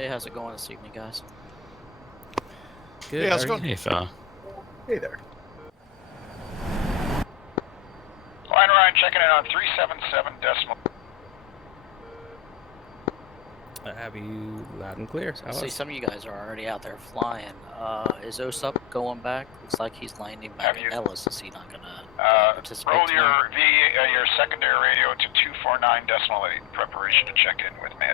Hey, how's it going this evening, guys? Good. Hey, how's it going? Hey, Fah. Hey there. Hawaiian Ryan checking in on 377 decimal. Have you loud and clear? See, some of you guys are already out there flying. Is Osup going back? Looks like he's landing back in Ellis. Is he not gonna participate Roll tonight? your secondary radio to 249.8. Preparation to check in with me.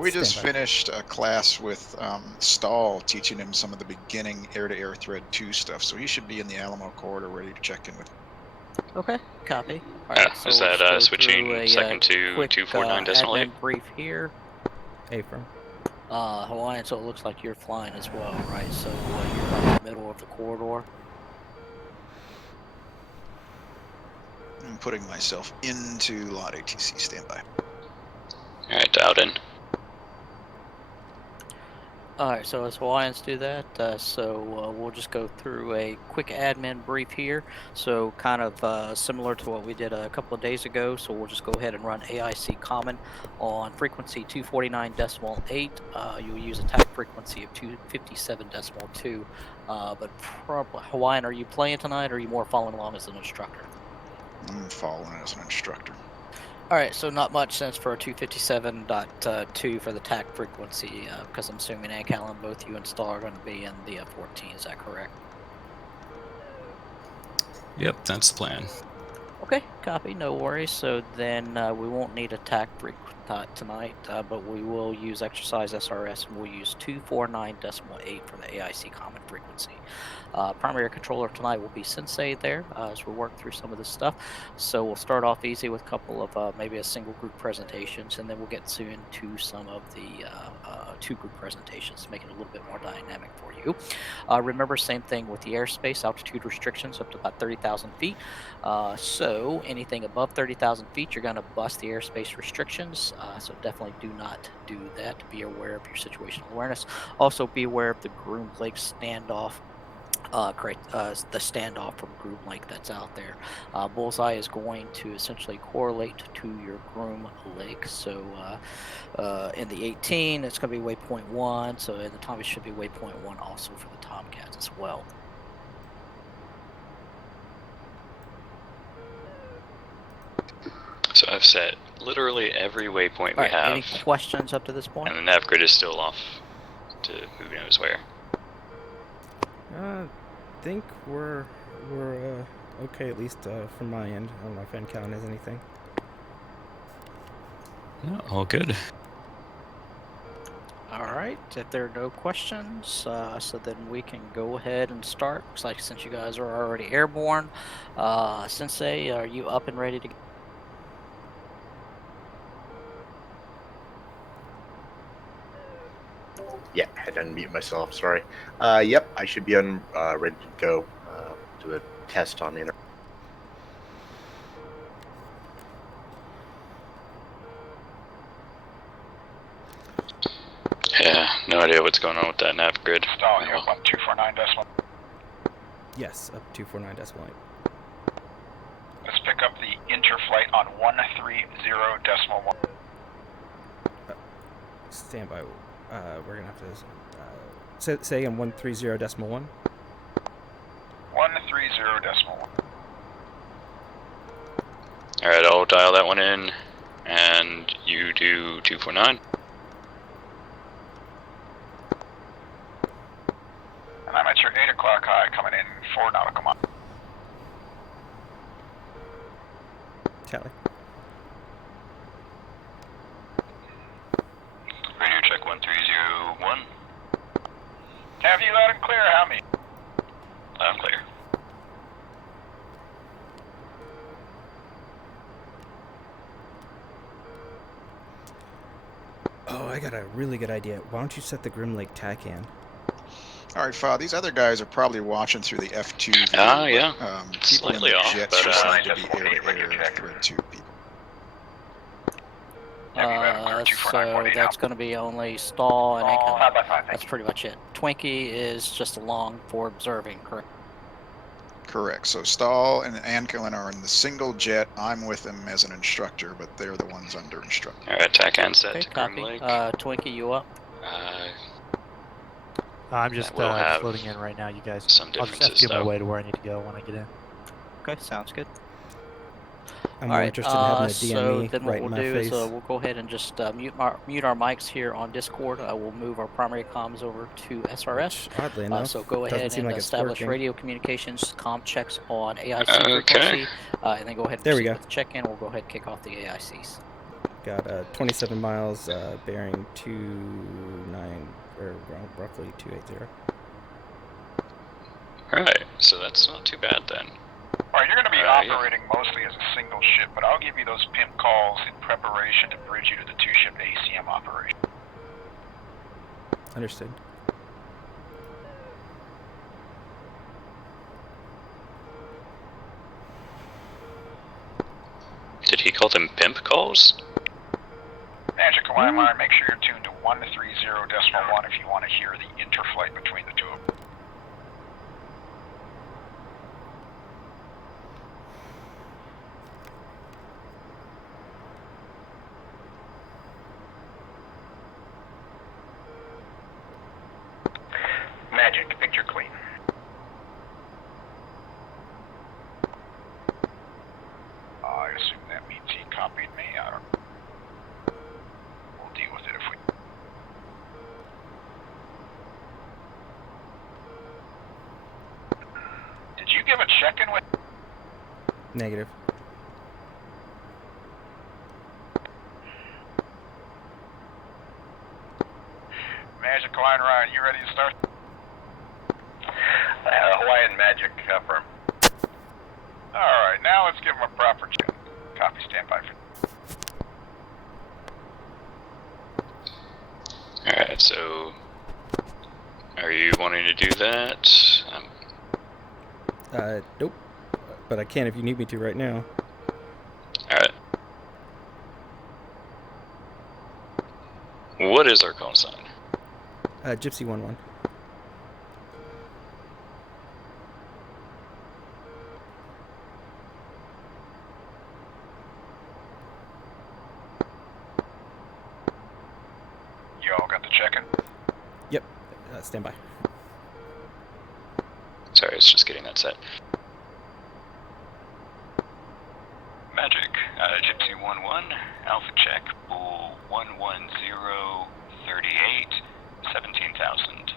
We just finished a class with Stahl, teaching him some of the beginning air-to-air Thread 2 stuff, so he should be in the Alamo corridor ready to check in with. Okay, copy. All right, so is we'll that just go switching through a second to quick 249.8? admin brief here. Affirm. Hawaiian, so it looks like you're flying as well, right? So you're about in the middle of the corridor. I'm putting myself into Lot ATC standby. Alright, dialed in. Alright, so as Hawaiians do that, we'll just go through a quick admin brief here. So kind of similar to what we did a couple of days ago, so we'll just go ahead and run AIC common on frequency 249.8. You'll use attack frequency of 257.2. But probably, Hawaiian, are you playing tonight or are you more following along as an instructor? I'm following as an instructor. Alright, so not much sense for a 257.2 for the TAC frequency, because I'm assuming Ancallen, both you and Star are going to be in the F-14, is that correct? Yep, that's the plan. Okay, copy, no worries. So then we won't need attack tonight, but we will use exercise SRS and we'll use 249.8 for the AIC common frequency. Primary controller tonight will be Sensei there as we work through some of this stuff. So we'll start off easy with a couple of maybe a single group presentations, and then we'll get soon into some of the two group presentations to make it a little bit more dynamic for you. Remember, same thing with the airspace altitude restrictions up to about 30,000 feet. So anything above 30,000 feet, you're going to bust the airspace restrictions. So definitely do not do that. Be aware of your situational awareness. Also be aware of the Groom Lake standoff. The standoff from Groom Lake that's out there. Bullseye is going to essentially correlate to your Groom Lake. So in the 18, it's going to be waypoint 1. So in the Tom, it should be waypoint 1 also for the Tomcats as well. So I've set literally every waypoint we have. Any questions up to this point? And the nav grid is still off to who knows where. I think we're okay, at least from my end. I don't know if Ancallen has anything. No, all good. Alright, if there are no questions, so then we can go ahead and start. Looks like since you guys are already airborne, Sensei, are you up and ready to go? Yeah, I had to unmute myself, sorry. Yep, I should be ready to go do a test on the internet. Yeah, no idea what's going on with that nav grid. Stall, you up on 249.8. Yes, up 249.8. Let's pick up the interflight on 130.1. Standby. We're gonna have to say again 130.1. 130.1. Alright, I'll dial that one in, and you do 249. And I'm at your 8 o'clock high coming in 4 nautical miles. Tally. Radio check 1301. Have you loud and clear? How many? Loud and clear. Oh, I got a really good idea. Why don't you set the Grim Lake TACAN? All right, Fah, these other guys are probably watching through the F2 view. Yeah. People in Slightly the off, jets but, just seem to be decimal air-to-air Thread 2 people. So that's going to be only Stall and Ancallen. Not by 5, That's pretty much it. Twinkie is just along for observing, correct? Correct. So Stahl and Ancallen are in the single jet. I'm with them as an instructor, but they're the ones under instructor. Alright, attack and set Okay, to Grim copy. Lake. Twinkie, you up? I'm just will have floating in right now, you guys. some I'll just differences, FQ my though. way to where I need to go when I get in. Okay, sounds good. I'm more interested in having a so DME then what right we'll in my do face. is we'll go ahead and just mute our mics here on Discord. We'll move our primary comms over to SRS. Which, oddly enough, So go doesn't ahead seem and like it's establish working. radio communications comm checks on AIC Okay. frequency, and then go ahead and There we proceed go. with the check-in. We'll go ahead and kick off the AICs. Got 27 miles, bearing 29, or roughly 280. Alright, so that's not too bad then. Alright, you're going to be Yeah. operating mostly as a single ship, but I'll give you those pimp calls in preparation to bridge you to the two-ship ACM operation. Understood. Did he call them pimp calls? Magic Hawaiian Ryan, make sure you're tuned to 130.1 if you want to hear the interflight between the two of them. Magic, picture clean. I assume that means he copied me. I don't know. We'll deal with it if we... Did you give a check-in with... Negative. Magic Hawaiian Ryan, you ready to start? Hawaiian Magic firm. Alright, now let's give him a proper check. Copy, stand by for... Alright, so... Are you wanting to do that? Nope. But I can if you need me to right now. Alright. What is our call sign? Gypsy 1-1. You all got the check-in? Yep. Stand by. Sorry, it's just getting that set. Magic, Gypsy 1-1, Alpha check, Bull 11038, 17,000.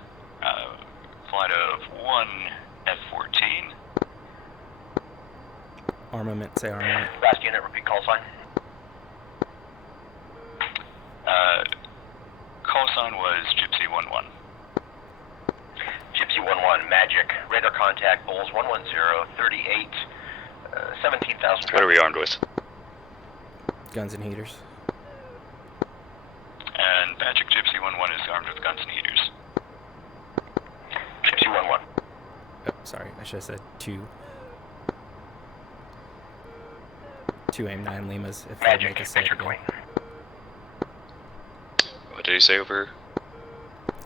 Flight of 1 F-14. Armament, say armament. Last unit, repeat call sign. Call sign was Gypsy 1-1. Gypsy 1-1, Magic, radar contact, Bulls 11038, 17,000. What are we armed with? Guns and heaters. And Magic Gypsy 1-1 is armed with guns and heaters. Gypsy 1-1. Oh, sorry. I should have said 2. 2 AIM-9 Limas, if I make a save picture again. clean. What did he say over?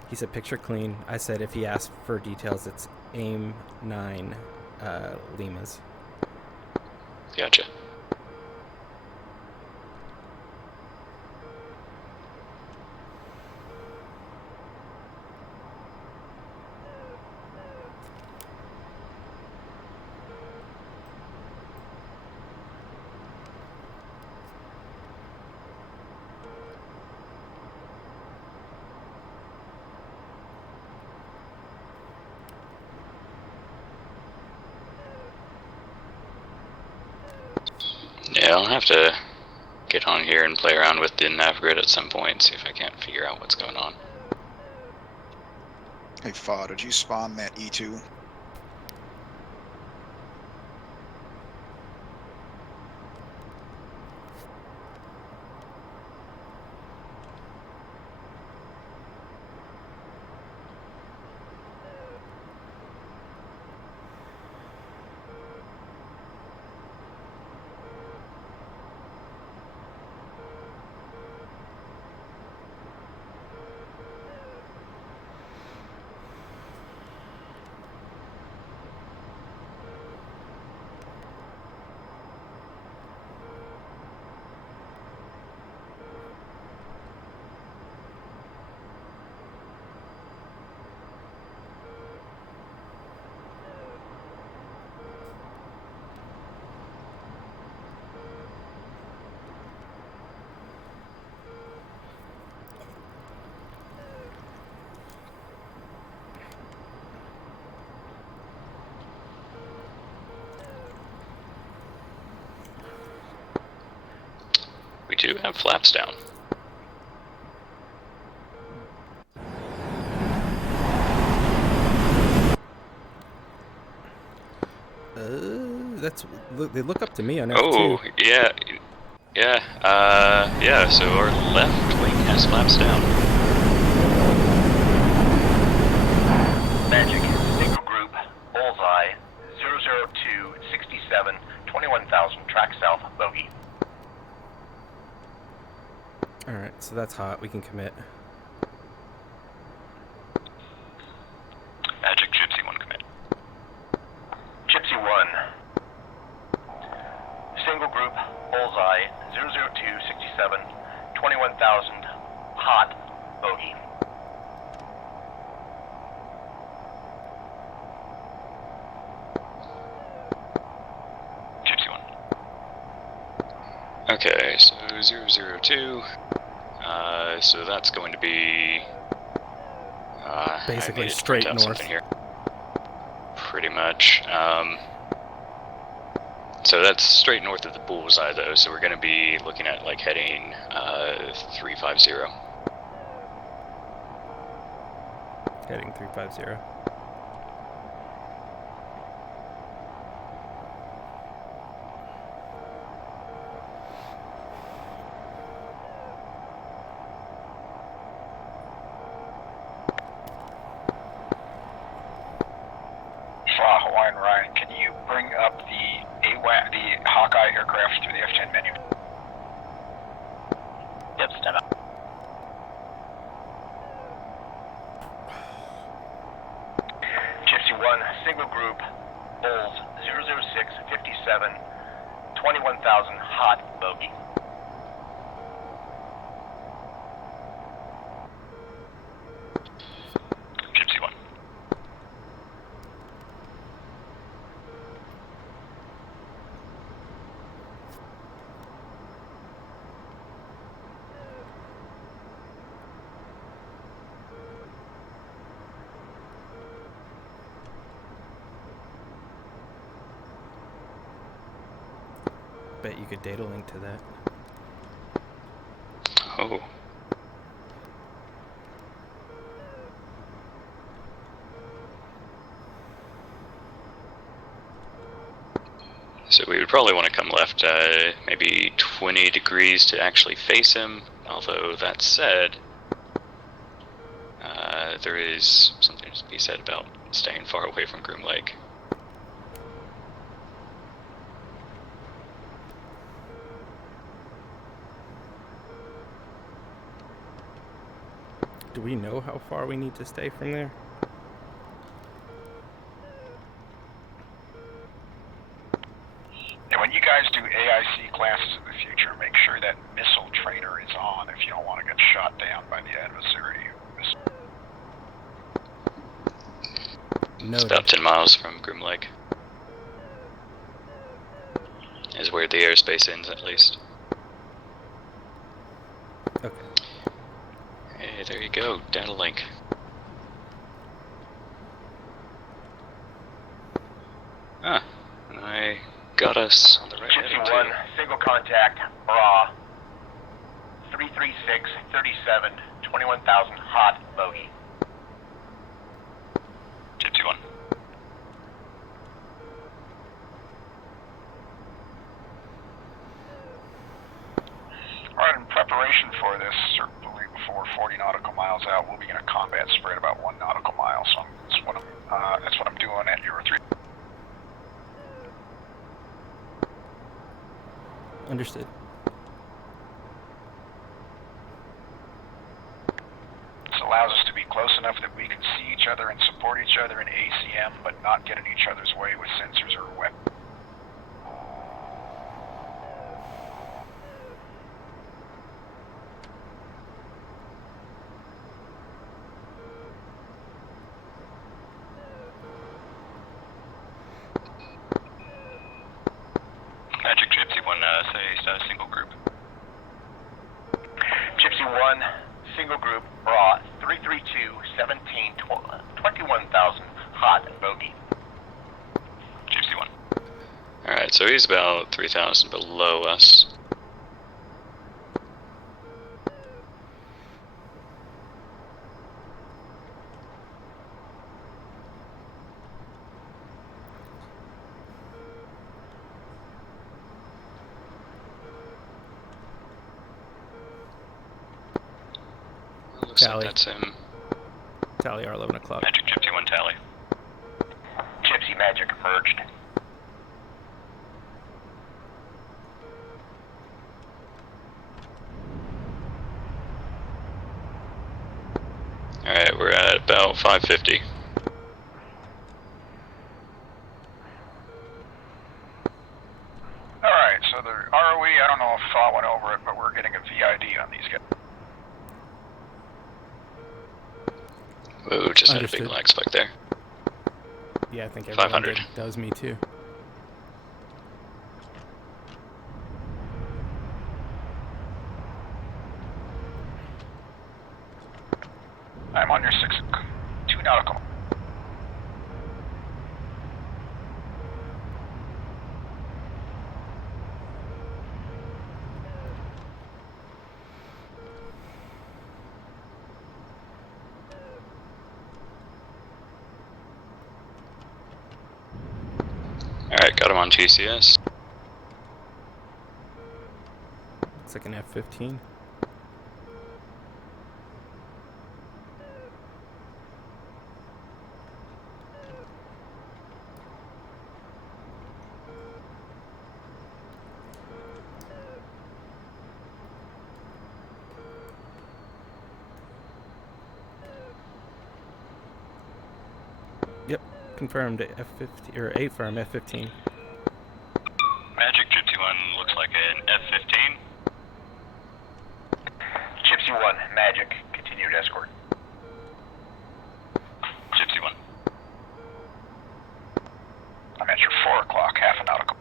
He said picture clean. I said if he asked for details, it's AIM-9 Limas. Gotcha. Yeah, I'll have to get on here and play around with the nav grid at some point, see if I can't figure out what's going on. Hey, Fah, did you spawn that E2? do have flaps down. They look up to me on F2. Oh, yeah. Yeah, so our left wing has flaps down. Magic, single group, bullseye, 002, 67, 21,000, track south, bogey. Alright, so that's hot. We can commit. Magic, Gypsy 1 commit. Gypsy 1, single group, bullseye, 002, 67, 21,000, hot, bogey. Gypsy 1. Okay, so 002. So that's going to be... Basically I need to straight print out north. something here. Pretty much. So that's straight north of the bullseye, though, so we're going to be looking at, like, heading 350. Heading 350. Fah, Hawaiian Ryan, can you bring up the Hawkeye aircraft through the F-10 menu? Yep, stand up. Gypsy 1, single group, bulls, 006, 57, 21,000, hot, bogey. Gypsy 1. Bet you could data link to that. Oh. So we would probably want to come left, maybe 20 degrees to actually face him, although that said, there is something to be said about staying far away from Groom Lake. Do we know how far we need to stay from there? And when you guys do AIC classes in the future, make sure that missile trainer is on if you don't want to get shot down by the adversary. It's about 10 miles from Groom Lake. Is where the airspace ends, at least. Okay. Hey, there you go, data link. Ah, and I got us on the right heading Gypsy too. 1, single contact, bra, 336, 37, 21,000, hot, bogey. Gypsy 1. Alright, in preparation for this, certainly before 40 nautical miles out, we'll be in a combat spread about 1 nautical mile, so that's what I'm doing at Euro 3. Understood. This allows us to be close enough that we can see each other and support each other in ACM, but not get in each other's way with sensors or weapons. Magic Gypsy 1, say status single group. Gypsy 1, single group, bra, 332, 17, 21,000, hot, bogey. Gypsy 1. Alright, so he's about 3,000 below us. Looks Tally. like that's him. Tally, our 11 o'clock. Magic Gypsy 1 tally. Gypsy Magic emerged. Alright, we're at about 550. Alright, so the ROE, I don't know if Fah went over it, but we're getting a VID on these guys. Whoa, just had a Understood. big lag spike there. Yeah, I think everyone 500. did. That was me too. I'm under 2 nautical. Alright, got him on TCS. It's like an F-15. Yep, confirmed F-15 or 8 firm F-15. Magic Gypsy 1 looks like an F-15. Gypsy 1 Magic continued escort. Gypsy 1. I'm at your 4 o'clock, half a nautical.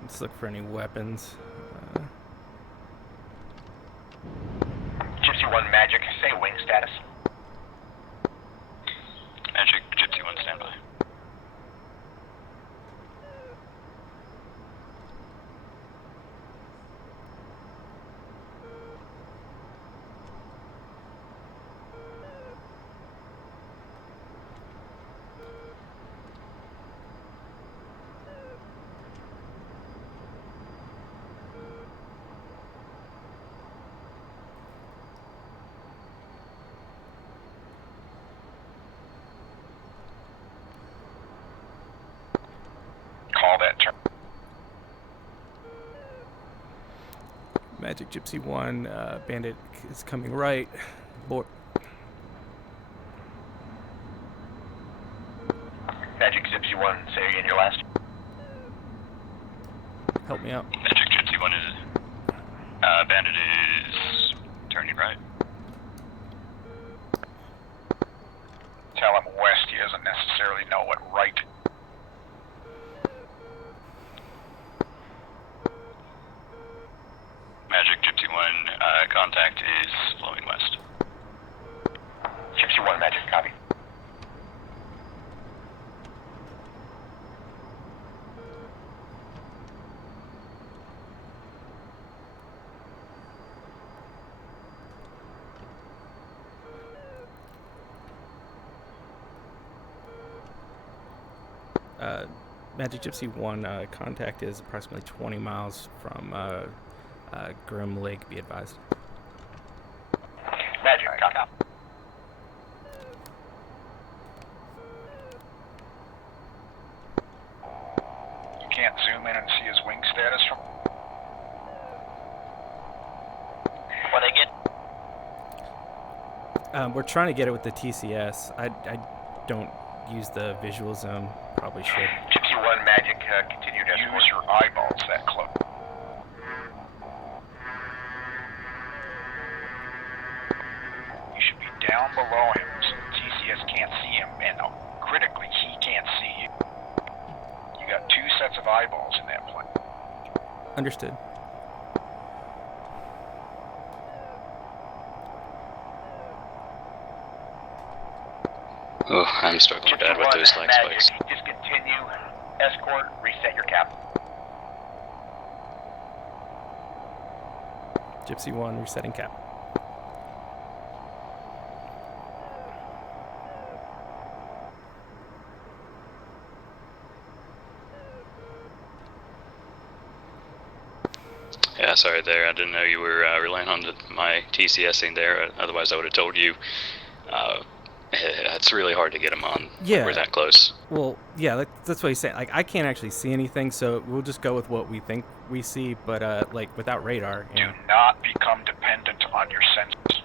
Let's look for any weapons. Gypsy 1 Magic, say wing status. Magic Gypsy 1 standby. Call that turn. Magic Gypsy 1, Bandit is coming right. Board. Magic Gypsy 1, say again your last. Help me out. Magic Gypsy 1 is... Bandit is... turning right. Tell him west, he doesn't necessarily know what right. Magic Gypsy 1, contact is flowing west. Gypsy 1 Magic, copy. Magic Gypsy 1, contact is approximately 20 miles from Grim Lake, be advised. Magic, copy. You can't zoom in and see his wing status from... When I get... We're trying to get it with the TCS. I don't use the visual zone. Probably should. Gypsy 1 Magic, continued escort. Use your eyeballs that close. You should be down below him so the TCS can't see him, and critically, he can't see you. You got 2 sets of eyeballs in that plane. Understood. Oh, I'm struggling bad with those lag Magic, spikes. discontinue, escort, reset your cap. Gypsy 1, resetting cap. Yeah, Yeah, sorry there. I didn't know you were relying on my TCSing there. Otherwise, I would have told you. It's really hard to get them on. Yeah. We're that close. Well, yeah, that's what he's saying. Like, I can't actually see anything, so we'll just go with what we think we see, but like without radar. Do not become dependent on your senses.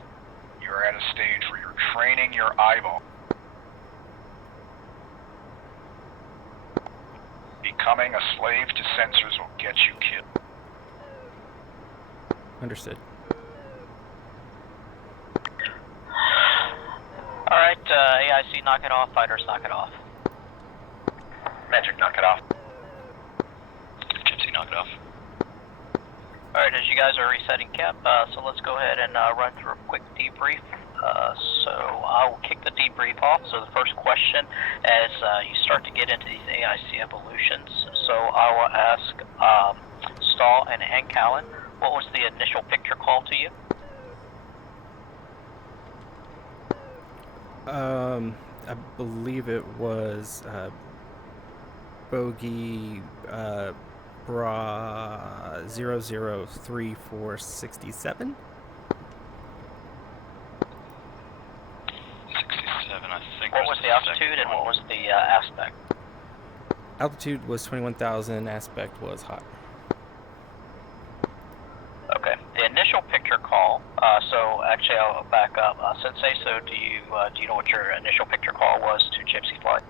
You're at a stage where you're training your eyeball. Becoming a slave to sensors will get you killed. Understood. Alright, AIC, knock it off. Fighters, knock it off. Magic, knock it off. Gypsy, knock it off. Alright, as you guys are resetting cap, so let's go ahead and run through a quick debrief. So I will kick the debrief off. So the first question, as you start to get into these AIC evolutions, so I will ask Stahl and Ancallen, what was the initial picture call to you? I believe it was bogey bra 003467. 67, I think. What was the altitude and what was the aspect? Altitude was 21,000. Aspect was hot. Okay. The initial picture call. So actually, I'll back up. Sensei. So do you know what your initial picture call was to Gypsy Flight?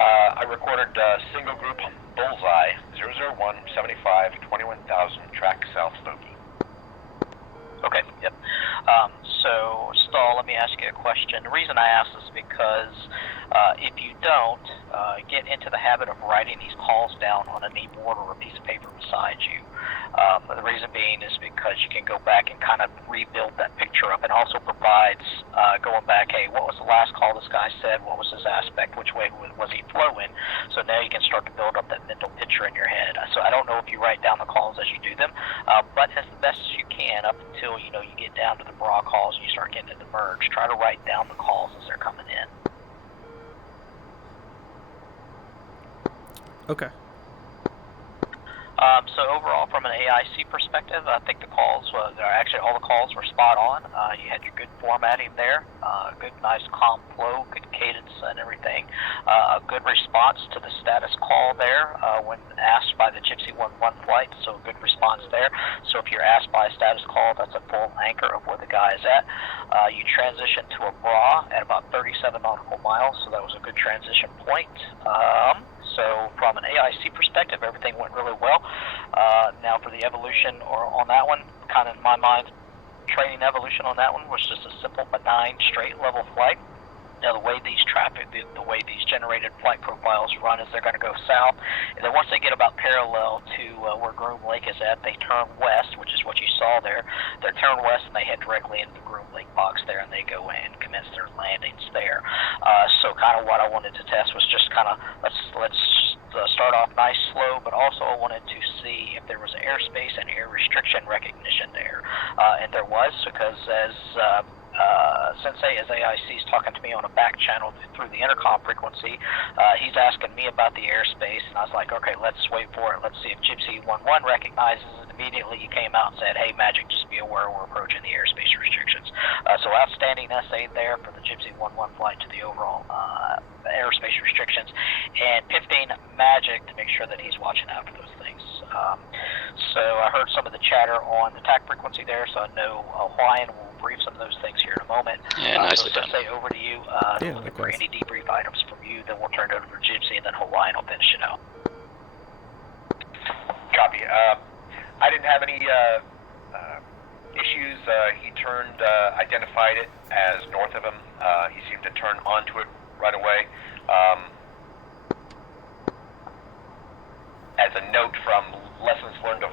I recorded single group bullseye 001 75 21,000 track south bogey. Okay. Yep. So Stahl, let me ask you a question. The reason I ask is because if you don't get into the habit of writing these calls down on a knee board or a piece of paper beside you, the reason being is because you can go back and kind of rebuild that picture up, and also provides going back, hey, what was the last call this guy said? What was his aspect? Which way was he flowing? So now you can start to build up that mental picture in your head. So I don't know if you write down the calls as you do them, but as the best as you can up until you get down to the bra calls and you start getting into the merge. Try to write down the calls as they're coming in. Okay. So overall, from an AIC perspective, I think the calls, actually all the calls were spot on. You had your good formatting there, good, nice, calm flow, good cadence and everything. A good response to the status call there when asked by the Gypsy 11 flight, so a good response there. So if you're asked by a status call, that's a full anchor of where the guy is at. You transition to a bra at about 37 nautical miles, so that was a good transition point. So from an AIC perspective, everything went really well. Now for the evolution on that one, kind of in my mind, training evolution on that one was just a simple, benign, straight level flight. Now the way these generated flight profiles run is they're going to go south, and then once they get about parallel to where Groom Lake is at, they turn west, which is what you saw there. They turn west and they head directly into the Groom Lake box there, and they go and commence their landings there. So kind of what I wanted to test was just kind of let's start off nice, slow, but also I wanted to see if there was airspace and air restriction recognition there, and there was, because as Sensei, as AIC, is talking to me on a back channel through the intercom frequency. He's asking me about the airspace, and I was like, okay, let's wait for it. Let's see if Gypsy 11 recognizes it. Immediately you came out and said, hey, Magic, just be aware we're approaching the airspace restrictions. So outstanding essay there for the Gypsy 11 flight to the overall airspace restrictions, and 15 Magic to make sure that he's watching out for those things. So I heard some of the chatter on the TAC frequency there, so I know Hawaiian will brief some of those things here in a moment. Yeah, nicely so done. Say over to you. Looking for any debrief items from you, then we'll turn it over to Gypsy, and then Hawaiian will finish it out. Copy. I didn't have any issues. He identified it as north of him. He seemed to turn onto it right away. As a note from lessons learned of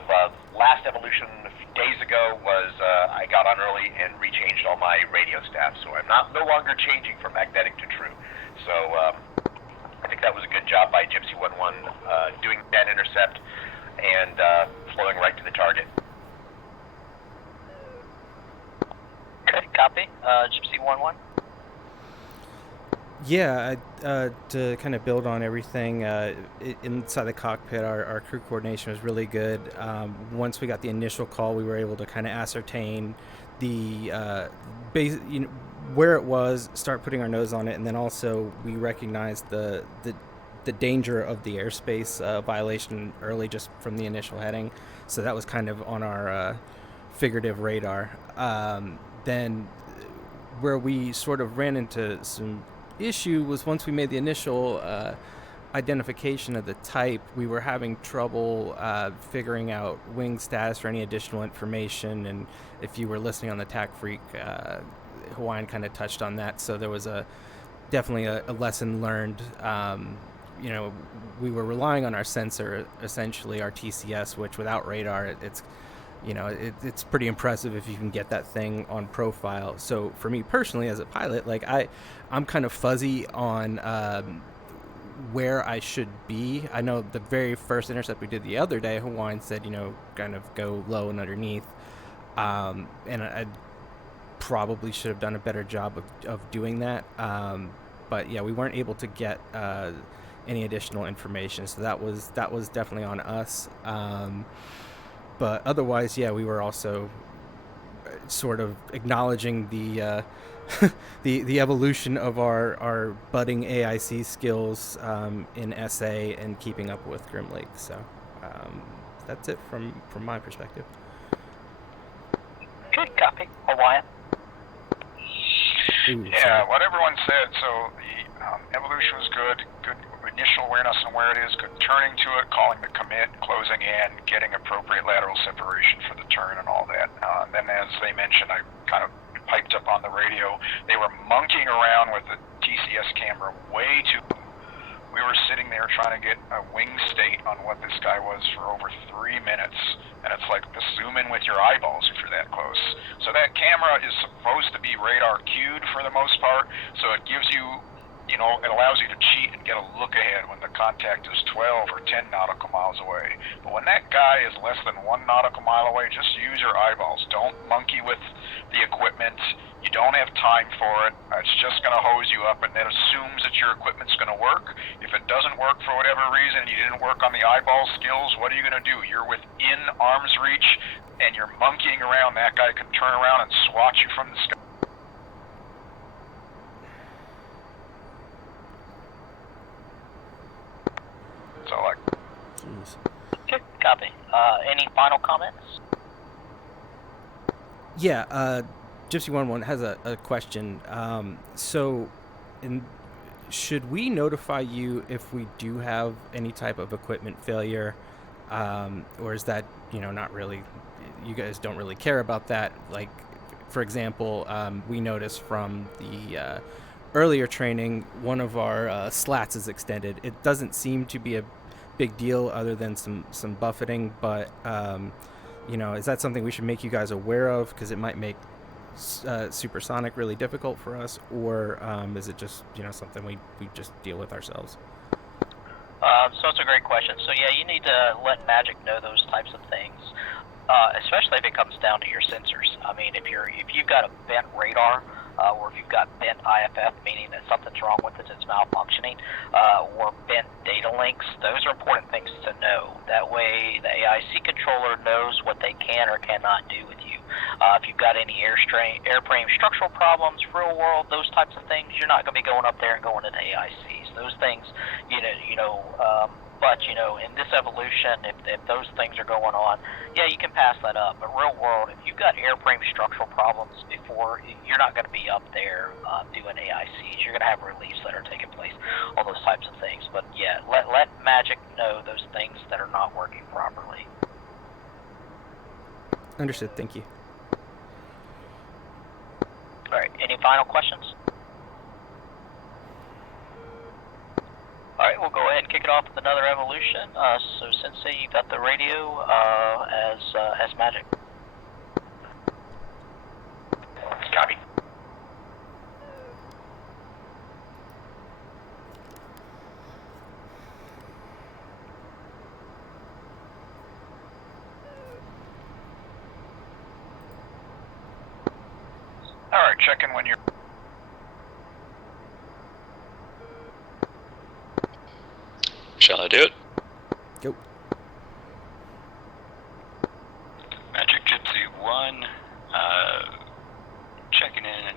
last evolution a few days ago was I got on early and rechanged all my radio staff, so I'm no longer changing from magnetic to true. So I think that was a good job by Gypsy 11 doing that intercept and flowing right to the target. Okay, copy. Gypsy 11. Yeah, to kind of build on everything, inside the cockpit, our crew coordination was really good. Once we got the initial call, we were able to kind of ascertain the where it was, start putting our nose on it, and then also we recognized the danger of the airspace violation early just from the initial heading. So that was kind of on our figurative radar. Then where we sort of ran into some issue was once we made the initial identification of the type, we were having trouble figuring out wing status or any additional information. And if you were listening on the TAC Freak, Hawaiian kind of touched on that. So there was definitely a lesson learned. We were relying on our sensor, essentially our TCS, which without radar, it's pretty impressive if you can get that thing on profile. So for me personally, as a pilot, like I'm kind of fuzzy on where I should be. I know the very first intercept we did the other day, Hawaiian said, kind of go low and underneath. And I probably should have done a better job of doing that. But yeah, we weren't able to get any additional information. So that was definitely on us. But otherwise, yeah, we were also sort of acknowledging the the evolution of our budding AIC skills in SA and keeping up with Grim Lake. So that's it from my perspective. Good copy, Hawaiian. Ooh, Yeah, sorry. what everyone said. So the evolution was good. Good initial awareness on where it is. Good turning to it, calling the commit, closing in, getting appropriate lateral separation for the turn and all that. Then, as they mentioned, I kind of piped up on the radio. They were monkeying around with the TCS camera way too. We were sitting there trying to get a wing state on what this guy was for over 3 minutes, and it's like just zoom in with your eyeballs if you're that close. So that camera is supposed to be radar cued for the most part, so it gives you, it allows you to cheat and get a look ahead when the contact is 12 or 10 nautical miles away. But when that guy is less than 1 nautical mile away, just use your eyeballs. Don't monkey with the equipment. You don't have time for it. It's just going to hose you up, and that assumes that your equipment's going to work. If it doesn't work for whatever reason, you didn't work on the eyeball skills, what are you going to do? You're within arm's reach, and you're monkeying around. That guy can turn around and swat you from the sky. So, Jeez. Good copy. Any final comments? Yeah, Gypsy 11 has a question. Should we notify you if we do have any type of equipment failure, or is that not really? You guys don't really care about that. Like, for example, we noticed from the earlier training, one of our slats is extended. It doesn't seem to be a big deal other than some buffeting, but is that something we should make you guys aware of, because it might make supersonic really difficult for us, or is it just something we just deal with ourselves? So it's a great question. So yeah, you need to let Magic know those types of things, especially if it comes down to your sensors. I mean, if you've got a bent radar, or if you've got bent IFF, meaning that something's wrong with it, it's malfunctioning, or bent data links, those are important things to know. That way the AIC controller knows what they can or cannot do with you. If you've got any airframe structural problems, real world, those types of things, you're not going to be going up there and going into AICs. Those things, but in this evolution, if those things are going on, yeah, you can pass that up. But real world, if you've got airframe structural problems before, you're not going to be up there doing AICs. You're going to have reliefs that are taking place, all those types of things. But yeah, let Magic know those things that are not working properly. Understood. Thank you. All right. Any final questions? All right, we'll go ahead and kick it off with another evolution. So, Sensei, you got the radio as Magic. Copy. all right, check in when you're. 1, checking in.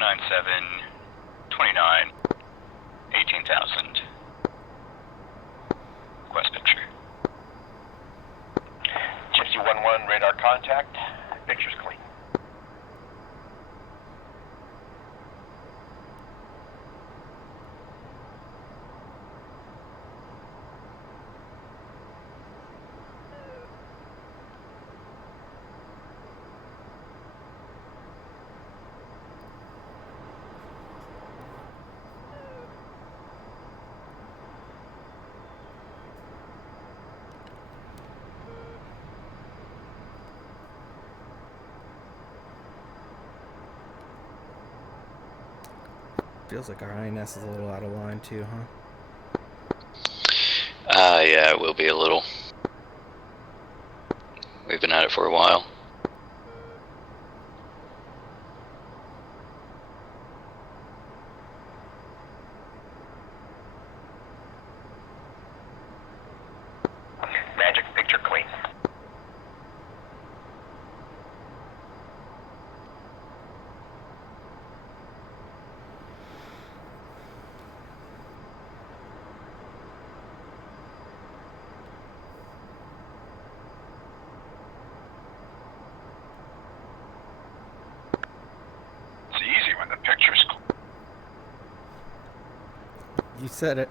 09729 18,000. Request picture. Gypsy 1-1, radar contact. Picture's clean. Feels like our INS is a little out of line too, huh? Yeah, it will be a little. We've been at it for a while. Magic, picture clean. It's easy when the picture's clean. You said it.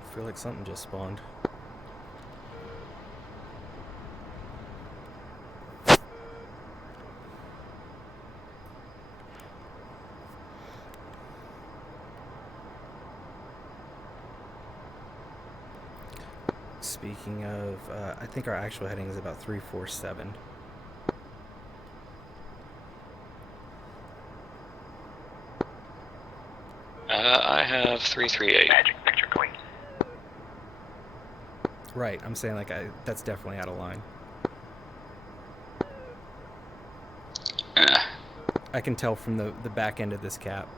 I feel like something just spawned. Speaking of, I think our actual heading is about 347. I have 338. Magic, picture clean. Right, I'm saying like that's definitely out of line. I can tell from the back end of this cap.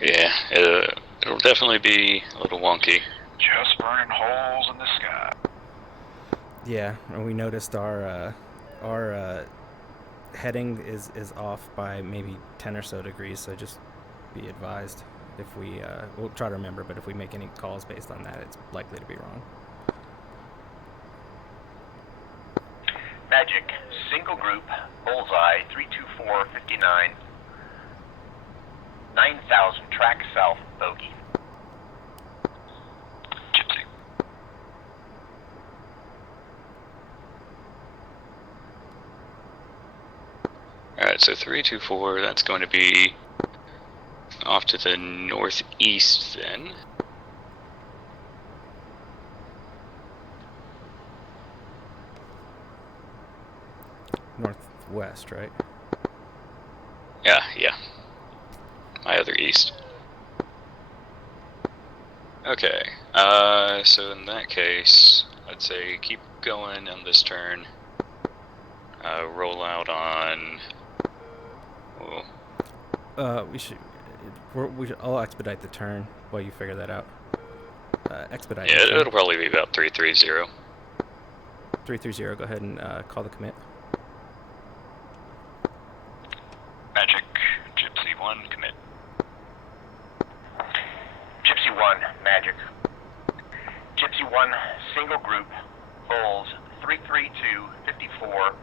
Yeah, it'll definitely be a little wonky. Just burning holes in the sky. Yeah, and we noticed our heading is off by maybe 10 or so degrees, so just be advised if we we'll try to remember, but if we make any calls based on that, it's likely to be wrong. Magic, single group, bullseye, 32459, 9,000, track south, bogey. Gypsy. Alright, so 324, that's going to be off to the northeast then. Northwest, right? Yeah. My other east. Okay, so in that case, I'd say keep going on this turn. Roll out on... Oh, We should I'll expedite the turn while you figure that out. Expedite. yeah, the turn. it'll probably be about 330. 330, go ahead and call the commit. Magic, Gypsy 1, commit. Gypsy 1, 1, Magic. Gypsy 1, single group, Bulls 33254,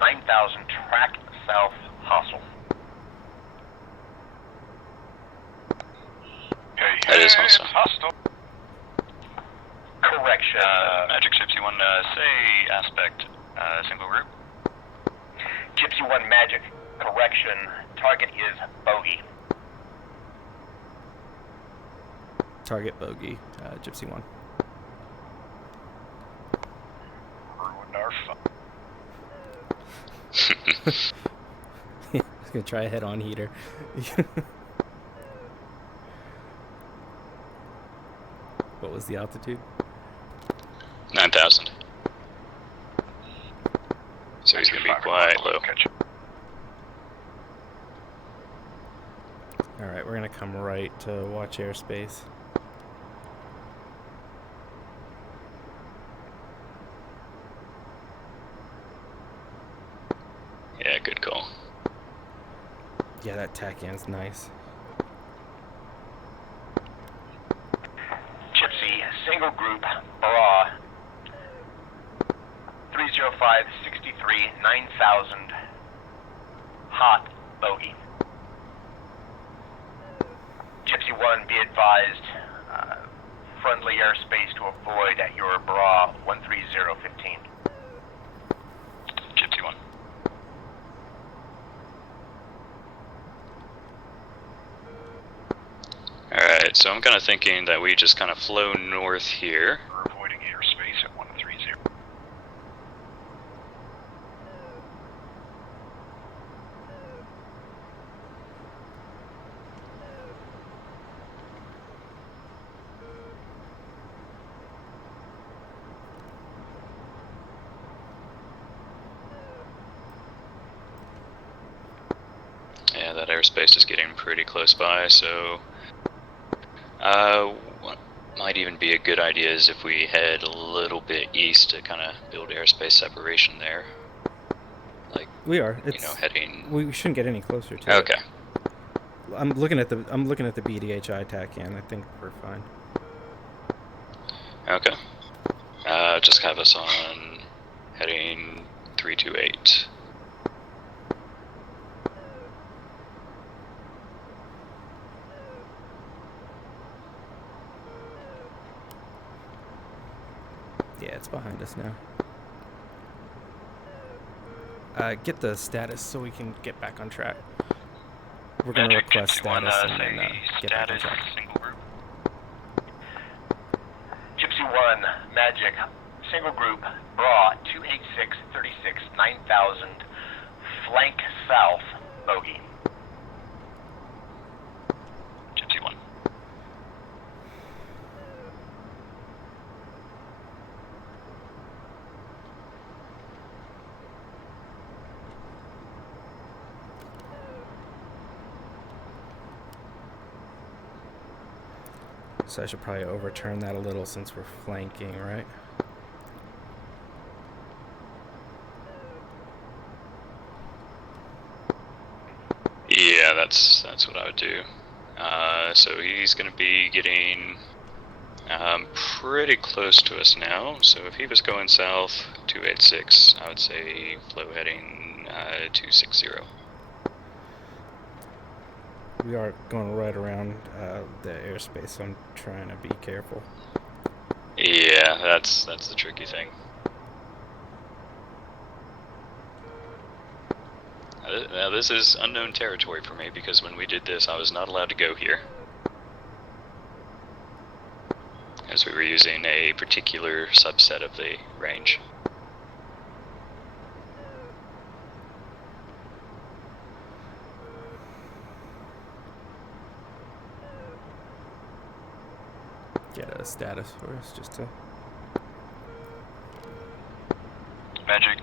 9000, track south, hostile. Hey, That is it's hostile. hostile. Correction. Magic Gypsy 1, say aspect, single group. Gypsy 1, Magic. Correction. Target is bogey. Target bogey, Gypsy 1. Ruined our fun. He's gonna try a head-on heater. What was the altitude? 9,000. So he's gonna be quite low. Alright, we're gonna come right to watch airspace. Yeah, good call. Yeah, that tack-end's nice. Gypsy, single group, Bra. 30563, 9000. Hot, bogey. Gypsy 1, be advised, friendly airspace to avoid at your Bra 13015. Gypsy 1. Alright, so I'm kind of thinking that we just kind of flow north here. We're avoiding airspace at 130. Yeah, that airspace is getting pretty close by, so what might even be a good idea is if we head a little bit east to kind of build airspace separation there. Like, We are. you know, heading... We shouldn't get any closer to it. Okay. I'm looking at the BDHI tack-in. I think we're fine. Okay. Just have us on heading 328. Yeah, it's behind us now. Get the status so we can get back on track. We're going to request status and then get back on track. Single group. Gypsy 1, Magic, single group, Bra 28636, 9000, flank south, bogey. Gypsy 1. So I should probably overturn that a little since we're flanking, right? Yeah, that's what I would do. So he's going to be getting pretty close to us now. So if he was going south 286, I would say flow heading 260. We are going right around the airspace, so I'm trying to be careful. Yeah, that's the tricky thing. Now this is unknown territory for me because when we did this, I was not allowed to go here, as we were using a particular subset of the range. Get a status for us just to... Magic,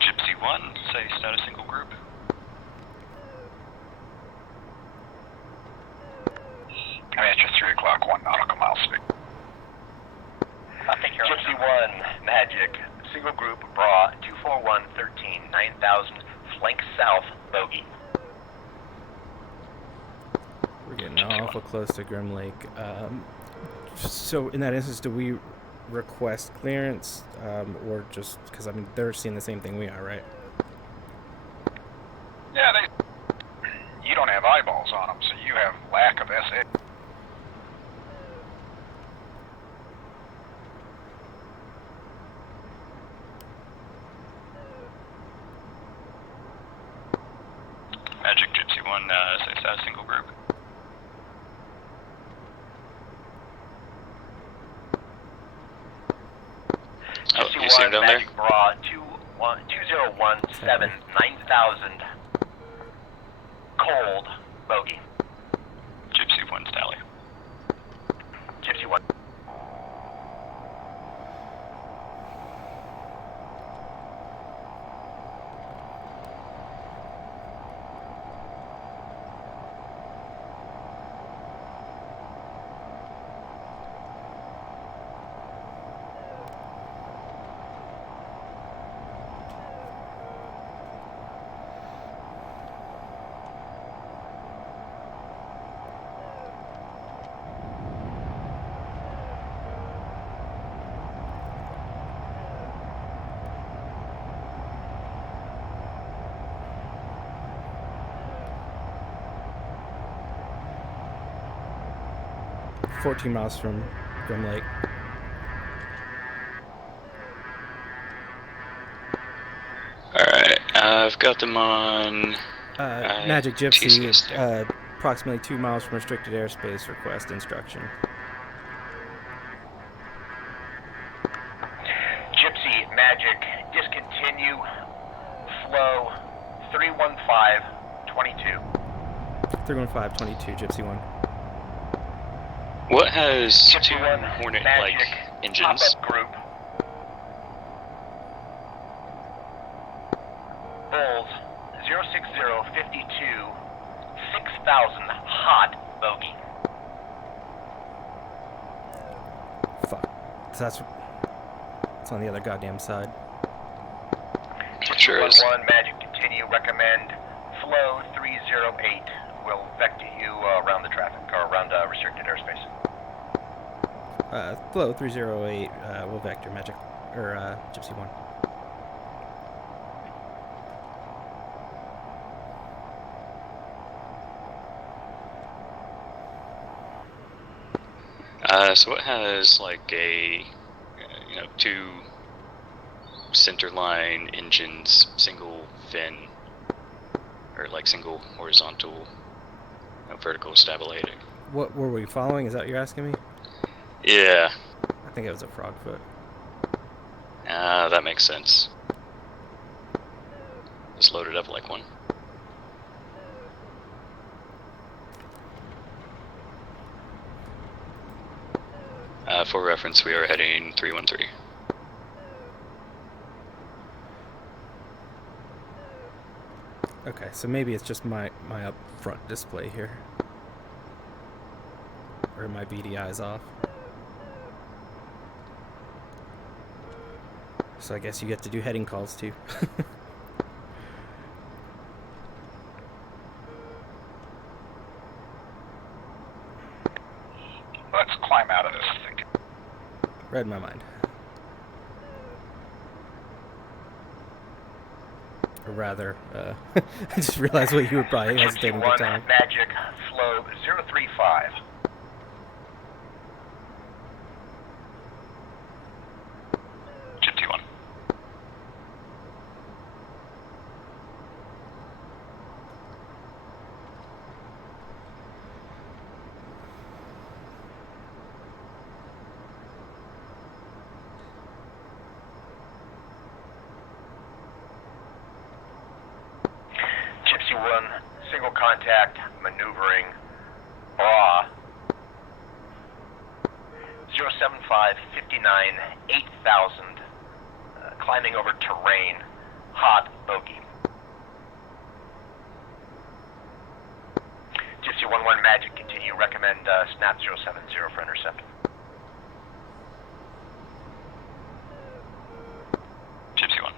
Gypsy 1, say status single group. Commander 3 o'clock, 1 nautical mile speed. Gypsy 1, Magic, single group, Bra 24113, 9000, flank south, bogey. We're getting awful close to Grim Lake. So in that instance, do we request clearance, or just because I mean they're seeing the same thing we are, right? Yeah, you don't have eyeballs on them, so you have lack of SA. Magic Gypsy 1, safe status single group. Oh, you see him down there? Magic Bra 2017 9000 cold bogey. Gypsy 1's tally. Gypsy 1. Uh, 14 miles from Grim Lake. Alright, I've got them on... Magic Gypsy, DCS there. approximately 2 miles from restricted airspace, request instruction. Gypsy Magic discontinue flow 31522. 31522, Gypsy 1. What has Gypsy two 1 Hornet-like Magic engines? pop-up group. Bulls 06052 6000 hot bogey. Fuck. So it's on the other goddamn side. It sure is. 1 Magic continue recommend flow 308 will vector you around the traffic or around restricted airspace. Flow 308, will vector Magic, or Gypsy 1. So it has like a, two centerline engines, single fin, or like single horizontal, vertical stabilating. What were we following? Is that what you're asking me? Yeah, I think it was a Frogfoot. that makes sense. Just load it up like one. For reference, we are heading 313. Okay, so maybe it's just my up front display here. Or my VDI's off. So I guess you get to do heading calls too. Let's climb out of this thing. Read my mind. Or rather, I just realized what you were probably hesitating at 1 the time. Magic flow 035. Gypsy 1. Gypsy 1 single contact maneuvering bra 07559 8000 climbing over terrain hot bogey. Gypsy 1 Magic continue recommend snap 070 for intercept. Gypsy 1.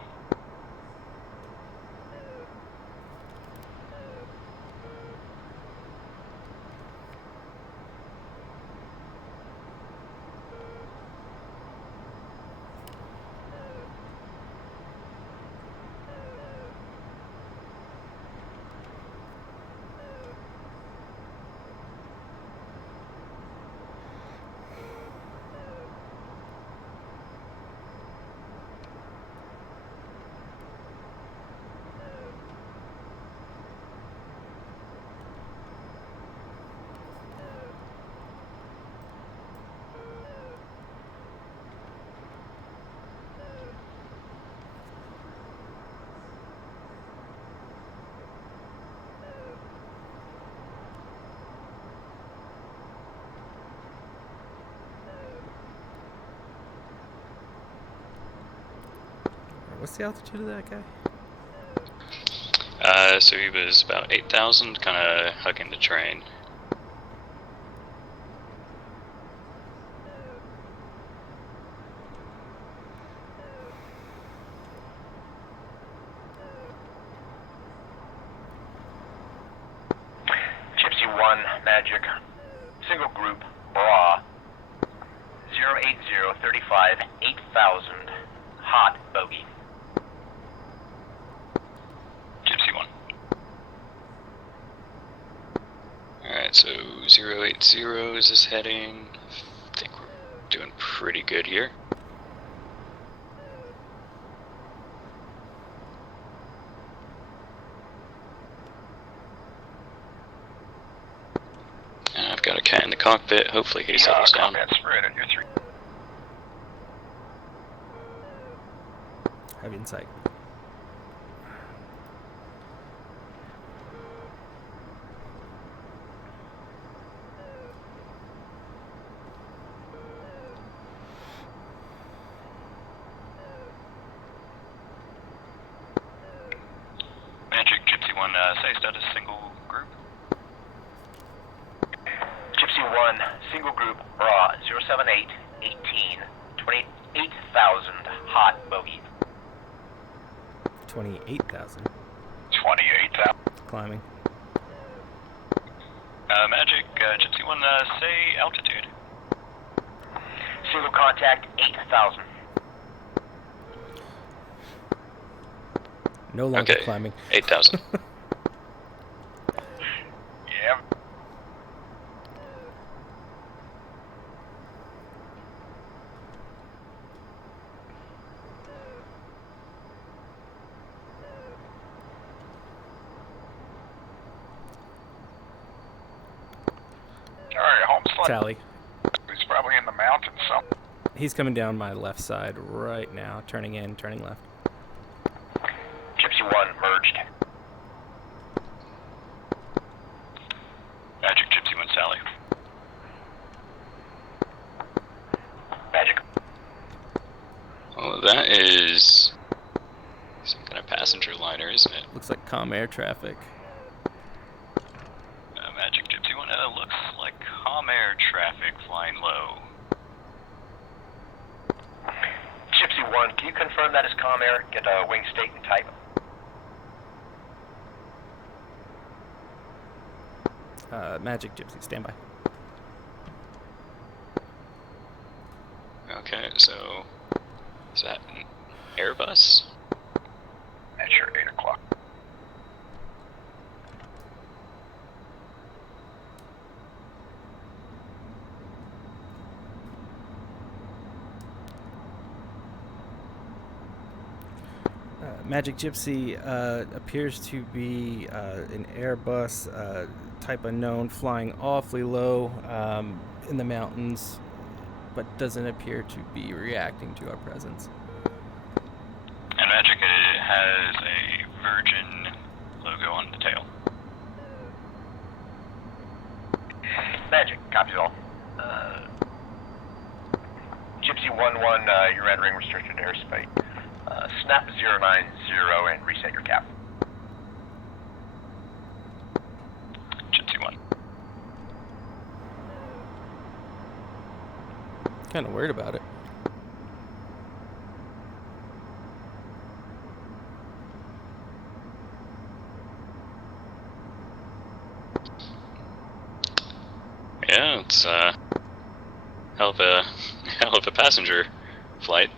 What's the altitude of that guy? So he was about 8,000, kind of hugging the terrain. Gypsy 1, Magic, single group, bra, 08035, 8,000, hot bogey. Gypsy 1. Alright, so 080 is this heading. I think we're doing pretty good here. And I've got a cat in the cockpit. Hopefully he settles down. Combat spread at your 3. Have you in sight. Magic, Gypsy 1, say status single group. Gypsy 1, single group, bra, 078, 18, 28,000, hot bogey. 28,000. 28,000. Climbing. Magic, Gypsy 1, say altitude. Single contact, 8,000. No longer Okay. climbing. 8,000. Yeah. Alright, home slot. Tally. He's probably in the mountains somewhere. He's coming down my left side right now, turning in, turning left. Gypsy 1, merged. Magic, Gypsy 1, Sally. Magic. Oh, that is some kind of passenger liner, isn't it? Looks like calm air traffic. Magic, Gypsy 1, looks like calm air traffic flying low. Gypsy 1, can you confirm that is calm air? Get a wing state and type. Magic Gypsy, stand by. Okay, so is that an Airbus? At your 8 o'clock. Magic Gypsy appears to be an Airbus, type unknown, flying awfully low in the mountains, but doesn't appear to be reacting to our presence. And Magic, it has a Virgin logo on the tail. Magic, copies all. Gypsy 1-1, you're entering restricted airspace. Snap 090 and reset your cap. Gypsy 1. Kind of worried about it. Yeah, it's hell of a passenger flight.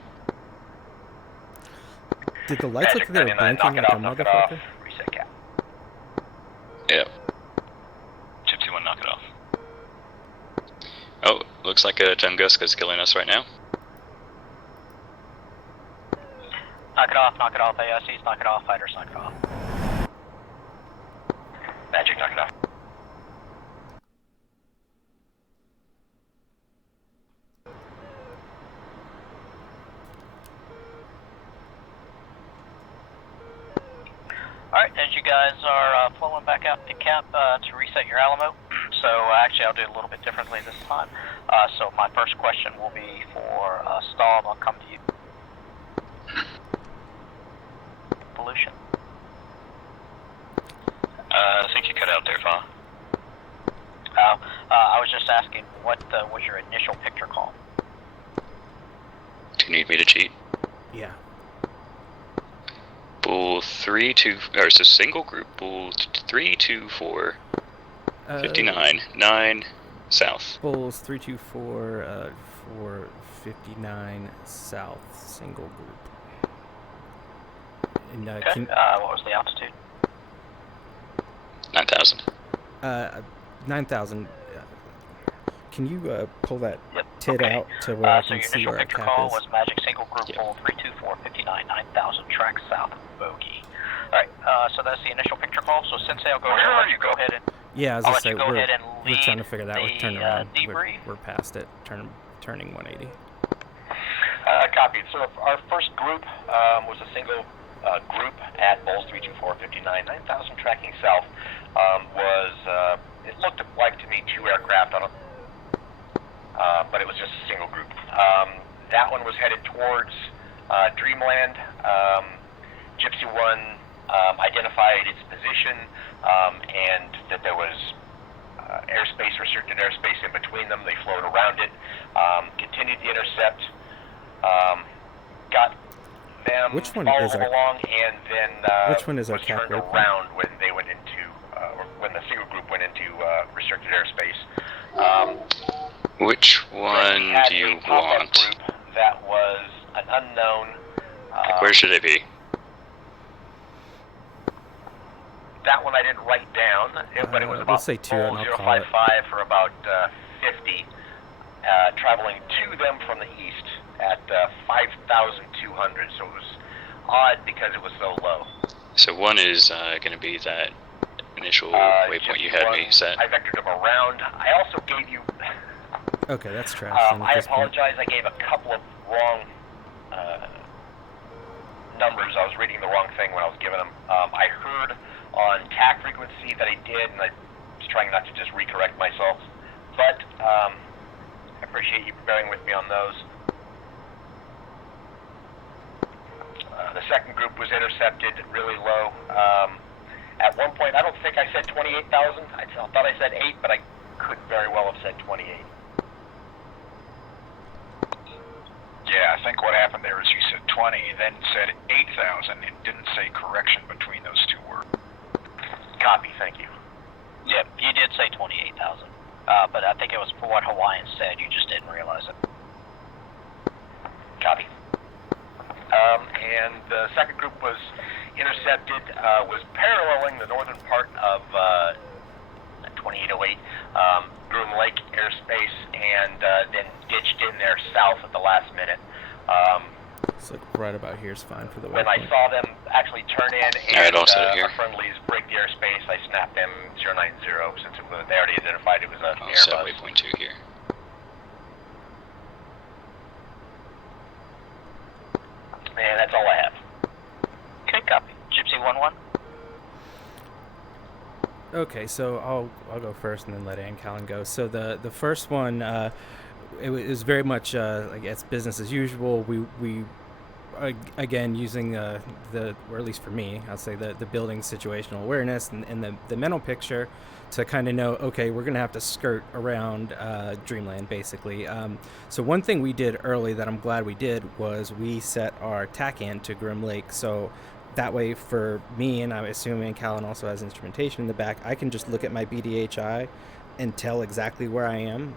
Did the lights look like they were 99, blinking like a knock it off. motherfucker? Reset cap. Yep. Gypsy 1, knock it off. Oh, looks like a Tunguska's killing us right now. Knock it off, AICs, knock it off, fighters, knock it off. Magic, knock it off. Alright, as you guys are flowing back out to camp to reset your Alamo, so actually I'll do it a little bit differently this time. So my first question will be for Stahl, and I'll come to you. evolution? I think you cut out there, Fah. I was just asking, what was your initial picture call? Do you need me to cheat? Yeah. Bull 3-2, or so single group, Bull 324, 59, 9, south. Bulls 324 459 south, single group. And, Okay. What was the altitude? 9,000. 9,000. Can you pull that Yep. TID Okay. out to where I So can your see initial where our picture cap call is? was Magic Single Group Yep. Bull 324 59 9000 track south bogey. Alright, so that's the initial picture call. So Sensei, I'll go ahead and let you go ahead and Yeah, as I'll I let say, you go ahead and we're lead trying to figure that. We're the, turning around. debrief. We're past it. Turning 180. Copied. So our first group was a single group at Bulls 324 59 9000 tracking south. It looked like to me 2 aircraft on it, but it was just a single group. That one was headed towards Dreamland. Gypsy 1 identified its position and that there was airspace, restricted airspace in between them. They flowed around it, continued the intercept, got them Which one following is our- along, and then Which one is our was cap turned waypoint? around when they went into, or when the single group went into restricted airspace. Which Then one we had do you a pop-up want? group that was an unknown. Where should they be? That one I didn't write down, but it was about let's say 2 and I'll call it. 055 for about 50, traveling to them from the east at 5,200. So it was odd because it was so low. So one is going to be that initial waypoint you had me set. I vectored them around. I also gave you. Okay, that's trash. then at I this point. apologize. I gave a couple of wrong numbers. I was reading the wrong thing when I was giving them. I heard on TAC frequency that I did, and I was trying not to just recorrect myself. But I appreciate you bearing with me on those. The second group was intercepted really low. At one point, I don't think I said 28,000. I thought I said 8, but I could very well have said 28. Yeah, I think what happened there is you said 20, then said 8,000, and didn't say correction between those two words. Copy, thank you. Yep, you did say 28,000. But I think it was for what Hawaiian said. You just didn't realize it. Copy. And the second group was intercepted, was paralleling the northern part of 2808 Groom Lake airspace, and then ditched in there south at the last minute. It's like right about here is fine for the When I waypoint. saw them actually turn in Alright, and I'll set it here. our friendlies break the airspace, I snapped them 090 since they already identified it was a I'll set Airbus. waypoint 2 here. And that's all I have. Okay, copy. Gypsy 1-1. Okay, so I'll go first and then let Ancallen go. So the first one, it was very much I guess business as usual. We again using the or at least for me, I'll say the building situational awareness and the mental picture to kind of know, okay, we're gonna have to skirt around Dreamland basically. So one thing we did early that I'm glad we did was we set our TACAN to Groom Lake. So that way for me, and I'm assuming Ancallen also has instrumentation in the back, I can just look at my BDHI and tell exactly where I am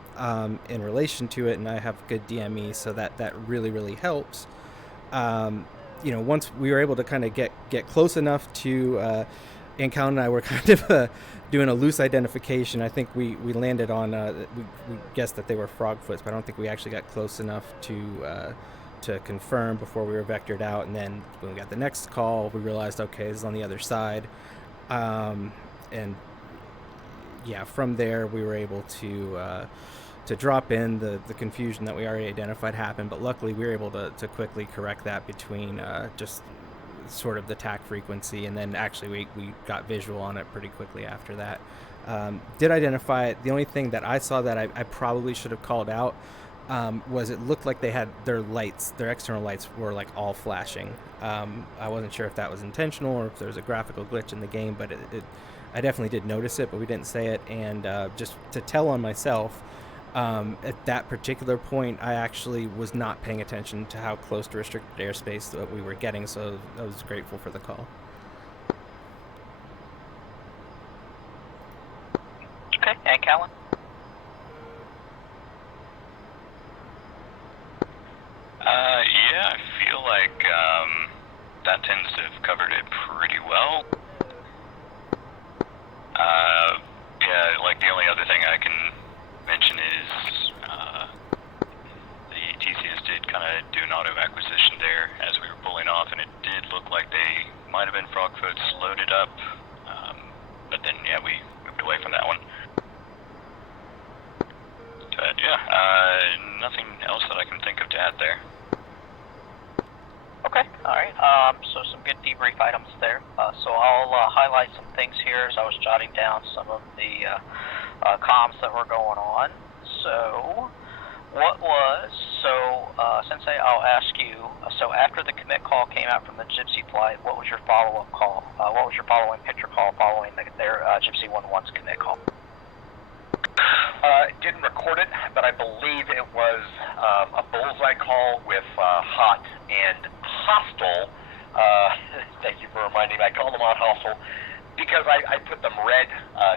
in relation to it, and I have good DME, so that really, really helps. Once we were able to kind of get close enough to Ancallen and I were kind of doing a loose identification. I think we landed on we guessed that they were frogfoots, but I don't think we actually got close enough to confirm before we were vectored out. And then when we got the next call, we realized, okay, this is on the other side. And yeah, from there we were able to drop in. The confusion that we already identified happened, but luckily we were able to quickly correct that between just sort of the TAC frequency, and then actually we got visual on it pretty quickly after that. Did identify it. The only thing that I saw that I probably should have called out was it looked like they had their lights, their external lights were like all flashing. I wasn't sure if that was intentional or if there was a graphical glitch in the game, but I definitely did notice it, but we didn't say it. And just to tell on myself, at that particular point, I actually was not paying attention to how close to restricted airspace that we were getting, so I was grateful for the call. Okay, Ancallen? Yeah, I feel like that tends to have covered it pretty well. Yeah, like the only other thing I can mention is the DCS did kind of do an auto acquisition there as we were pulling off, and it did look like they might have been frogfoots loaded up, but then yeah, we moved away from that one. But yeah, nothing else that I can think of to add there. Okay, alright, so some good debrief items there. So I'll highlight some things here as I was jotting down some of the comms that were going on. So, Sensei, I'll ask you, so after the commit call came out from the Gypsy flight, what was your follow-up call? What was your following picture call following their Gypsy 1-1's commit call? Didn't record it, but I believe it was a bullseye call with hot and hostile. Thank you for reminding me. I called them out hostile because I put them red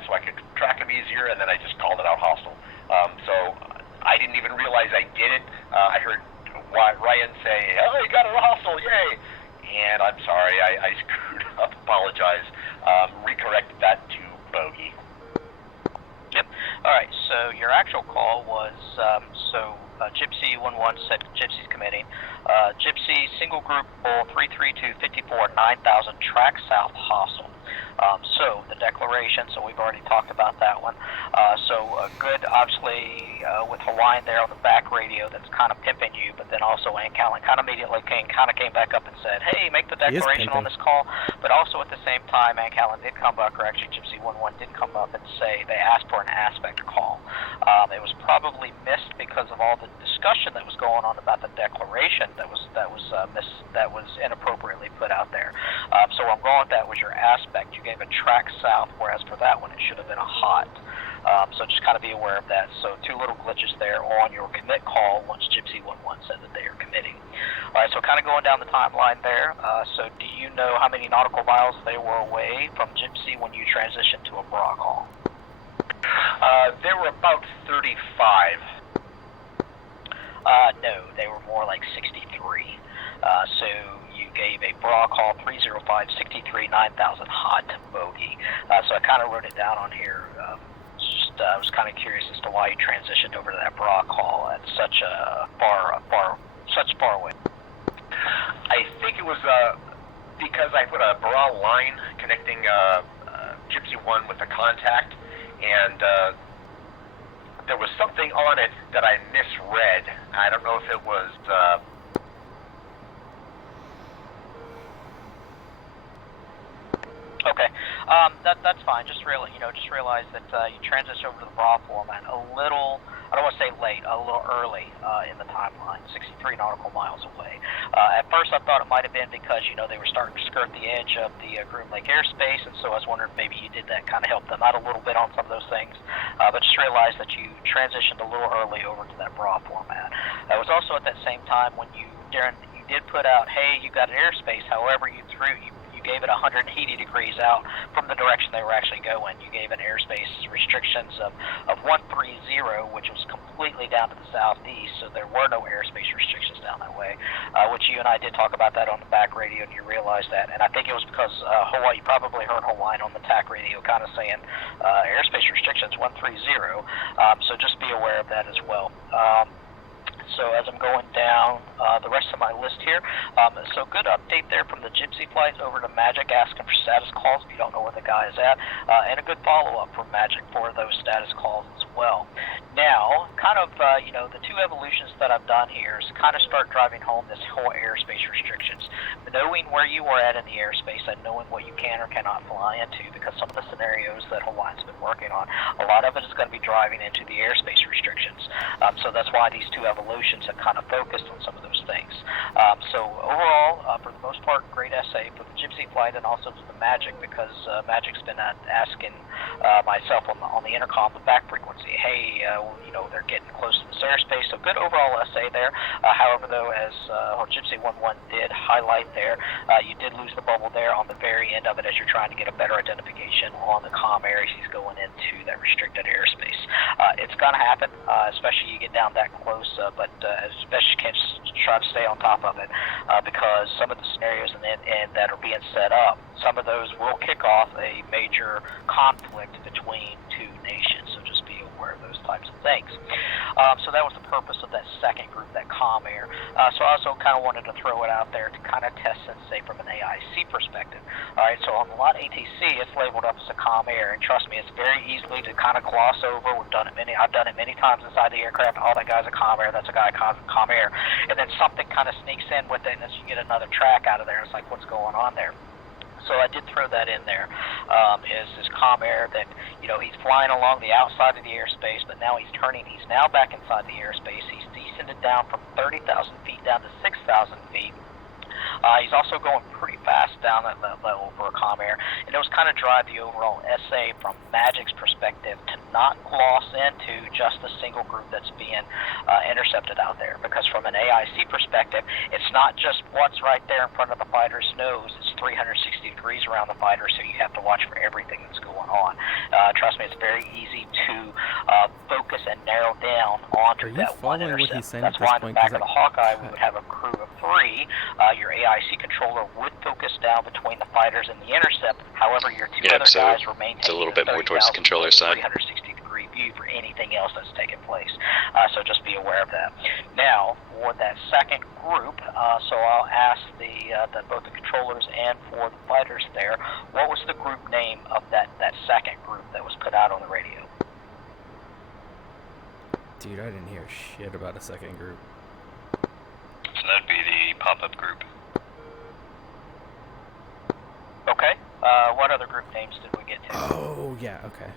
so I could track them easier, and then I just called it out hostile. So I didn't even realize I did it. I heard Ryan say, "Oh, you got it hostile, yay!" And I'm sorry, I screwed up. Apologize. Recorrected that to bogey. Yep. Alright, so your actual call was, Gypsy 1-1 said Gypsy's committing. Gypsy single group bull 33254 9000 track south hostile. So the declaration, so we've already talked about that one. Good, obviously, with Hawaiian there on the back radio that's kind of pimping you, but then also Ancallen kind of immediately came back up and said, hey, make the declaration on this call. But also at the same time, Ancallen did come back, or actually Gypsy 1-1 did come up and say they asked for an aspect call. It was probably missed because of all the discussion that was going on about the declaration that was inappropriately put out there. So where I'm going with that was your aspect. You gave a track south, whereas for that one it should have been a hot. So just kind of be aware of that. So two little glitches there on your commit call once Gypsy 1-1 said that they are committing. All right, so kind of going down the timeline there. So do you know how many nautical miles they were away from Gypsy when you transitioned to a bra call? They were about 35. No, they were more like 63. So you gave a bra call 305-63 9000 hot bogey. So I kind of wrote it down on here. I was kind of curious as to why you transitioned over to that bra call at such far away. I think it was because I put a bra line connecting Gypsy 1 with the contact, and there was something on it that I misread. I don't know if it was Okay, that's fine. Just realize that you transitioned over to the bra format a little. I don't want to say late, a little early in the timeline, 63 nautical miles away. At first, I thought it might have been because they were starting to skirt the edge of the Groom Lake airspace, and so I was wondering if maybe you did that kind of help them out a little bit on some of those things. But just realize that you transitioned a little early over to that bra format. It was also at that same time when you did put out, hey, you got an airspace. However, you gave it 180 degrees out from the direction they were actually going. You gave an airspace restrictions of 130, which was completely down to the southeast, so there were no airspace restrictions down that way, which you and I did talk about that on the back radio, and you realized that. And I think it was because you probably heard Hawaiian on the TAC radio kind of saying airspace restrictions 130, so just be aware of that as well. So as I'm going down the rest of my list here, so good update there from the Gypsy flights over to Magic asking for status calls if you don't know where the guy is at, and a good follow-up from Magic for those status calls as well. Now, kind of, the two evolutions that I've done here is kind of start driving home this whole airspace restrictions. Knowing where you are at in the airspace and knowing what you can or cannot fly into, because some of the scenarios that Hawaiian's been working on, a lot of it is going to be driving into the airspace restrictions. So that's why these two evolutions have kind of focused on some of those things. So overall, for the most part, great essay for the Gypsy flight and also for the Magic, because Magic's been asking myself on the intercom, the back frequency, hey, they're getting close to this airspace, so good overall essay there. However, though, as Gypsy 11 did highlight there, you did lose the bubble there on the very end of it as you're trying to get a better identification on the comm areas he's going into that restricted airspace. It's going to happen, especially you get down that close, but as best you can, just try to stay on top of it, because some of the scenarios and that are being set up, some of those will kick off a major conflict between two nations, so just be aware of those types of things. So that was the purpose of that second group, that comm air. So I also kind of wanted to throw it out there to kind of test Sensei from an AIC perspective. All right, so on the lot ATC, it's labeled up as a comm air, and trust me, it's very easily to kind of gloss over. I've done it many times inside the aircraft. Oh, that guy's a comm air, that's a guy comm air, and then something kind of sneaks in with it, and then you get another track out of there. It's like, what's going on there? So I did throw that in there, is this comm air that, he's flying along the outside of the airspace, but now he's now back inside the airspace. He's descended down from 30,000 feet down to 6,000 feet. He's also going pretty fast down at that level for a comm air, and it was kind of drive the overall essay from Magic's perspective to not gloss into just a single group that's being intercepted out there, because from an AIC perspective, it's not just what's right there in front of the fighter's nose, it's 360 degrees around the fighter, so you have to watch for everything that's going on. Trust me, it's very easy to focus and narrow down onto that one intercept. That's why in the back of the Hawkeye, we would have a crew of 3. Your AIC controller would focus down between the fighters and the intercept. However, your two other guys remain it's a little bit more towards the controller side. 360-degree view for anything else that's taking place. So just be aware of that. Now, for that second group, so I'll ask both the controllers and for the fighters there, what was the group name of that second group that was put out on the radio? Dude, I didn't hear shit about a second group. So that'd be the pop-up group. Okay. What other group names did we get to? Oh, yeah, okay.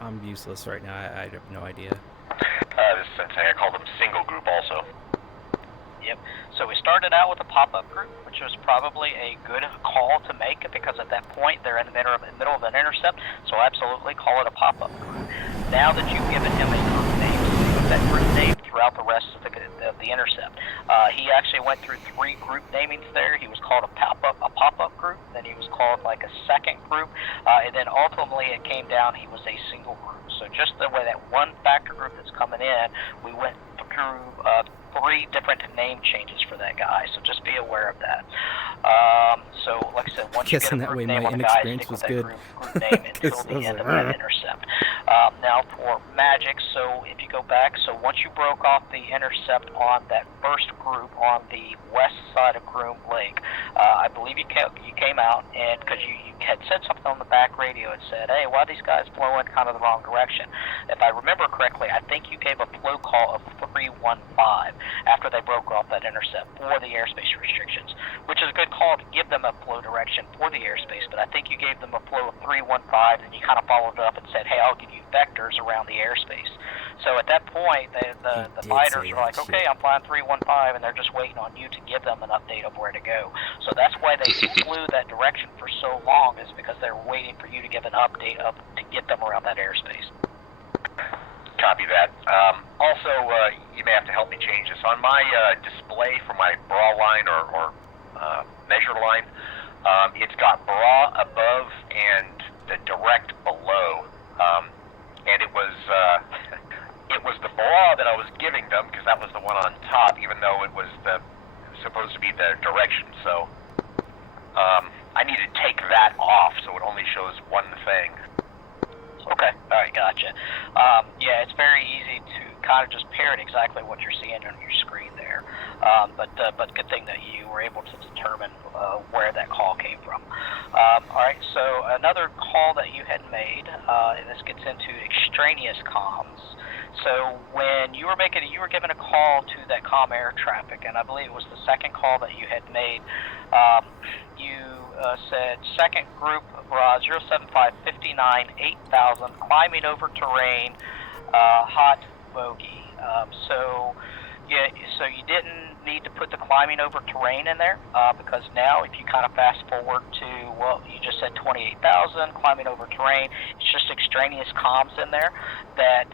I'm useless right now. I have no idea. This is Sensei. I call them single group also. Yep. So we started out with a pop-up group, which was probably a good call to make, because at that point they're in the middle of an intercept, so absolutely call it a pop-up group. Now that you've given him a group name, that group name throughout the rest of the intercept. He actually went through 3 group namings there. He was called a pop-up group, then he was called like a second group, and then ultimately it came down, he was a single group. So just the way that one factor group that's coming in, we went through 3 different name changes for that guy, so just be aware of that. So, like I said, once you get a group name on the guy, stick with that group name until the end of that intercept. Now for Magic, so if you go back, so once you broke off the intercept on that first group on the west side of Groom Lake, I believe you came out, and because you had said something on the back radio and said, hey, why are these guys blowing kind of the wrong direction? If I remember correctly, I think you gave a flow call of 315 after they broke off that intercept for the airspace restrictions, which is a good call to give them a flow direction for the airspace, but I think you gave them a flow of 315, and you kind of followed up and said, hey, I'll give you vectors around the airspace. So at that point, the fighters are like, okay, I'm flying 315, and they're just waiting on you to give them an update of where to go. So that's why they flew that direction for so long, is because they're waiting for you to give an update to get them around that airspace. Copy that. Also, you may have to help me change this. On my display for my bra line or measure line, it's got bra above and the direct below. And it was the bra that I was giving them, because that was the one on top, even though it was supposed to be the direction. So I need to take that off so it only shows one thing. Okay, all right, gotcha. Yeah, it's very easy to kind of just parrot exactly what you're seeing on your screen there. But good thing that you were able to determine where that call came from. All right, so another call that you had made, and this gets into extraneous comms. So when you were given a call to that comm air traffic, and I believe it was the second call that you had made, you said second group 07559 8000 climbing over terrain, hot bogey. So you didn't need to put the climbing over terrain in there because now if you kind of fast forward to, well, you just said 28,000 climbing over terrain. It's just extraneous comms in there that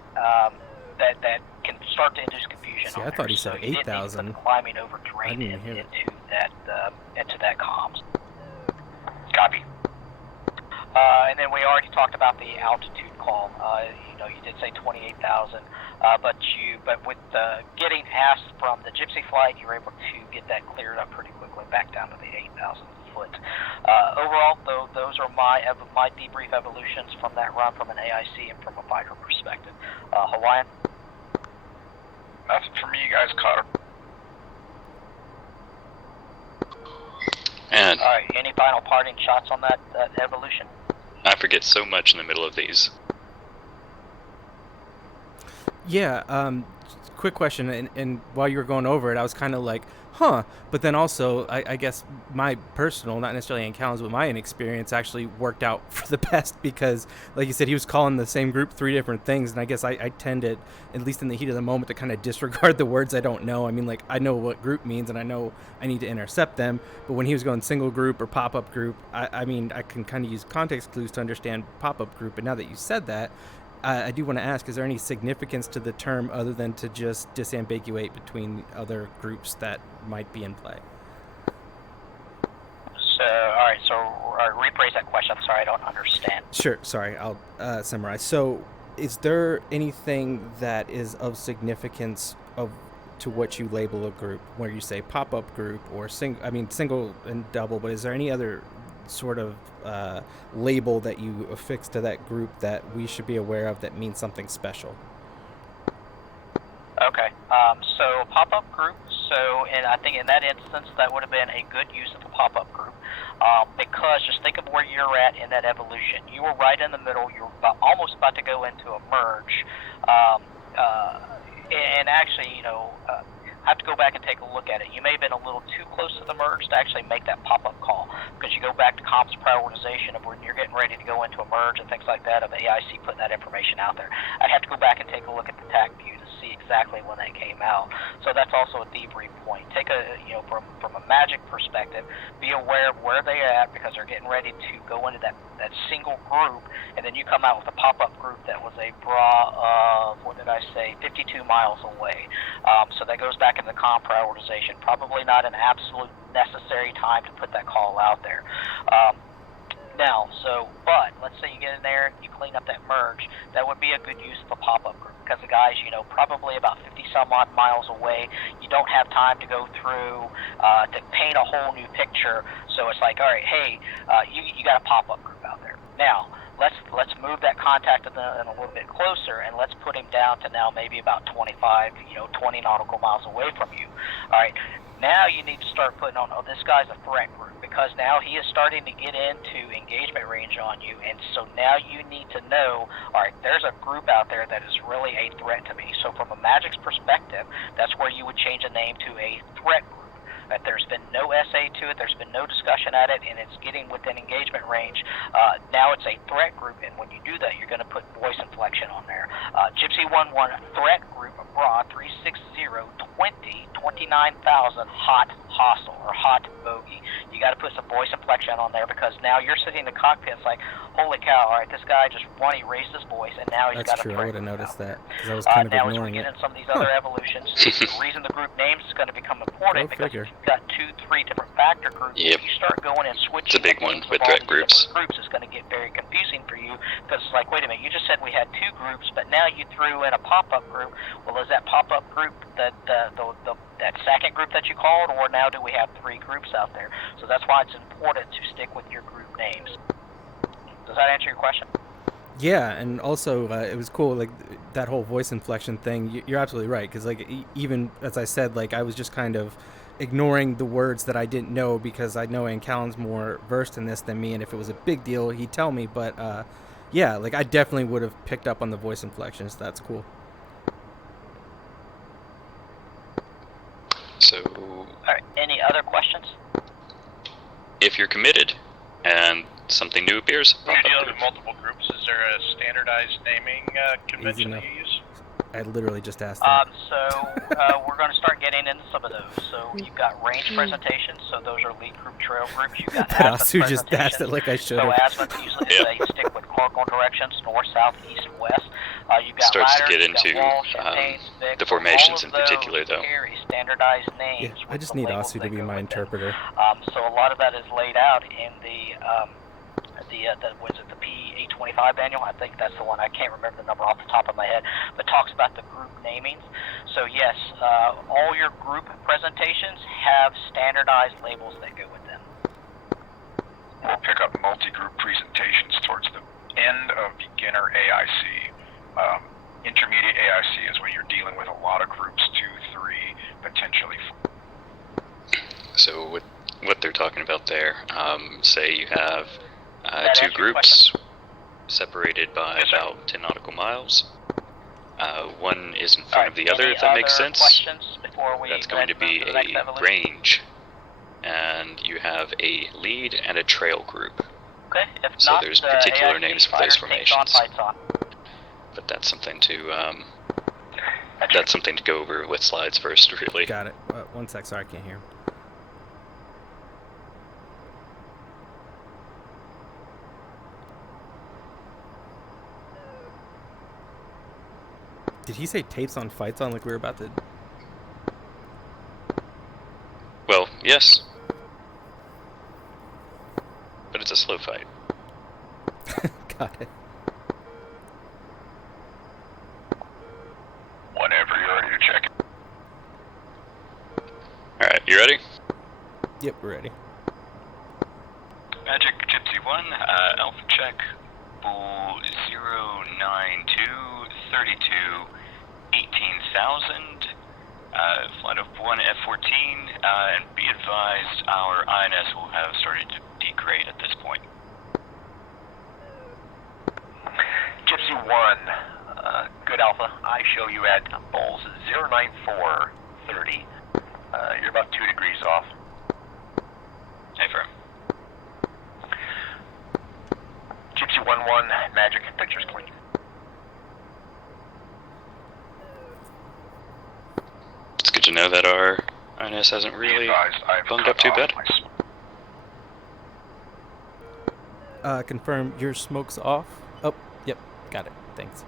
can start to induce confusion. See, I thought he said 8,000. Climbing over terrain into that comms. Copy. And then we already talked about the altitude call. You did say 28,000, but with getting asked from the Gypsy flight, you were able to get that cleared up pretty quickly, back down to the 8,000 foot. Overall, though, those are my debrief evolutions from that run from an AIC and from a fighter perspective. Hawaiian? Nothing for me, you guys caught her. And All right, any final parting shots on that evolution? I forget so much in the middle of these. Yeah, quick question, and while you were going over it, I was kind of like, huh, but then also, I guess my personal, not necessarily Ancallen's, but my inexperience actually worked out for the best because, like you said, he was calling the same group 3 different things, and I guess I tended, at least in the heat of the moment, to kind of disregard the words I don't know. I mean, like, I know what group means, and I know I need to intercept them, but when he was going single group or pop-up group, I mean, I can kind of use context clues to understand pop-up group, and now that you said that, I do want to ask, is there any significance to the term other than to just disambiguate between other groups that might be in play? So, all right, so rephrase that question. I'm sorry, I don't understand. Sure, sorry, I'll summarize. So, is there anything that is of significance to what you label a group, where you say pop-up group or single and double, but is there any other sort of label that you affix to that group that we should be aware of that means something special? Okay, so pop-up group, and I think in that instance that would have been a good use of a pop-up group because just think of where you're at in that evolution. You were right in the middle, you were almost about to go into a merge, and actually, I have to go back and take a look at it. You may have been a little too close to the merge to actually make that pop-up call because you go back to comms prioritization of when you're getting ready to go into a merge and things like that of AIC putting that information out there. I'd have to go back and take a look at the TAC view to see exactly when that came out. So that's also a debrief point. Take from a magic perspective, be aware of where they're at because they're getting ready to go into that single group, and then you come out with a pop-up group that was a bra of, 52 miles away. So that goes back into the comm prioritization. Probably not an absolute necessary time to put that call out there. But let's say you get in there, you clean up that merge, that would be a good use of a pop-up group because the guy's, probably about 50 some odd miles away. You don't have time to go through to paint a whole new picture. So it's like, all right, hey, you got a pop-up group out there. Now, let's move that contact in a little bit closer, and let's put him down to now maybe about 25, 20 nautical miles away from you. All right, now you need to start putting on, this guy's a threat group, because now he is starting to get into engagement range on you, and so now you need to know, all right, there's a group out there that is really a threat to me. So from a Magic's perspective, that's where you would change a name to a threat group. That there's been no SA to it, there's been no discussion at it, and it's getting within engagement range. Now it's a threat group, and when you do that, you're going to put voice inflection on there. Gypsy 11 threat group abroad 360 29,000 hot hostile or hot bogey. You got to put some voice inflection on there because now you're sitting in the cockpit. It's like, holy cow! All right, this guy just he raised his voice, and now he's got a threat. That's true. I would have noticed that because I was kind of ignoring it. Now as we get in some of these other evolutions, the reason the group names is going to become important because you've got 2-3 different factor groups. Yep. If you start going and switching, it's a big one with threat groups. It's going to get very confusing for you because it's like, wait a minute, you just said we had 2 groups, but now you threw in a pop-up group. Well, is that pop-up group that second group that you called, or now do we have 3 groups out there? So that's why it's important to stick with your group names. Does that answer your question? Yeah, and also it was cool, like that whole voice inflection thing. You're absolutely right, because like even as I said, like I was just kind of ignoring the words that I didn't know because I know Ancallen's more versed in this than me, and if it was a big deal, he'd tell me. But yeah, like I definitely would have picked up on the voice inflections. That's cool. So, Alright, any other questions? if you're committed and something new appears, When pop you're up dealing with group. multiple groups, is there a standardized naming convention that enough. you use? I literally just asked that. We're going to start getting into some of those. So you've got range presentations, so those are lead group, trail groups. You've got But azimuth Asu just dashed it presentations. like I should So have. azimuth usually they stick with cardinal directions, north, south, east, and west. You've got Starts to ladders, get you've got into, walls, champaigns, Vic, the formations all of in particular, those though. carry standardized Yeah, names. I with just the need labels Asu to that be go my with it. interpreter. So a lot of that is laid out in the was it the P825 manual? I think that's the one. I can't remember the number off the top of my head, but talks about the group namings. So yes, all your group presentations have standardized labels that go with them. We'll pick up multi-group presentations towards the end of beginner AIC. Intermediate AIC is when you're dealing with a lot of groups, 2, 3, potentially 4. So what they're talking about there, say you have That two answer your groups separated by Yes, sir. about 10 nautical miles. One is in front of the other, Any if that makes other sense. questions before we That's going to be move to the next a evolution? range, and you have a lead and a trail group. Okay, if So not, there's particular AIC names for those fighter takes on, formations. fights on. But that's something to go over with slides first, really. Got it. 1 sec. Sorry, I can't hear him. Did he say tapes on fights on like we were about to? Well, yes. But it's a slow fight. Got it. Whenever you're ready to check it. Alright, you ready? Yep, we're ready. Magic Gypsy 1, Alpha check, Bull 09232, 18,000, flight of 1 F-14, and be advised our INS will have started to degrade at this point. Gypsy 1, good Alpha. I show you at Bulls 09430. You're about 2 degrees off. Hey, firm. Gypsy 1-1, Magic, picture's clean. It's good to know that our INS hasn't Be really advised, I've bumped cut up too off bad. my Confirm your smoke's off. Oh, yep, got it. Thanks.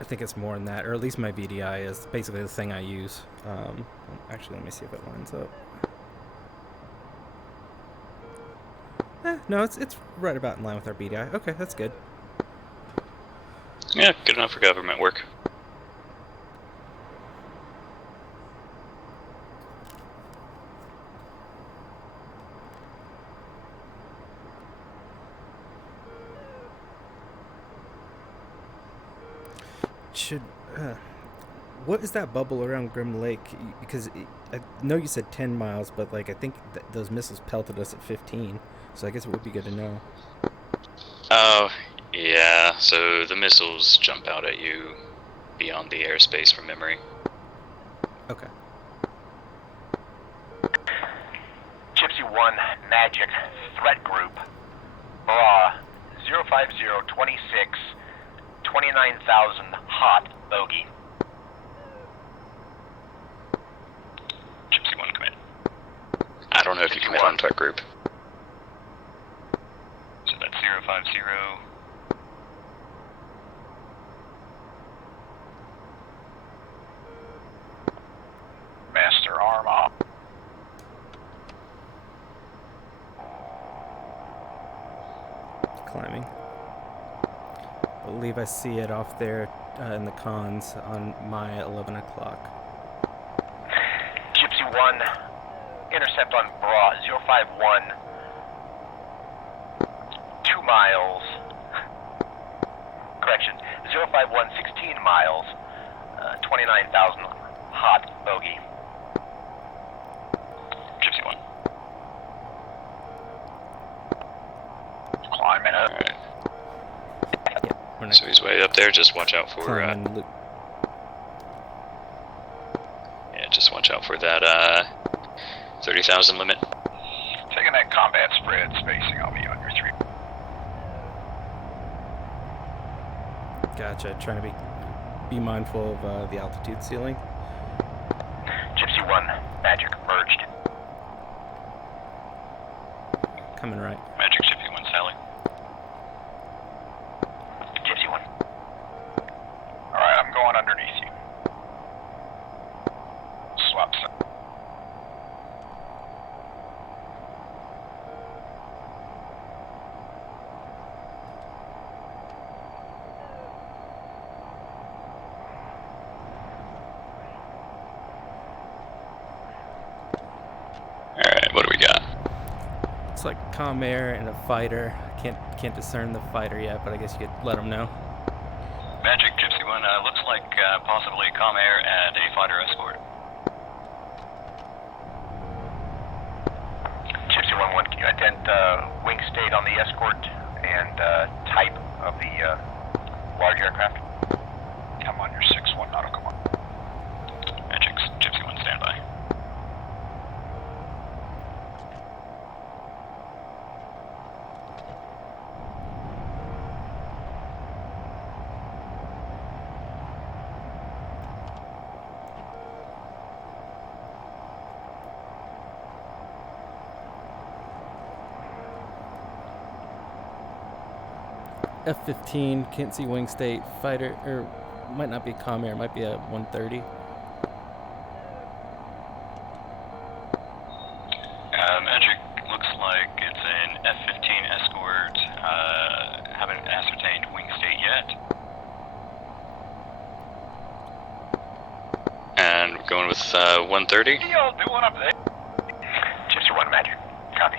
I think it's more than that, or at least my VDI is basically the thing I use. Actually, let me see if it lines up. No, it's right about in line with our VDI. Okay, that's good. Yeah, good enough for government work. Should what is that bubble around Grim Lake? Because I know you said 10 miles, but like I think those missiles pelted us at 15, so I guess it would be good to know. Oh, yeah, so the missiles jump out at you beyond the airspace from memory. Okay. Gypsy 1, Magic, Threat Group, Bra, 05026, 29,000, hot, bogey. Gypsy 1 commit. I don't know if you commit onto that group. So that's 050. master arm op. Climbing. I believe I see it off there in the cons on my 11 o'clock. Gypsy 1, intercept on Bra, 051, 2 miles, correction, 051, 16 miles, 29,000 hot bogey. Gypsy 1. Climbing up. Alright. We're not So he's way up there, just watch out for climbing loop. yeah, just watch out for that 30,000 limit. Taking that combat spread spacing, I'll be under 3. Gotcha. Trying to be mindful of the altitude ceiling. Gypsy 1, Magic, merged. Coming right. Magic Gypsy 1, Sally. Gypsy 1. Alright, I'm going underneath you. Swap set. Alright, what do we got? It's like comm air and a fighter. I can't discern the fighter yet, but I guess you could let them know. Magic Gypsy 1, looks like possibly comm air and a fighter escort. Gypsy 1-1, can you ident wing state on the escort and type of the large aircraft? I'm on your 6-1 nautical mark. Magic Gypsy 1, standby. F-15, can't see wing state. Fighter, or might not be comm air, might be a 130. Magic looks like it's an F-15 escort. Haven't ascertained wing state yet. And we're going with 130. What are y'all doing up there? Gypsy 1, Magic, copy.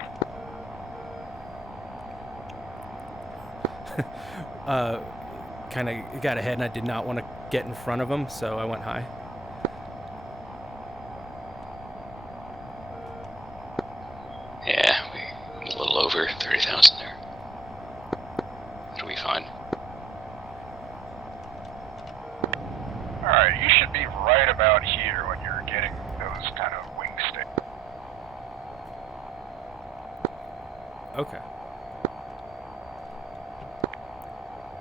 Kind of got ahead, and I did not want to get in front of him, so I went high. Yeah, we a little over 30,000 there. It'll be fine. Alright, you should be right about here when you're getting those kind of wing state. Okay.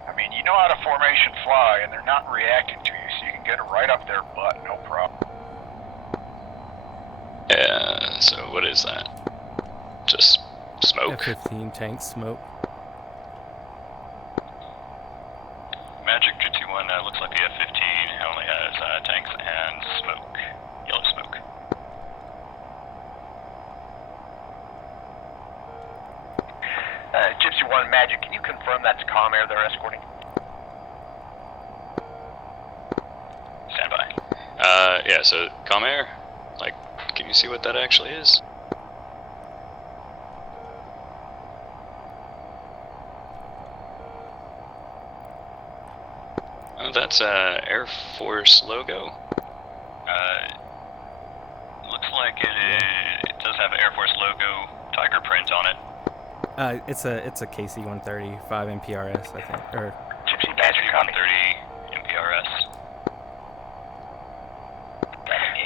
I mean, you know how to formation fly, and they're not reacting to you, so you can get it right up their butt, no problem. Yeah, so what is that? Just smoke? F-15 tank smoke. Magic Gypsy 1, looks like the F-15 only has tanks and smoke. Yellow smoke. Gypsy 1, Magic, can you confirm that's comm air they're escorting? Standby. Yeah, so comm air? Like, can you see what that actually is? Oh, that's Air Force logo. Looks like it does have Air Force logo, tiger print on it. It's a KC-130, 5 MPRS, I think, or Gypsy, Magic, copy. 130 MPRS.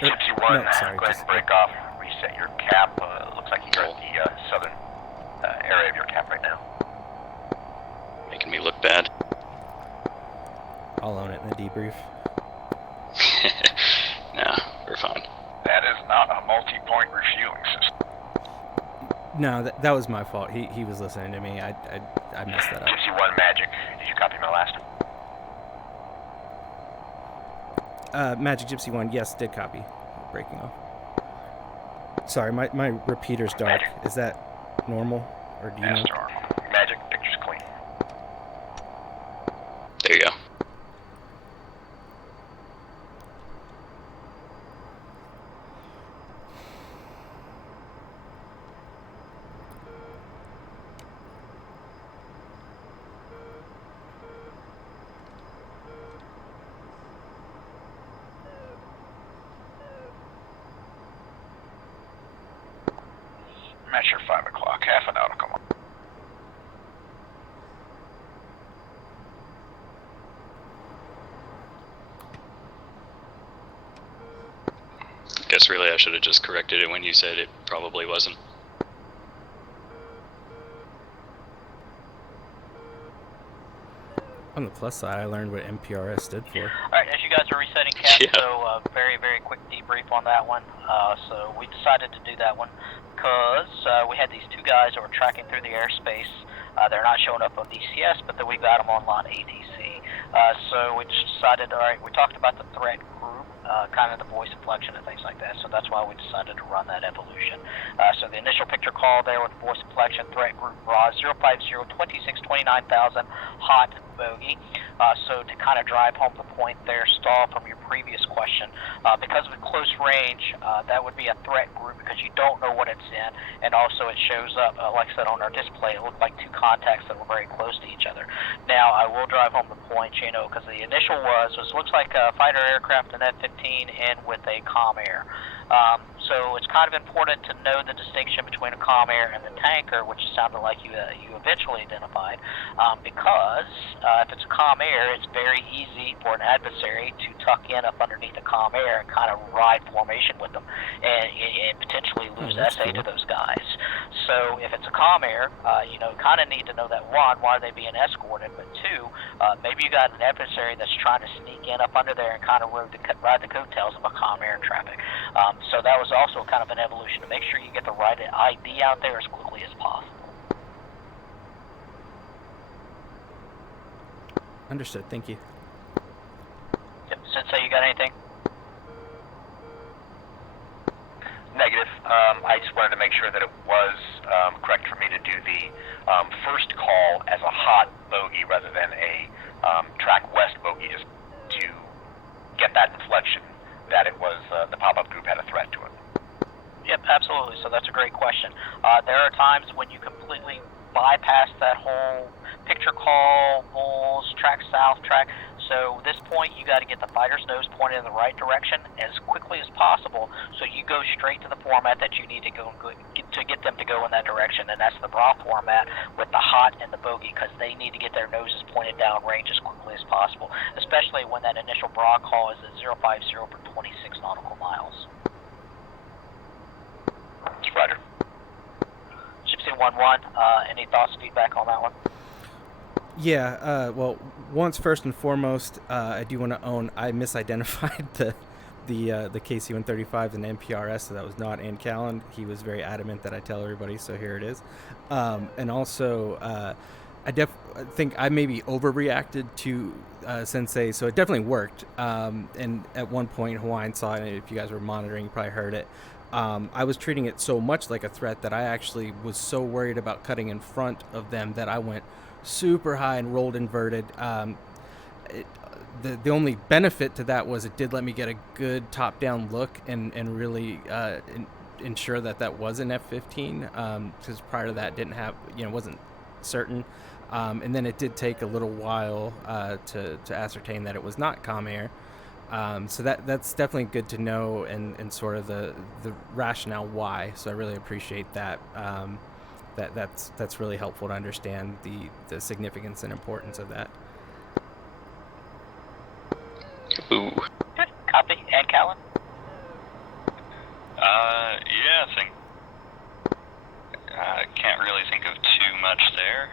Gypsy 1, no, sorry, go ahead just- and break off, reset your cap. Looks like you're at the southern area of your cap right now. Making me look bad. I'll own it in the debrief. Nah, we're fine. That is not a multi-point refueling system. No, that was my fault. He was listening to me. I messed that up. Gypsy 1, Magic, did you copy my last? Magic Gypsy 1, yes, did copy. Breaking off. Sorry, my repeater's dark. Magic. Is that normal, or do you know? Yes, normal. Magic, picture's clean. There you go. That's your 5 o'clock, half a nautical mile. Guess really I should have just corrected it when you said it probably wasn't. On the plus side, I learned what MPRS stood for. Alright, as you guys are resetting cap, Yeah. so very, very quick debrief on that one. So we decided to do that one because we had these two guys that were tracking through the airspace. They're not showing up on DCS, but then we got them on lot ATC. So we just decided, alright, we talked about the threat group, kind of the voice inflection and things like that, so that's why we decided to run that evolution. So the initial picture call there with voice inflection, threat group raw 050-26-29,000, hot bogey. So to kind of drive home the point there, Stahl, from your previous question, because of the close range, that would be a threat group because you don't know what it's in, and also it shows up, like I said, on our display, it looked like two contacts that were very close to each other. Now, I will drive home the point, you know, because the initial was looks like a fighter aircraft, an F-15, and with a comm air. So it's kind of important to know the distinction between a comm air and the tanker, which sounded like you eventually identified, because if it's a comm air, it's very easy for an adversary to tuck in up underneath a comm air and kind of ride formation with them and potentially lose SA to those guys. So if it's a comm air, you know, kind of need to know that, one, why are they being escorted, but two, maybe you got an adversary that's trying to sneak in up under there and kind of ride the coattails of a comm air traffic. So that was also kind of an evolution to make sure you get the right ID out there as quickly as possible. Understood. Thank you. Yep. Sensei, you got anything? Negative. I just wanted to make sure that it was correct for me to do the first call as a hot bogey rather than a track west bogey, just to get that inflection that it was the pop-up group had a threat to it. Yep, absolutely. So that's a great question. There are times when you completely bypass that whole picture call, bulls, track south, track. So at this point, you got to get the fighter's nose pointed in the right direction as quickly as possible. So you go straight to the format that you need to go to get them to go in that direction, and that's the bra format with the hot and the bogey, because they need to get their noses pointed down range as quickly as possible, especially when that initial bra call is at 050 for 26 nautical miles. Roger. Gypsy 1-1, any thoughts, feedback on that one? Yeah, well, first and foremost, I do want to own I misidentified the KC-135 and MPRS, so that was not Ancallen. He was very adamant that I tell everybody, so here it is. And also, I think I maybe overreacted to Sensei, so it definitely worked. And at one point, Hawaiian saw it, and if you guys were monitoring, you probably heard it. I was treating it so much like a threat that I actually was so worried about cutting in front of them that I went super high and rolled inverted. The only benefit to that was it did let me get a good top-down look and really ensure that was an F-15, because prior to that didn't have, wasn't certain. And then it did take a little while to ascertain that it was not comm air. So that's definitely good to know, and sort of the rationale why. So I really appreciate that. That's really helpful to understand the significance and importance of that. Ooh. Good. Copy. Ancallen? Yeah, I think I can't really think of too much there.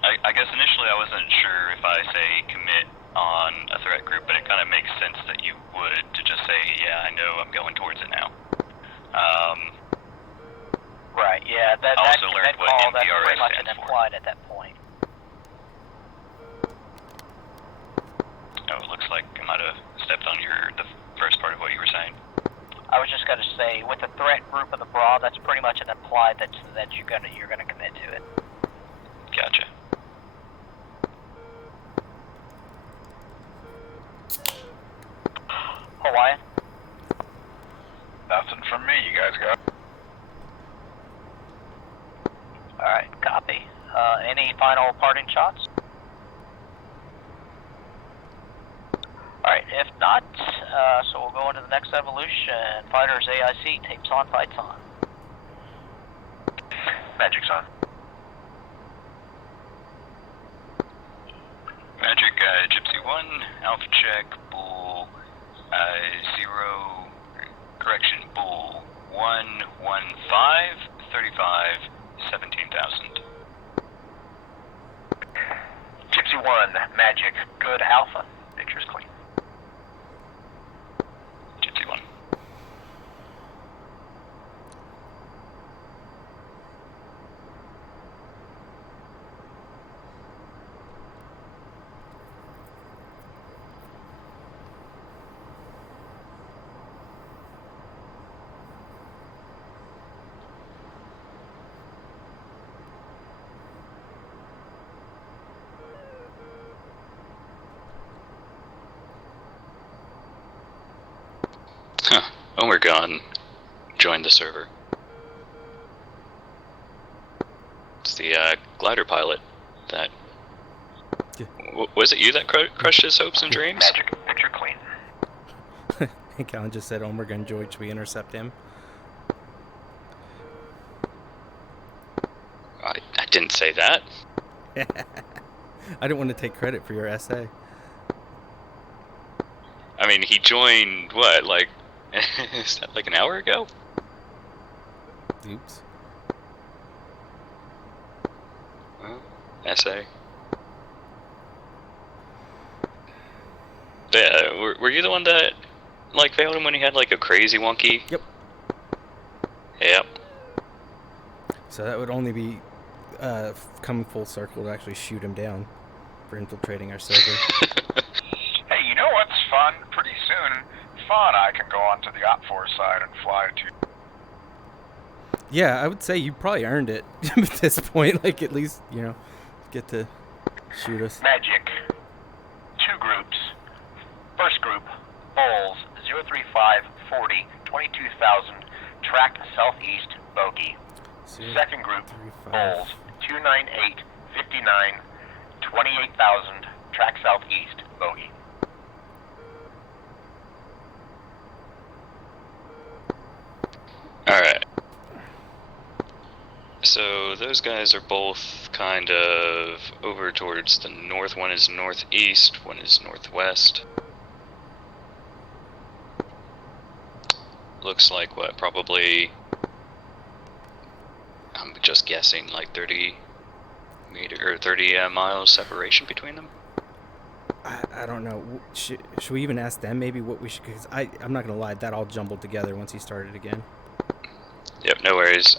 I guess initially I wasn't sure if I say commit on a threat group, but it kind of makes sense that you would, to just say, yeah, I know I'm going towards it now. Right, yeah, that I also learned that what call, that's MPRS pretty much stands for. implied at that point. Oh, it looks like I might have stepped on the first part of what you were saying. I was just going to say, with the threat group of the bra, that's pretty much an implied that you're gonna commit to it. Gotcha. Hawaiian? Nothing from me, you guys got. Alright, copy. Any final parting shots? Alright, If not, so we'll go into the next evolution. Fighters AIC, tapes on, fights on. Magic's on. Magic, Gypsy 1, Alpha check, Bull 0, correction, Bull 115, 35, 17,000. Gypsy 1, Magic, good Alpha. Picture's clean. Gypsy 1. Huh. Omegon joined the server. It's the glider pilot that... Yeah. Was it you that crushed his hopes and dreams? Magic, picture clean. Ancallen just said, we're going to join. Should we intercept him? I didn't say that. I didn't want to take credit for your essay. I mean, he joined, what, like... is that like an hour ago? Oops. Well, essay. Yeah, were you the one that, like, failed him when he had, like, a crazy wonky? Yep. Yep. So that would only be coming full circle to actually shoot him down for infiltrating our server. Hey, you know what's fun? Pretty soon, Fah and I can go onto the Op4 side and fly to... Yeah, I would say you probably earned it at this point. Like, at least, you know, get to shoot us. Magic, 2 groups. First group, Bulls 03540, 22,000, track southeast, bogey. Second group, Bulls 29859, 28,000, track southeast, bogey. Alright. So those guys are both kind of over towards the north. One is northeast, one is northwest. Looks like what, probably, I'm just guessing, like 30 miles separation between them. I don't know. Should we even ask them maybe what we should? Because I'm not gonna lie, that all jumbled together once he started again. Yep, no worries.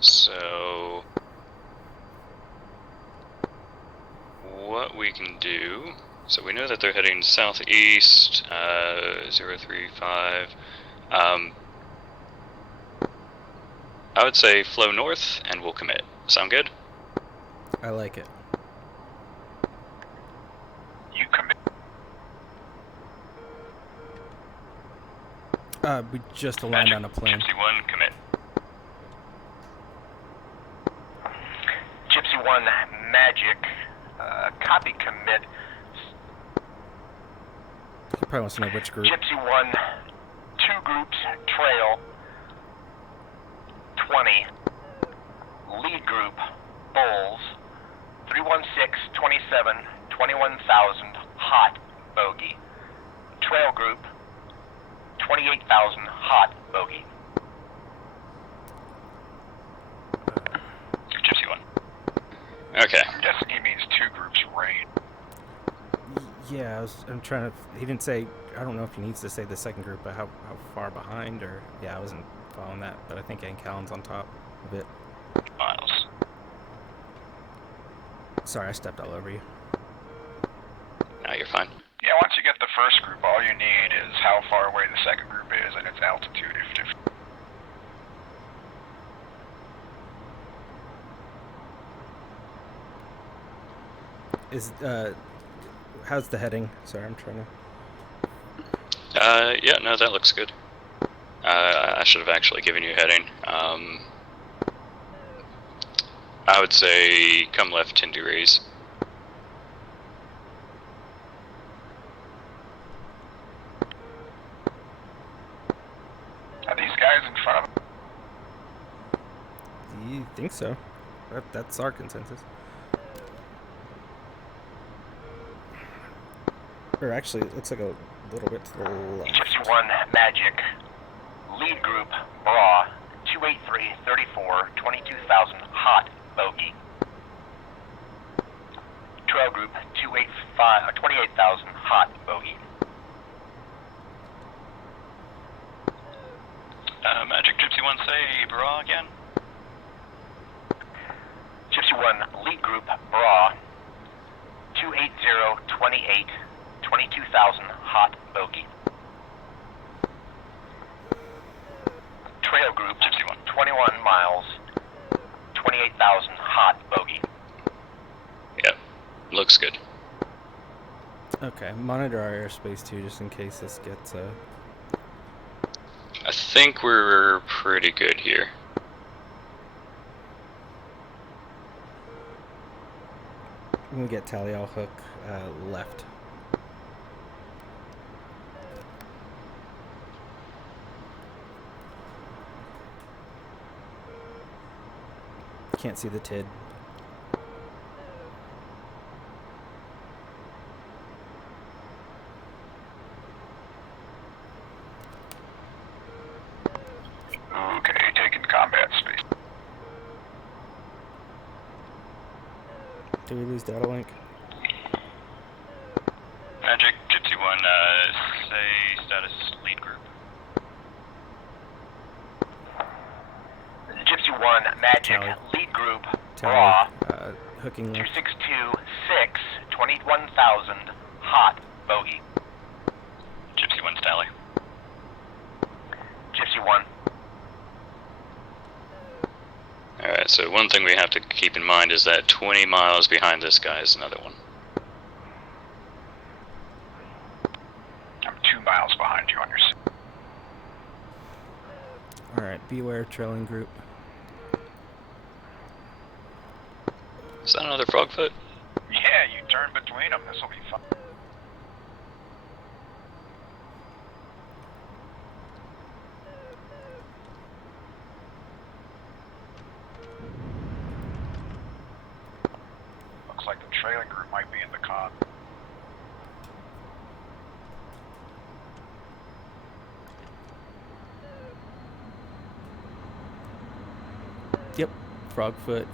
So what we can do, so we know that they're heading southeast, 035. I would say flow north and we'll commit. Sound good? I like it. You commit. We just aligned on a plan. Gypsy 1, commit. Gypsy 1, Magic, copy commit. He probably wants to know which group. Gypsy 1, 2 groups, trail, 20. Lead group, Bulls, 316, 27, 21,000, hot, bogey. Trail group, 28,000, hot, bogey. Gypsy 1. Okay. I'm guessing he means 2 groups rain. Yeah, I'm trying to. He didn't say. I don't know if he needs to say the second group, but how far behind, or yeah, I wasn't following that. But I think Ancallen's on top of it. Miles. Sorry, I stepped all over you. No, you're fine. Yeah, once you get the first group, all you need is how far away the second group is and its altitude. Is how's the heading? Sorry, I'm trying to. Yeah, no, that looks good. I should have actually given you a heading. I would say come left 10 degrees. I think so. That's our consensus. Or actually, it looks like a little bit to the left. Gypsy 1, Magic. Lead group, Bra, 28334, 22,000, hot, bogey. Trail group, 28,000, hot, bogey. Magic Gypsy 1, say Bra again. Gypsy 1, lead group, Bra, 28028, 22,000, hot, bogey. Trail group, Gypsy 1. 21 miles, 28,000, hot, bogey. Yep, looks good. Okay, monitor our airspace too, just in case this gets I think we're pretty good here. when we get tally, I'll hook left. Can't see the TID. Okay, taking combat space. Do we lose data link? Magic Gypsy 1, say status lead group. Gypsy 1, Magic, Tally. lead group, Tally, Bra, hooking left. 2626, 21,000, hot, bogey. Gypsy 1's tally. Gypsy 1. Alright, so one thing we have to keep in mind is that 20 miles behind this guy is another one. I'm 2 miles behind you on your... Alright, beware trailing group. Is that another frogfoot? Yeah, you turn between them. This will be fun. Looks like the trailing group might be in the con. Yep, frogfoot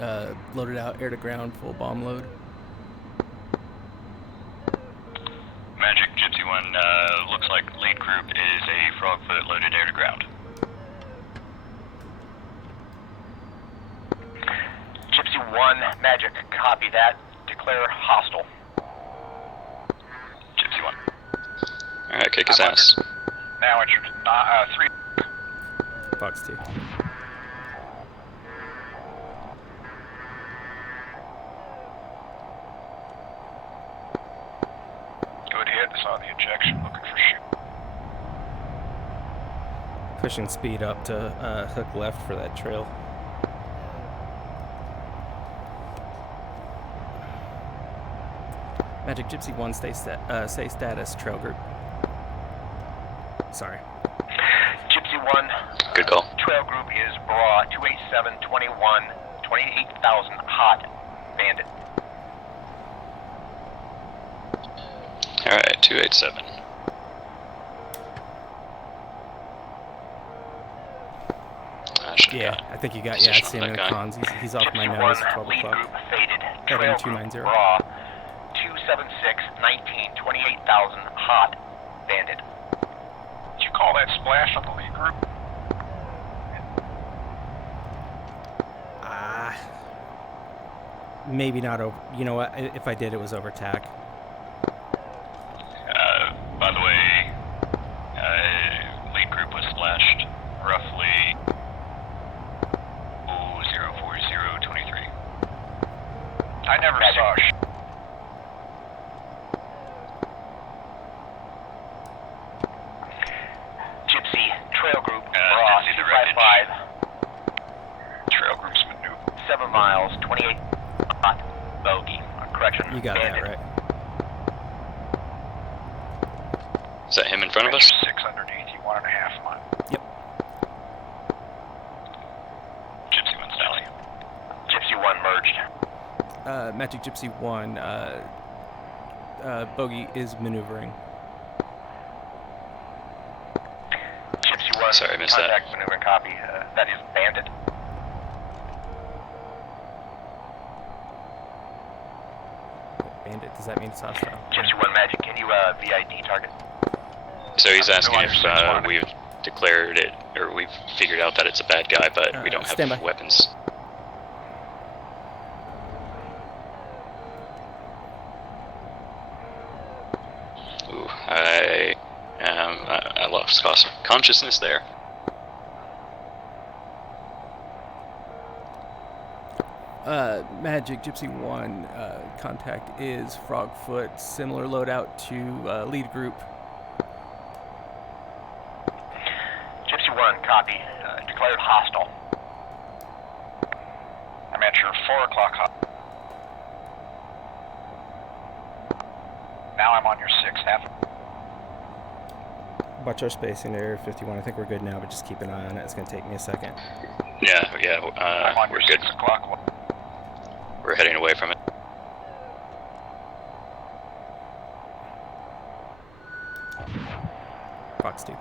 loaded out, air to ground, full bomb load. Magic Gypsy 1, looks like lead group is a frogfoot loaded air to ground. Gypsy 1, Magic, copy that. Declare hostile. Gypsy 1. Alright, kick his I'm ass. Now it's your 3. Box 2. Good hit. Saw the ejection. Looking for shoot. Pushing speed up to hook left for that trail. Magic Gypsy 1, say status, trail group. Sorry. Gypsy 1, Good call. trail group is Bra, 28721, 28,000, hot, bandit. Alright, 287. Yeah, I think you got, yeah, I see him in the cons. He's off my Gypsy nose, 1, 12 lead o'clock. group faded. Heading Trail 290. group, Bra, 27619, 28,000, hot, bandit. Did you call that splash on the lead group? Maybe not over. You know what? If I did, it was over tack. By the way, lead group was splashed roughly 04023. I never saw a Gypsy, trail group, Bra, Gypsy the wreckage. 255, trail group's maneuver. 7 miles, 28, hot, bogey. Correction, You got bandit. that right. Is that him in front of us? 681.5 miles. Yep. Gypsy 1's tally. Magic Gypsy 1, Bogey is maneuvering. Gypsy 1, Sorry, I missed that. contact maneuver copy. That is Bandit. Bandit, does that mean it's hostile? Gypsy 1 Magic, can you VID target? So he's asking if 206 we've declared it, or we've figured out that it's a bad guy, but we don't stand have by. weapons. Ooh, I lost consciousness there. Magic Gypsy 1, contact is Frogfoot, similar loadout to lead group. Gypsy 1, copy. Declared hostile. I'm at your 4 o'clock hop. Now I'm on your 6 half. Watch our spacing there, 51. I think we're good now, but just keep an eye on it. It's going to take me a second. Yeah, I'm on we're your good. 6 o'clock. We're heading away from it. Fox 2.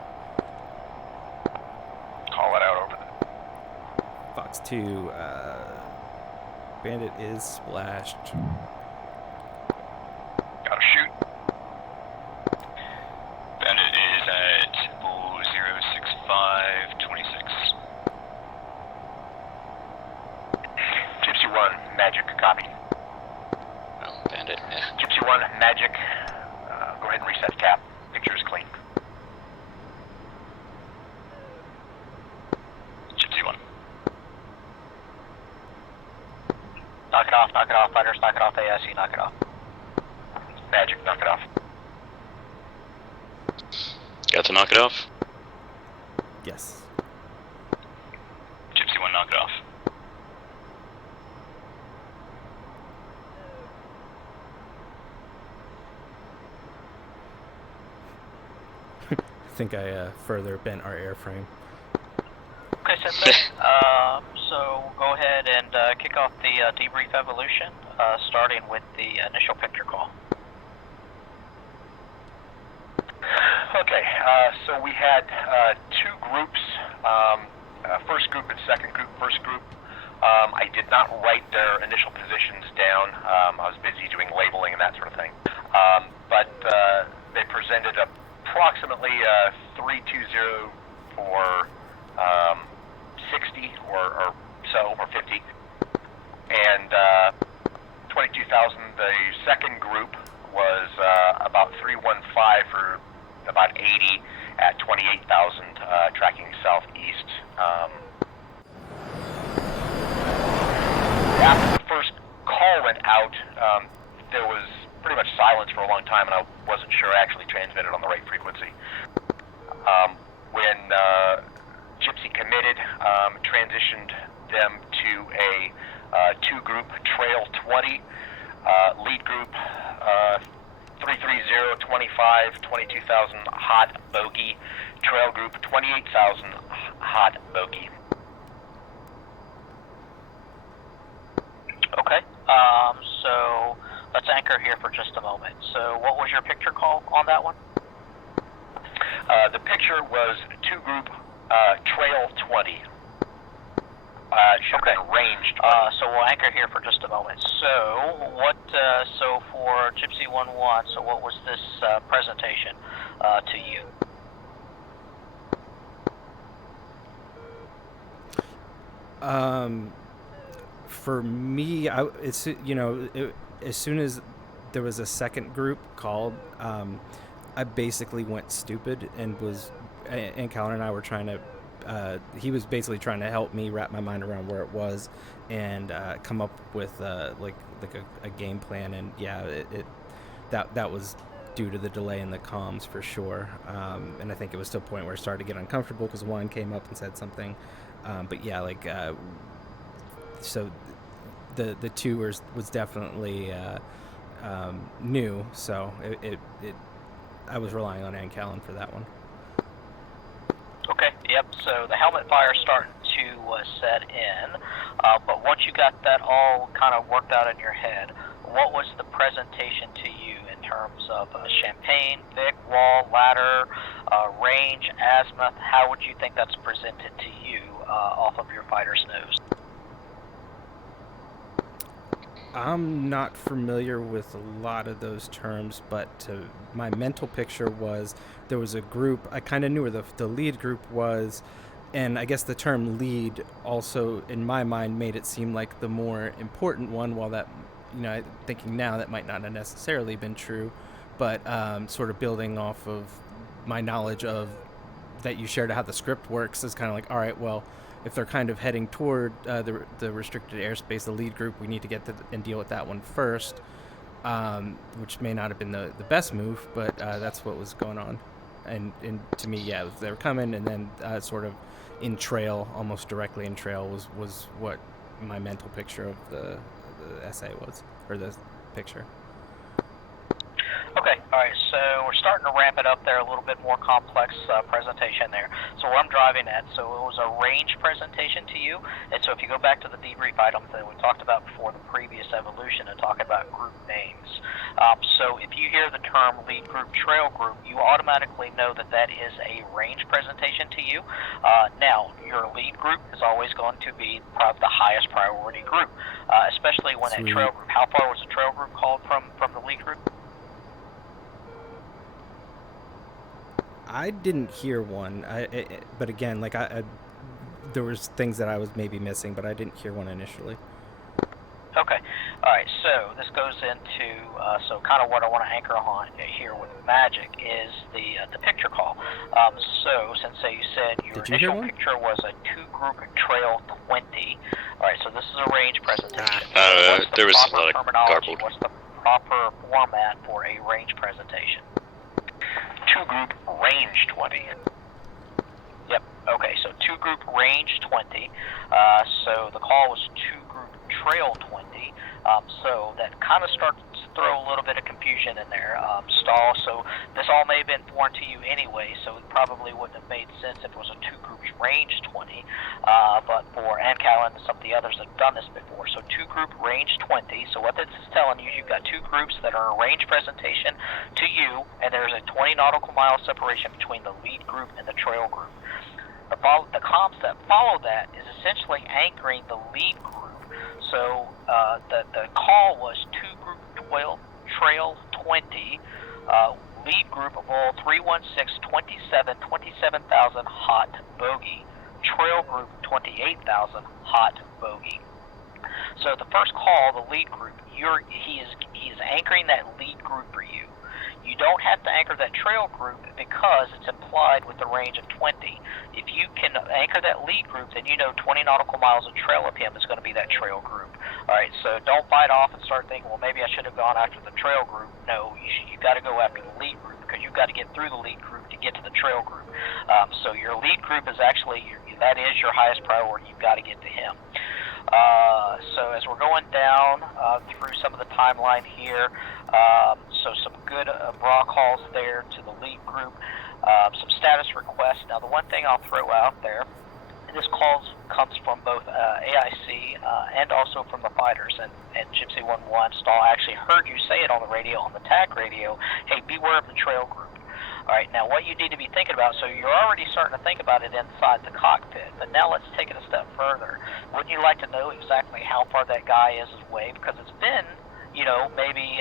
Call it out over there. Fox 2, Bandit is splashed. Gotta shoot. Bandit is at 06526. Gypsy 1, Magic, copy. Oh, Bandit, yeah. Gypsy 1, Magic. Go ahead and reset cap. Picture is clean. Gypsy 1. Knock it off, fighters, knock it off, AIC, knock it off. Magic, knock it off. Got to knock it off? Yes. Gypsy 1, knock it off. I think I further bent our airframe. Okay, Sensei. So go ahead and kick off the debrief evolution, starting with the initial picture call. Okay, so we had 2 groups, first group and second group. First group, I did not write their initial positions down. I was busy doing labeling and that sort of thing. But they presented approximately 320 for 60 or so, or 50. And 22,000, the second group was about 315 for about 80 at 28,000, tracking southeast. After the first call went out, there was pretty much silence for a long time, and I wasn't sure I actually transmitted on the right frequency. When Gypsy committed, transitioned them to a 2-group trail 20, lead group 330, 25, 22,000 hot bogey, trail group 28,000 hot bogey. Okay, so let's anchor here for just a moment. So what was your picture call on that one? The picture was 2-group trail 20. Should have been range 20. So we'll anchor here for just a moment. So what? So for Gypsy 1-1, so what was this presentation to you? For me, as soon as there was a second group called, I basically went stupid and Ancallen and I were trying to, he was basically trying to help me wrap my mind around where it was and come up with a game plan. And yeah, that was due to the delay in the comms for sure. And I think it was to a point where I started to get uncomfortable because one came up and said something. But yeah, so the 2 was definitely new, so it I was relying on Ancallen for that one. Okay, yeah, Yep, so the helmet fire is starting to set in, but once you got that all kind of worked out in your head, what was the presentation to you in terms of champagne, thick, wall, ladder, range, azimuth? How would you think that's presented to you off of your fighter's nose? I'm not familiar with a lot of those terms, but my mental picture was there was a group. I kind of knew where the lead group was, and I guess the term lead also, in my mind, made it seem like the more important one, while that, thinking now that might not have necessarily been true, but sort of building off of my knowledge of that you shared how the script works is kind of like, all right, well, if they're kind of heading toward the restricted airspace, the lead group, we need to get and deal with that one first, which may not have been the best move, but that's what was going on. And to me, yeah, they were coming, and then sort of in trail, almost directly in trail, was what my mental picture of the essay was, or the picture. Okay, all right, so we're starting to ramp it up there, a little bit more complex presentation there. So what I'm driving at, so it was a range presentation to you, and so if you go back to the debrief items that we talked about before the previous evolution and talking about group names. So if you hear the term lead group, trail group, you automatically know that that is a range presentation to you. Now, your lead group is always going to be probably the highest priority group, especially when that trail group, how far was the trail group called from the lead group? I didn't hear one, but again, like there was things that I was maybe missing, but I didn't hear one initially. Okay, all right. So this goes into so kind of what I want to anchor on here with Magic is the picture call. So Sensei, you said your initial picture was a 2-group trail 20. All right, so this is a range presentation. There was a lot of garbled. What's the proper format for a range presentation? 2-group range 20. Yep. Okay, so 2-group range 20. So the call was 2-group trail 20. So that kind of starts to throw a little bit of confusion in there. Stall. So this all may have been foreign to you anyway, so it probably wouldn't have made sense if it was a 2-group range 20. But for Ancallen and some of the others that have done this before, so 2-group range 20. So what this is telling you, you've got 2 groups that are a range presentation to you, and there's a 20 nautical mile separation between the lead group and the trail group. The comps that follow that is essentially anchoring the lead group. So the call was 2-group trail 20, lead group of all 316, 27,000 hot bogey, trail group 28,000 hot bogey. So the first call, the lead group, he is anchoring that lead group for you. You don't have to anchor that trail group because it's implied with the range of 20. If you can anchor that lead group, then you know 20 nautical miles of trail of him is going to be that trail group. All right, so don't bite off and start thinking, well, maybe I should have gone after the trail group. No, you've got to go after the lead group because you've got to get through the lead group to get to the trail group. So your lead group is actually, that is your highest priority. You've got to get to him. So as we're going down through some of the timeline here, so some good bra calls there to the lead group, some status requests. Now the one thing I'll throw out there, this call comes from both AIC and also from the fighters, and Gypsy 11 Stall actually heard you say it on the radio, on the TAC radio, hey, beware of the trail group. All right, now what you need to be thinking about, so you're already starting to think about it inside the cockpit, but now let's take it a step further. Wouldn't you like to know exactly how far that guy is away? Because it's been, maybe,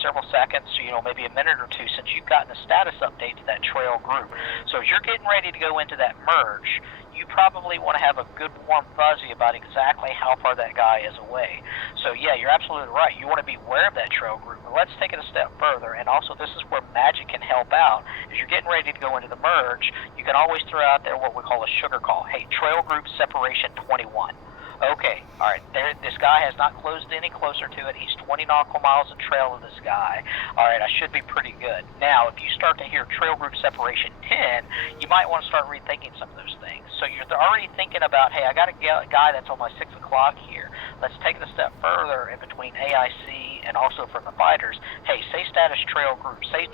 several seconds, maybe a minute or two since you've gotten a status update to that trail group. So as you're getting ready to go into that merge, you probably want to have a good warm fuzzy about exactly how far that guy is away. So yeah, you're absolutely right. You want to be aware of that trail group. But let's take it a step further, and also this is where Magic can help out. As you're getting ready to go into the merge, you can always throw out there what we call a sugar call. Hey, trail group separation 21. Okay, all right, this guy has not closed any closer to it. He's 20 nautical miles in trail of this guy. All right, I should be pretty good. Now, if you start to hear trail group separation 10, you might want to start rethinking some of those things. So you're already thinking about, hey, I got a guy that's on my 6 o'clock here. Let's take it a step further in between AIC and also from the fighters, hey, say status trail group, say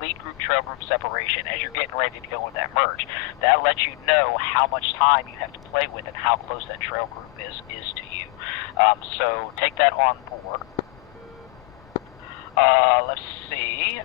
lead group, trail group separation as you're getting ready to go into that merge. That lets you know how much time you have to play with and how close that trail group is to you. So take that on board. Let's see.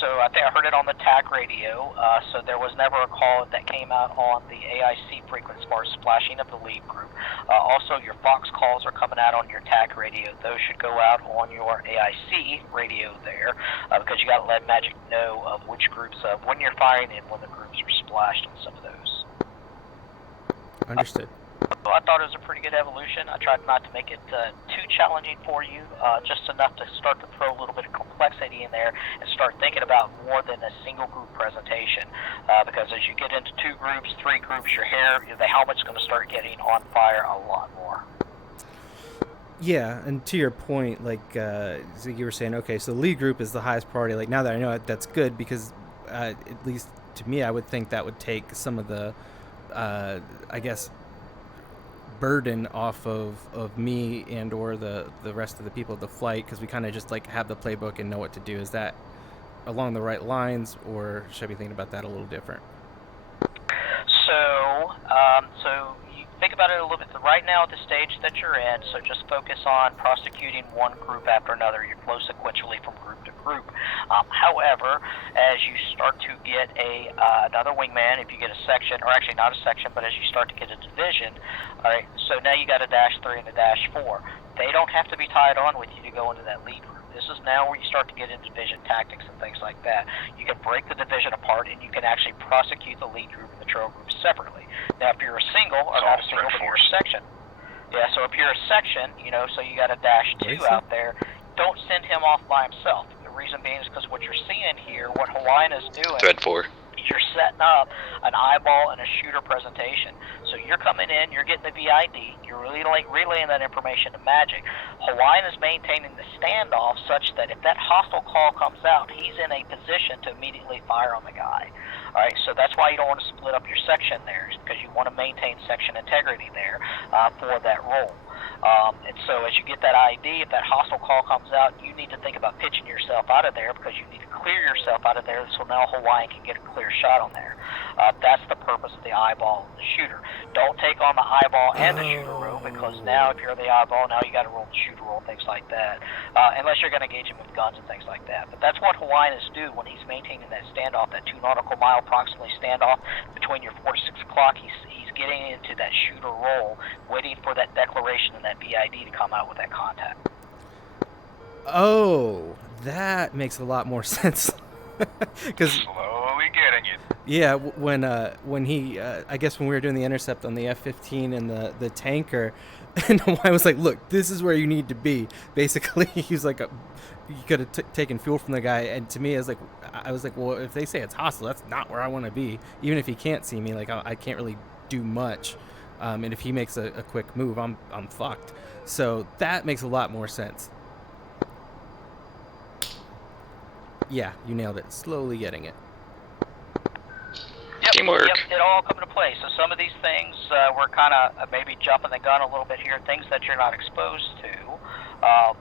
So I think I heard it on the TAC radio. So there was never a call that came out on the AIC frequency for splashing of the lead group. Also, your Fox calls are coming out on your TAC radio. Those should go out on your AIC radio there because you got to let Magic know of which groups, when you're firing and when the groups are splashed on some of those. Understood. So I thought it was a pretty good evolution. I tried not to make it too challenging for you, just enough to start to throw a little bit of complexity in there and start thinking about more than a single group presentation. Because as you get into 2 groups, 3 groups, the helmet's going to start getting on fire a lot more. Yeah, and to your point, like so you were saying, okay, so the lead group is the highest priority. Like now that I know it, that's good because at least to me, I would think that would take some of the, I guess, burden off of me and or the rest of the people at the flight, because we kind of just like have the playbook and know what to do. Is that along the right lines, or should I be thinking about that a little different? So you think about it a little bit. Right now at the stage that you're in, so just focus on prosecuting one group after another. You flow sequentially from group to group. However, as you start to get another wingman, if you get a section, or actually not a section, but as you start to get a division, all right, so now you got a -3 and a -4. They don't have to be tied on with you to go into that lead group. This is now where you start to get into division tactics and things like that. You can break the division apart, and you can actually prosecute the lead group and the trail group separately. Now, if you're a single, or not a single, but you're a section. Yeah, so if you're a section, so you got a -2 out there, don't send him off by himself. The reason being is because what you're seeing here, what Hawaiian is doing... Thread 4. You're setting up an eyeball and a shooter presentation. So you're coming in, you're getting the VID, you're really relaying that information to Magic. Hawaiian is maintaining the standoff such that if that hostile call comes out, he's in a position to immediately fire on the guy. All right, so that's why you don't want to split up your section there, because you want to maintain section integrity there for that role. And so as you get that ID, if that hostile call comes out, you need to think about pitching yourself out of there, because you need to clear yourself out of there so now Hawaiian can get a clear shot on there. That's the purpose of the eyeball and the shooter. Don't take on the eyeball and the shooter roll, because now if you're the eyeball, now you got to roll the shooter roll, things like that, unless you're going to engage him with guns and things like that. But that's what Hawaiian is doing when he's maintaining that standoff, that 2 nautical mile approximately standoff between your 4 to 6 o'clock. He's getting into that shooter roll, waiting for that declaration and that VID to come out with that contact. Oh, that makes a lot more sense. Because Slowly getting it. yeah, when he, I guess when we were doing the intercept on the F-15 and the tanker, and I was like, look, this is where you need to be. Basically, he was like, you could have taken fuel from the guy, and to me, I was like, well, if they say it's hostile, that's not where I want to be. Even if he can't see me, like I can't really do much, and if he makes a quick move, I'm fucked. So that makes a lot more sense. Yeah, you nailed it. Slowly getting it. Yep, Teamwork. Yep, it all come into play. So some of these things we're kind of maybe jumping the gun a little bit here, things that you're not exposed to.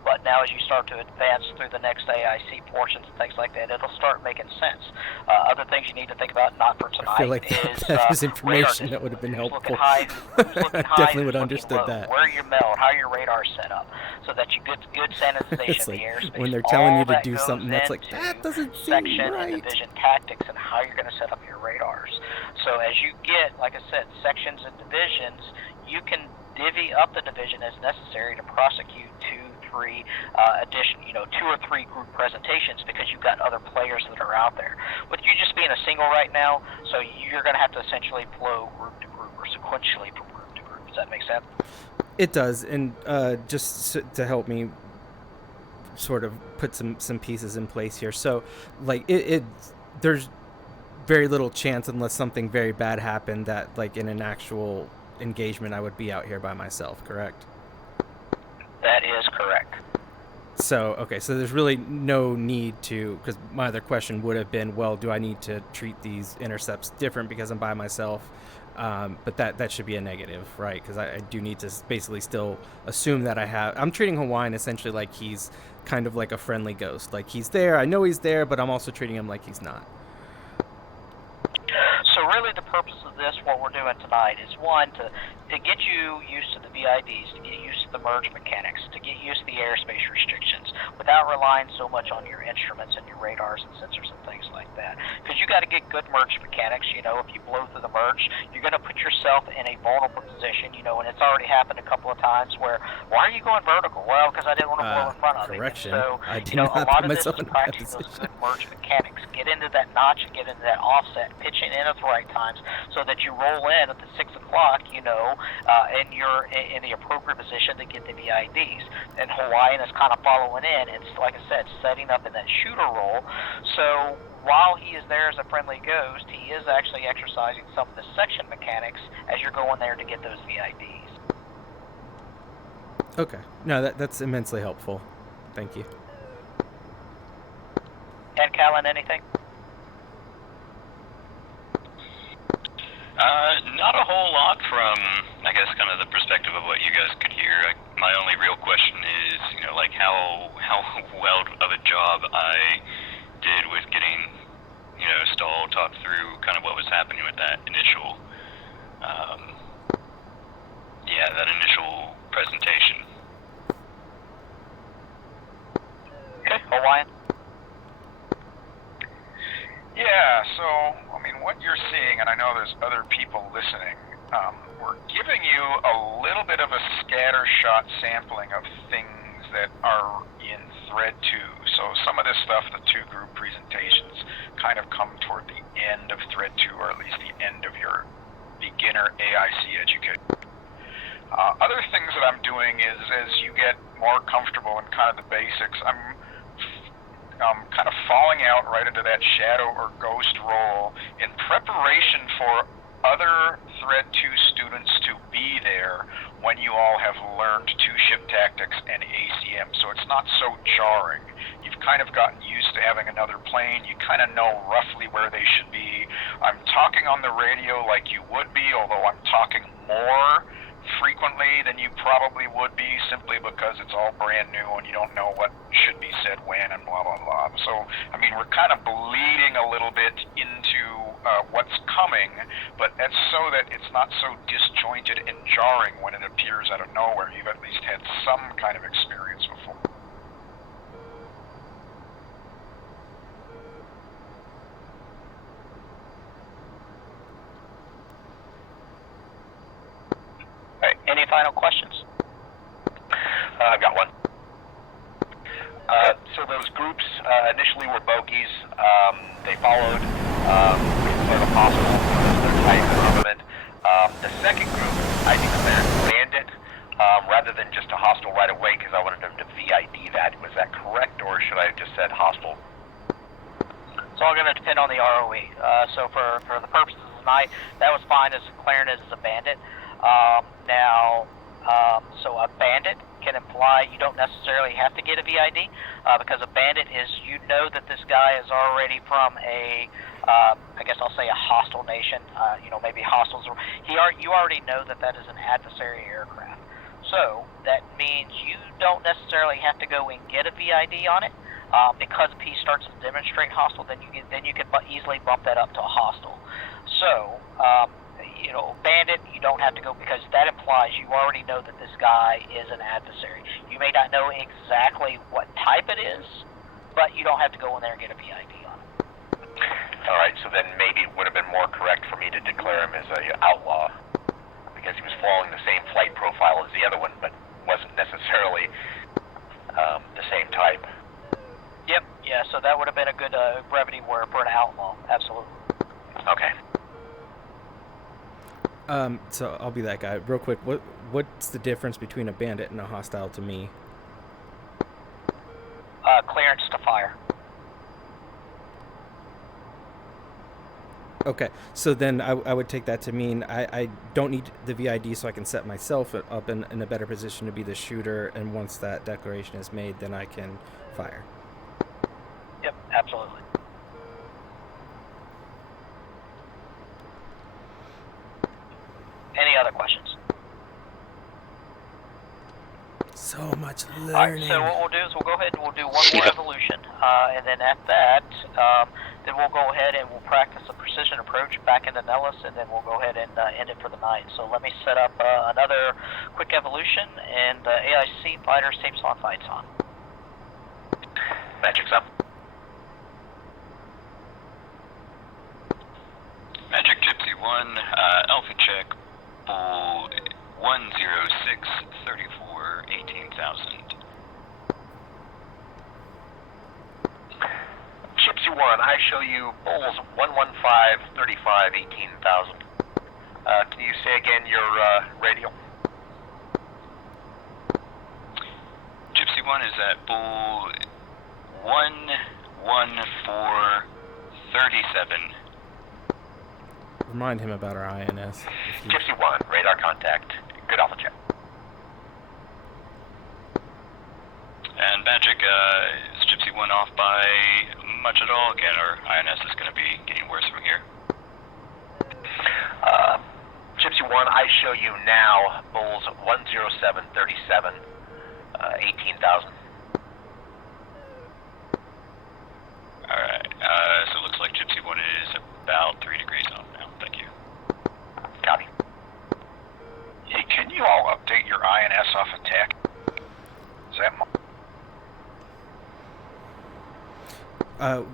But now as you start to advance through the next AIC portions and things like that, it'll start making sense. Other things you need to think about, not for tonight, I feel like that is information that would have been helpful. I definitely would have understood that. Where you're mellowed, how your radar's set up, so that you get good sanitization It's of like the airspace. when they're telling you to All do that something goes that's like, into that doesn't seem section right. and division tactics and how you're going to set up your radars. So as you get, like I said, sections and divisions, you can divvy up the division as necessary to prosecute 2 or 3 group presentations, because you've got other players that are out there. With you just being a single right now, so you're going to have to essentially flow group to group or sequentially from group to group. Does that make sense? It does, and just to help me sort of put some pieces in place here. So, like, there's very little chance, unless something very bad happened, that, like, in an actual engagement, I would be out here by myself, correct? That is correct. So, okay, so there's really no need to, because my other question would have been, well, do I need to treat these intercepts different because I'm by myself? But that should be a negative, right? Because I do need to basically still assume that I'm treating Hawaiian essentially like he's kind of like a friendly ghost. Like he's there, I know he's there, but I'm also treating him like he's not. So really the purpose of this, what we're doing tonight, is one, to get you used to the VIDs, to get used to the merge mechanics, to get used to the airspace restrictions, without relying so much on your instruments and your radars and sensors and things like that. Because you got to get good merge mechanics. You know, if you blow through the merge, you're going to put yourself in a vulnerable position. You know, and it's already happened a couple of times where, why are you going vertical? Well, because I didn't want to blow in front of it. Correction. So, I did you know, not a lot put of this myself is in that practicing those position. good merge mechanics. Get into that notch and get into that offset, pitching in at the right times, so that you roll in at the 6 o'clock, you know, and you're in the appropriate position to get the VIDs. And Hawaiian is kind of following in. It's, like I said, setting up in that shooter role. So while he is there as a friendly ghost, he is actually exercising some of the section mechanics as you're going there to get those VIDs. Okay. No, that's immensely helpful. Thank you. Ancallen, anything? Not a whole lot from, I guess, kind of the perspective of what you guys could hear. My only real question is, you know, like how well of a job I did with getting, you know, Stahl talked through kind of what was happening with that initial, that initial presentation. Okay, Hawaiian. Yeah, so, I mean, what you're seeing, and I know there's other people listening, we're giving you a little bit of a scattershot sampling of things that are in Thread 2. So some of this stuff, the two group presentations, kind of come toward the end of Thread 2, or at least the end of your beginner AIC education. Other things that I'm doing is, as you get more comfortable in kind of the basics, I'm kind of falling out right into that shadow or ghost role in preparation for other Thread 2 students to be there when you all have learned two-ship tactics and ACM, so it's not so jarring. You've kind of gotten used to having another plane. You kind of know roughly where they should be. I'm talking on the radio like you would be, although I'm talking more frequently than you probably would be, simply because it's all brand new and you don't know what should be said when and blah, blah, blah. So, I mean, we're kind of bleeding a little bit into what's coming, but that's so that it's not so disjointed and jarring when it appears out of nowhere. You've at least had some kind of experience before. Any final questions? I've got one. So those groups initially were bogies. They followed sort of hostile, their type of government. The second group, I declared bandit rather than just a hostile right away because I wanted them to VID that. Was that correct, or should I have just said hostile? It's all going to depend on the ROE. So for the purposes of tonight, that was fine as declaring it as a bandit. So a bandit can imply you don't necessarily have to get a VID because a bandit is, you know that this guy is already from a, I guess I'll say a hostile nation, maybe hostiles. You already know that is an adversary aircraft. So that means you don't necessarily have to go and get a VID on it because if he starts to demonstrate hostile, then you can easily bump that up to a hostile. So, bandit, you don't have to go because that implies you already know that this guy is an adversary. You may not know exactly what type it is, but you don't have to go in there and get a VID on it. All right, so then maybe it would have been more correct for me to declare him as an outlaw because he was following the same flight profile as the other one, but wasn't necessarily the same type. Yep, yeah, so that would have been a good brevity word for an outlaw, absolutely. Okay. So I'll be that guy. Real quick, what's the difference between a bandit and a hostile to me? Clearance to fire. Okay, so then I would take that to mean I don't need the VID so I can set myself up in a better position to be the shooter, and once that declaration is made, then I can fire. Yep, absolutely. other questions? So much learning. Alright, so what we'll do is we'll go ahead and we'll do one more evolution, and then at that, then we'll go ahead and we'll practice a precision approach back into Nellis, and then we'll go ahead and end it for the night. So let me set up another quick evolution, and AIC fighters, tapes on, fights on. Magic's up. Magic Gypsy 1, Alpha check, Bull 10634 18,000. Gypsy 1, I show you Bulls 11535 18,000. Can you say again your radio? Gypsy 1 is at Bull 11437. Remind him about our INS. Gypsy 1, radar contact. Good alpha check. And Magic, is Gypsy 1 off by much at all? Again, our INS is going to be getting worse from here. Gypsy 1, I show you now Bulls 10737 18,000. Alright, so it looks like Gypsy 1 is about 3 degrees off now. Thank you. Copy. Hey, can you all update your INS off attack? Is that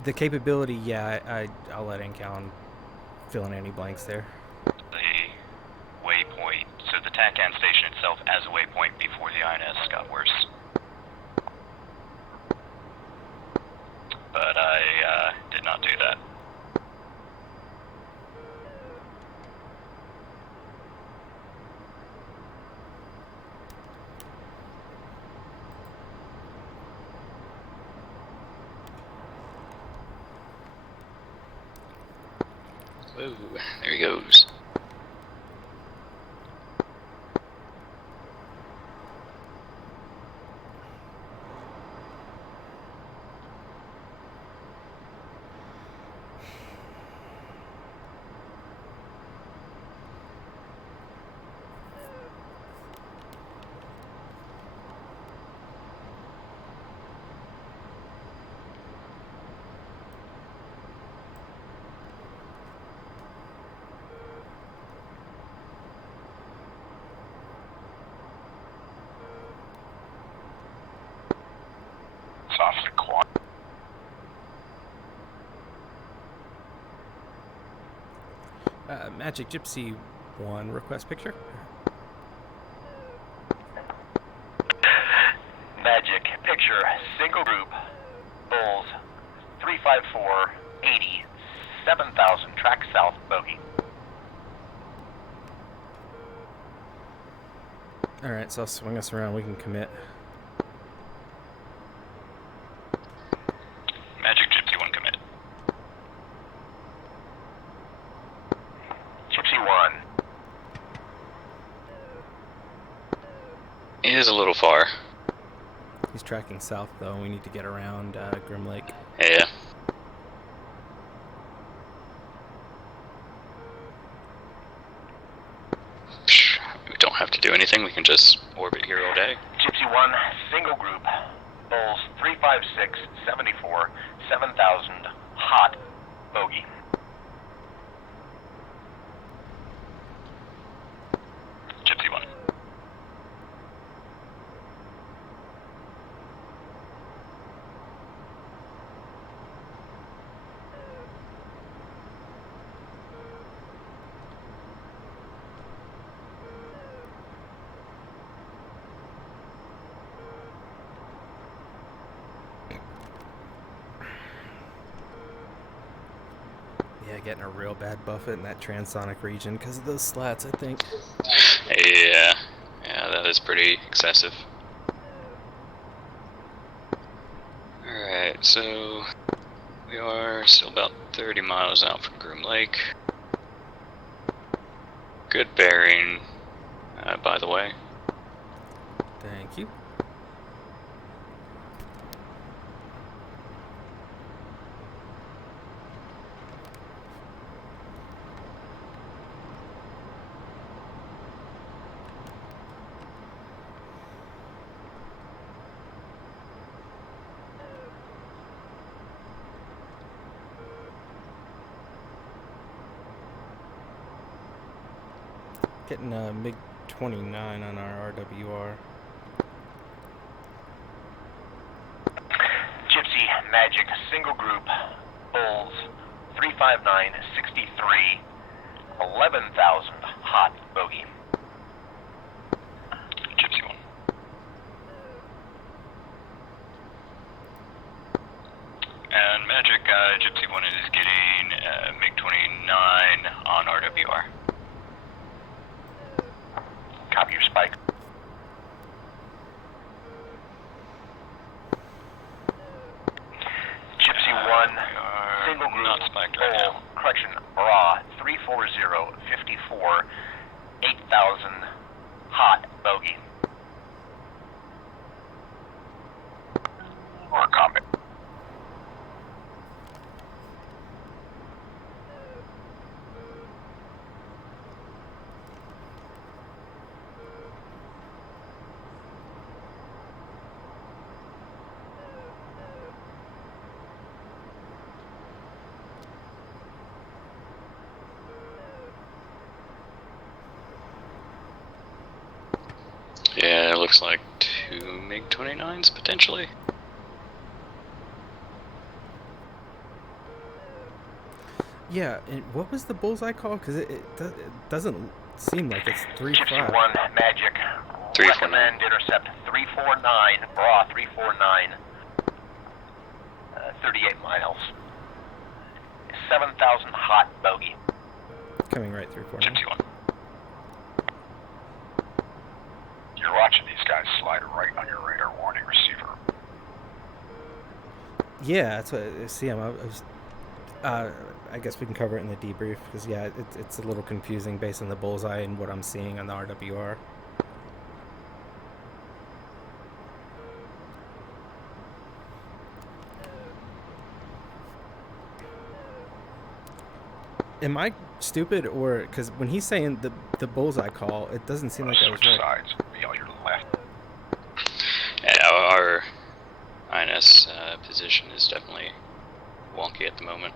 The capability, yeah, I'll let Ancallen fill in any blanks there. The waypoint, so the TACAN station itself as a waypoint before the INS got worse. But I did not do that. Whoa, there he goes. It's awfully quiet. Magic Gypsy 1, request picture. Magic picture, single group, Bulls 354 80 7,000, track south, bogey. Alright, so I'll swing us around, we can commit. Magic Gypsy 1 commit. Gypsy 1. It is a little far. He's tracking south though, we need to get around Grim Lake. Yeah. Psh, we don't have to do anything, we can just orbit here all day. Gypsy 1, single group, Bulls 356 74 7,000, hot, bogey. Gypsy 1. Yeah, getting a real bad buffet in that transonic region because of those slats, I think. Yeah, that is pretty excessive. Alright, so we are still about 30 miles out from Groom Lake. Good bearing, by the way. Thank you. Getting a MiG-29 on our RWR. Gypsy Magic single group Bulls 35963 11,000 hot bogey. Gypsy 1. And Magic, Gypsy 1 is getting MiG-29 on RWR. Copy your spike. Gypsy 1, single group, not spiked right now. correction, Bra, 34054, 8,000, hot bogey. Or combat. Yeah, it looks like 2 MiG-29s potentially. Yeah, and what was the bullseye call? Because it doesn't seem like it's 3-5. Gypsy 1, Magic, 349. recommend intercept 349, Bra, 349, 38 miles. 7,000 hot bogey. Coming right through for me. Gypsy 1. You're watching these guys slide right on your radar warning receiver. Yeah, that's what I see. I guess we can cover it in the debrief because yeah, it's a little confusing based on the bullseye and what I'm seeing on the RWR. Am I stupid, or because when he's saying the bullseye call, it doesn't seem like that was Switch right. sides. Be on your left. Yeah, our INS position is definitely wonky at the moment.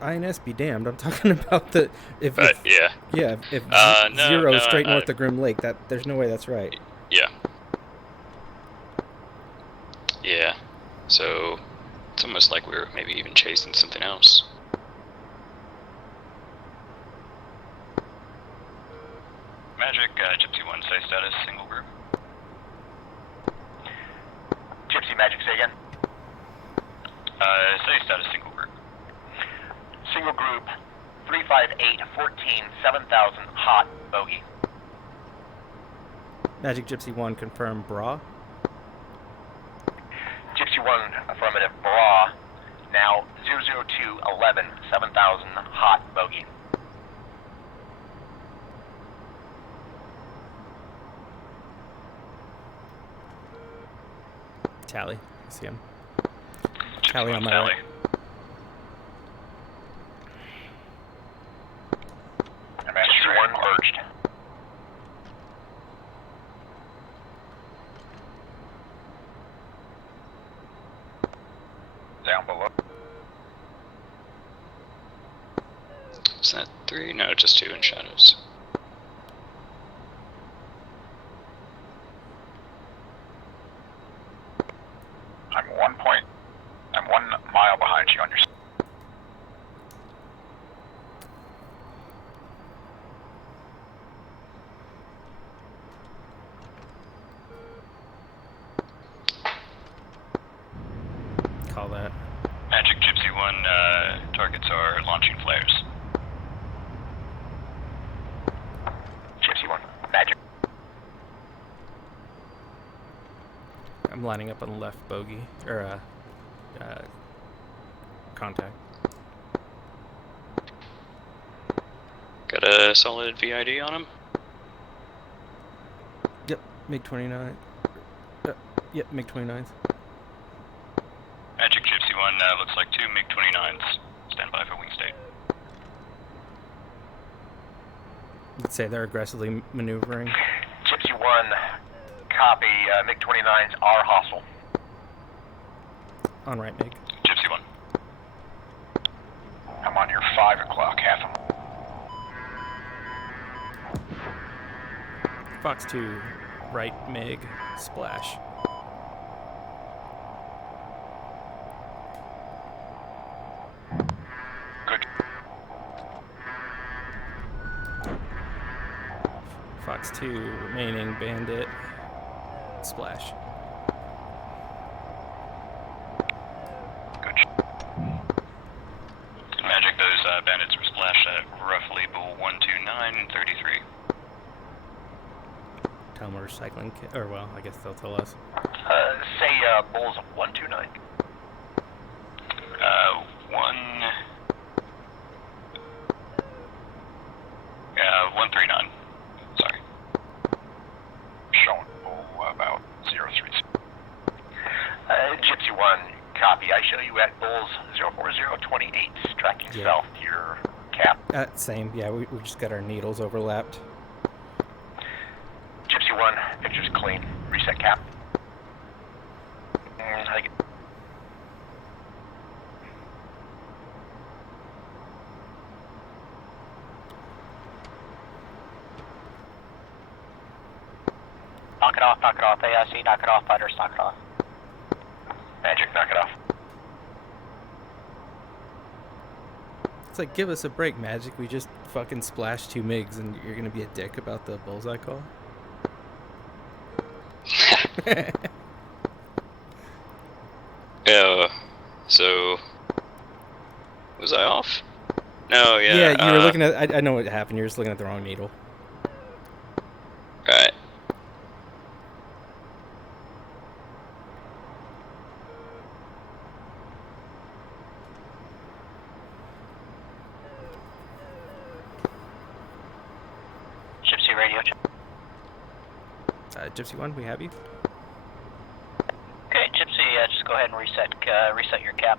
INS be damned. I'm talking about the if Yeah. yeah if No, zero no, straight north of Grim Lake, that there's no way that's right. Yeah. Yeah. So it's almost like we're maybe even chasing something else. Magic, Gypsy 1, say status, single group. Gypsy Magic, say again. Say status, single group. Single group, 358, 14, 7,000, hot bogey. Magic Gypsy 1 confirm bra. Gypsy 1, affirmative, Bra, now 00211, 7,000, hot bogey. Tally. I see him. Gypsy Tally 1, on my tally. right. Gypsy 1 merged. Down below. Is that 3? No, just 2 in shadows. I'm 1 mile behind you on your. Call that. Magic, Gypsy 1, targets are launching flares. Gypsy 1, Magic. I'm lining up on the left bogey or contact. Got a solid VID on him? Yep, MiG-29. Yep, MiG-29s. Magic, Gypsy 1, looks like 2 MiG-29s. Stand by for wing state. Let's say they're aggressively maneuvering. Gypsy 1, copy, MiG-29s are hostile. On right, MiG. Gypsy 1. I'm on your 5 o'clock, half a Fox 2, right MiG, splash. Good. Fox 2, remaining, bandit, splash. Good. Magic, those bandits were splashed at roughly bull 129.33. Tell them we're recycling, or well, I guess they'll tell us. Say bulls 129. 139. Sorry. Showing bull about 03. Gypsy 1, copy. I show you at bulls 04028, tracking Yeah. south to your cap. Same, yeah, we just got our needles overlapped. Gypsy 1, picture's clean. Reset cap. Knock it off, AIC, knock it off, fighters, knock it off. Magic, knock it off. It's like, give us a break, Magic. We just fucking splashed 2 MiGs and you're gonna be a dick about the bullseye call? So was I off? No, yeah. Yeah, you were looking at. I know what happened. You're just looking at the wrong needle. Right. Gypsy radio. Gypsy 1, we have you. Okay, Gypsy, just go ahead and reset your cap.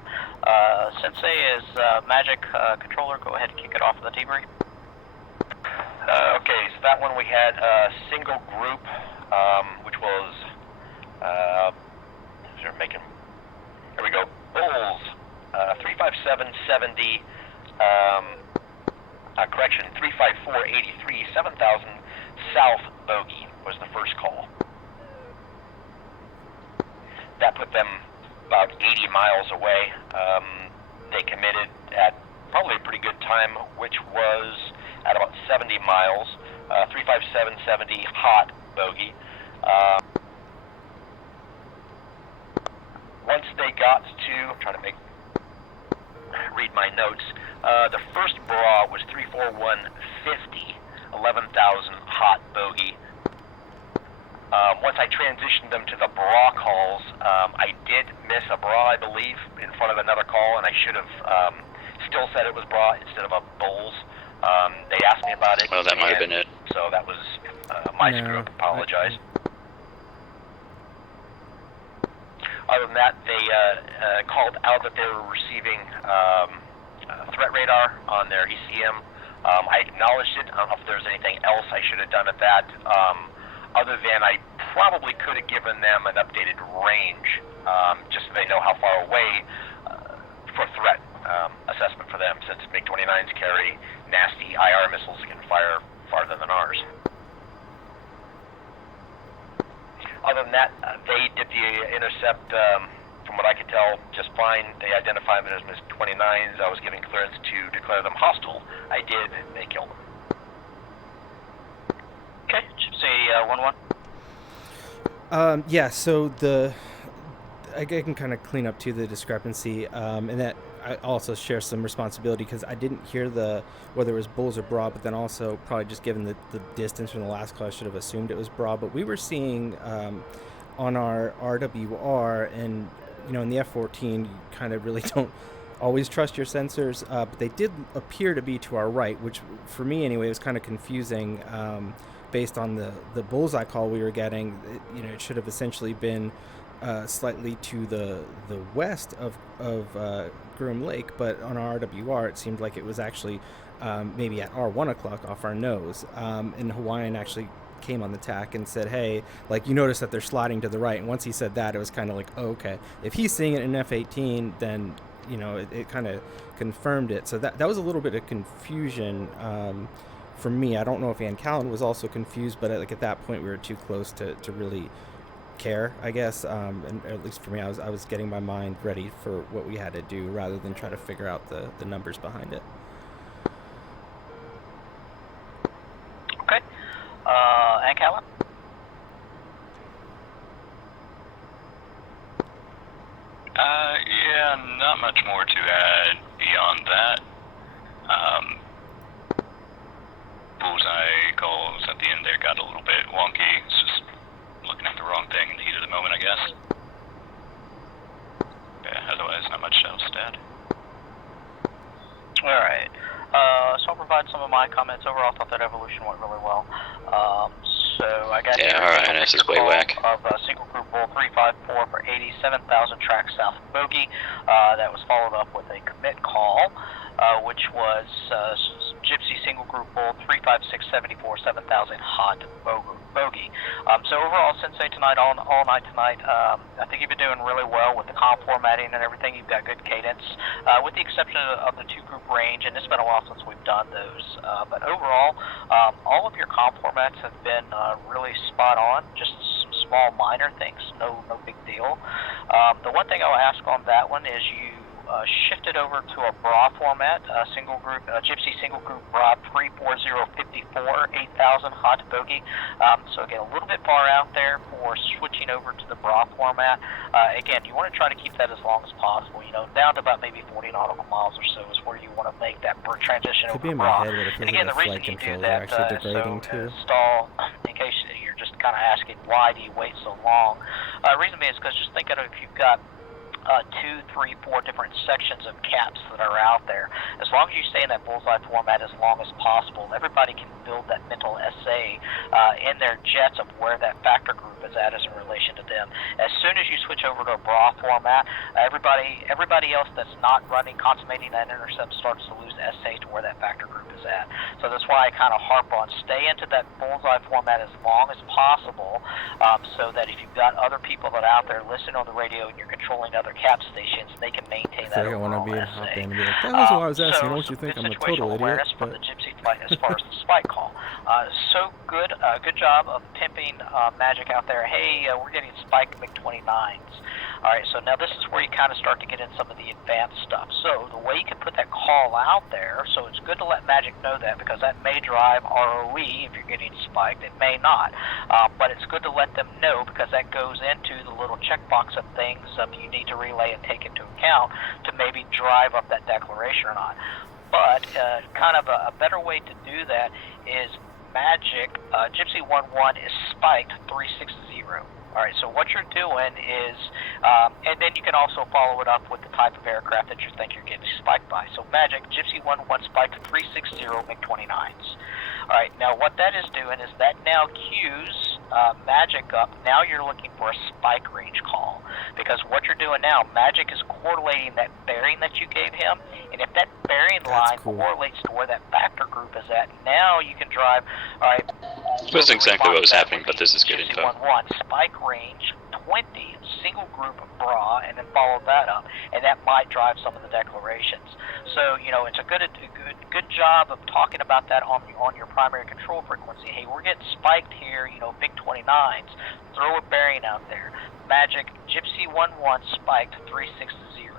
Sensei is Magic controller. Go ahead and kick it off of the debrief. Okay, so that one we had a single group, which was, here we go, bulls, 35770, correction, 35483, 7000 south bogey was the first call. That put them about 80 miles away. They committed at probably a pretty good time, which was at about 70 miles, 35770 hot bogey. Once they got to, I'm trying to read my notes, the first bra was 34150, 11,000 hot bogey. Once I transitioned them to the bra calls, I did miss a bra, I believe, in front of another call, and I should have still said it was bra instead of a bulls. They asked me about it. Well, that might have been it. So that was my screw up. Apologize. Other than that, they called out that they were receiving threat radar on their ECM. I acknowledged it. I don't know if there's anything else I should have done at that. Other than I probably could have given them an updated range, just so they know how far away for threat assessment for them, since MiG-29s carry nasty IR missiles that can fire farther than ours. Other than that, they did the intercept, from what I could tell, just fine. They identified them as MiG-29s. I was given clearance to declare them hostile. I did. They killed them. Okay, Gypsy 1-1. Yeah, so I can kind of clean up to the discrepancy, and that I also share some responsibility because I didn't hear whether it was bulls or bra, but then also probably just given the distance from the last call, I should have assumed it was bra. But we were seeing on our RWR, and in the F-14, you kind of really don't always trust your sensors, but they did appear to be to our right, which for me anyway was kind of confusing. Based on the bullseye call we were getting, it should have essentially been slightly to the west of Groom Lake, but on our RWR it seemed like it was actually maybe at our 1 o'clock off our nose. And Hawaiian actually came on the tack and said, hey, you notice that they're sliding to the right. And once he said that, it was kind of like, oh, okay, if he's seeing it in F-18, then it kind of confirmed it. So that was a little bit of confusion for me, I don't know if Ancallen was also confused, but at that point we were too close to really care, I guess. And at least for me, I was getting my mind ready for what we had to do rather than try to figure out the numbers behind it. Okay. Ancallen? Yeah, not much more to add beyond that. Bullseye calls at the end there got a little bit wonky. It's just looking at the wrong thing in the heat of the moment, I guess. Yeah, otherwise, not much else to add. Alright. So I'll provide some of my comments. Overall, I thought that evolution went really well. So I got RINS is way whack. Of single group bull 354 for 87,000 tracks south of bogey. That was followed up with a commit call, which was Gypsy single group bull 35674 7,000 hot bogey. So overall, Sensei tonight, all night tonight, I think you've been doing really well with the comm formatting and everything. You've got good cadence, with the exception of the two group range, and it's been a while since we've done those. But overall, all of your comm formats have been really spot on. Just some small minor things, no big deal. The one thing I'll ask on that one is you shifted over to a bra format, single group, Gypsy single group bra 34054, 8,000 hot bogey. So again, a little bit far out there for switching over to the bra format. Again, you want to try to keep that as long as possible. Down to about maybe 40 nautical miles or so is where you want to make that transition over Could be to in my bra. head, but it feels And again, like the the reason flight you do controller that, actually degrading too. stall, in case you're just kind of asking why do you wait so long. Reason being is because just think of it, if you've got 2, 3, 4 different sections of caps that are out there. As long as you stay in that bullseye format as long as possible, everybody can build that mental essay in their jets of where that factor group is at as in relation to them. As soon as you switch over to a bra format, everybody else that's not consummating that intercept starts to lose essay to where that factor group is at. So that's why I kind of harp on stay into that bullseye format as long as possible, so that if you've got other people that are out there listening on the radio and you're controlling other cap stations, they can maintain that overall essay. That was what I was asking. Don't you think I'm a total idiot? Awareness from the Gypsy flight as far as the spike call. So good job of pimping Magic out there. Hey, we're getting spike MiG-29s. All right, so now this is where you kind of start to get in some of the advanced stuff. So the way you can put that call out there, so it's good to let Magic know that because that may drive ROE if you're getting spiked. It may not, but it's good to let them know because that goes into the little checkbox of things you need to relay and take into account to maybe drive up that declaration or not. But kind of a better way to do that is Magic, Gypsy 1-1 is spiked 360. All right, so what you're doing is, and then you can also follow it up with the type of aircraft that you think you're getting spiked by. So Magic, Gypsy 1-1 spiked 360 MiG-29s. All right, now what that is doing is that now cues Magic up. Now you're looking for a spike range call because what you're doing now, Magic is correlating that bearing that you gave him, and if that bearing line correlates to where that factor group is at, now you can drive. All right. Wasn't exactly what was happening, but this is good info. 1-1 spike range 20 single group bra, and then follow that up, and that might drive some of the declarations. So it's a good job of talking about that on your primary control frequency. Hey, we're getting spiked here, big 29s. Throw a bearing out there. Magic Gypsy 1-1 spiked 360.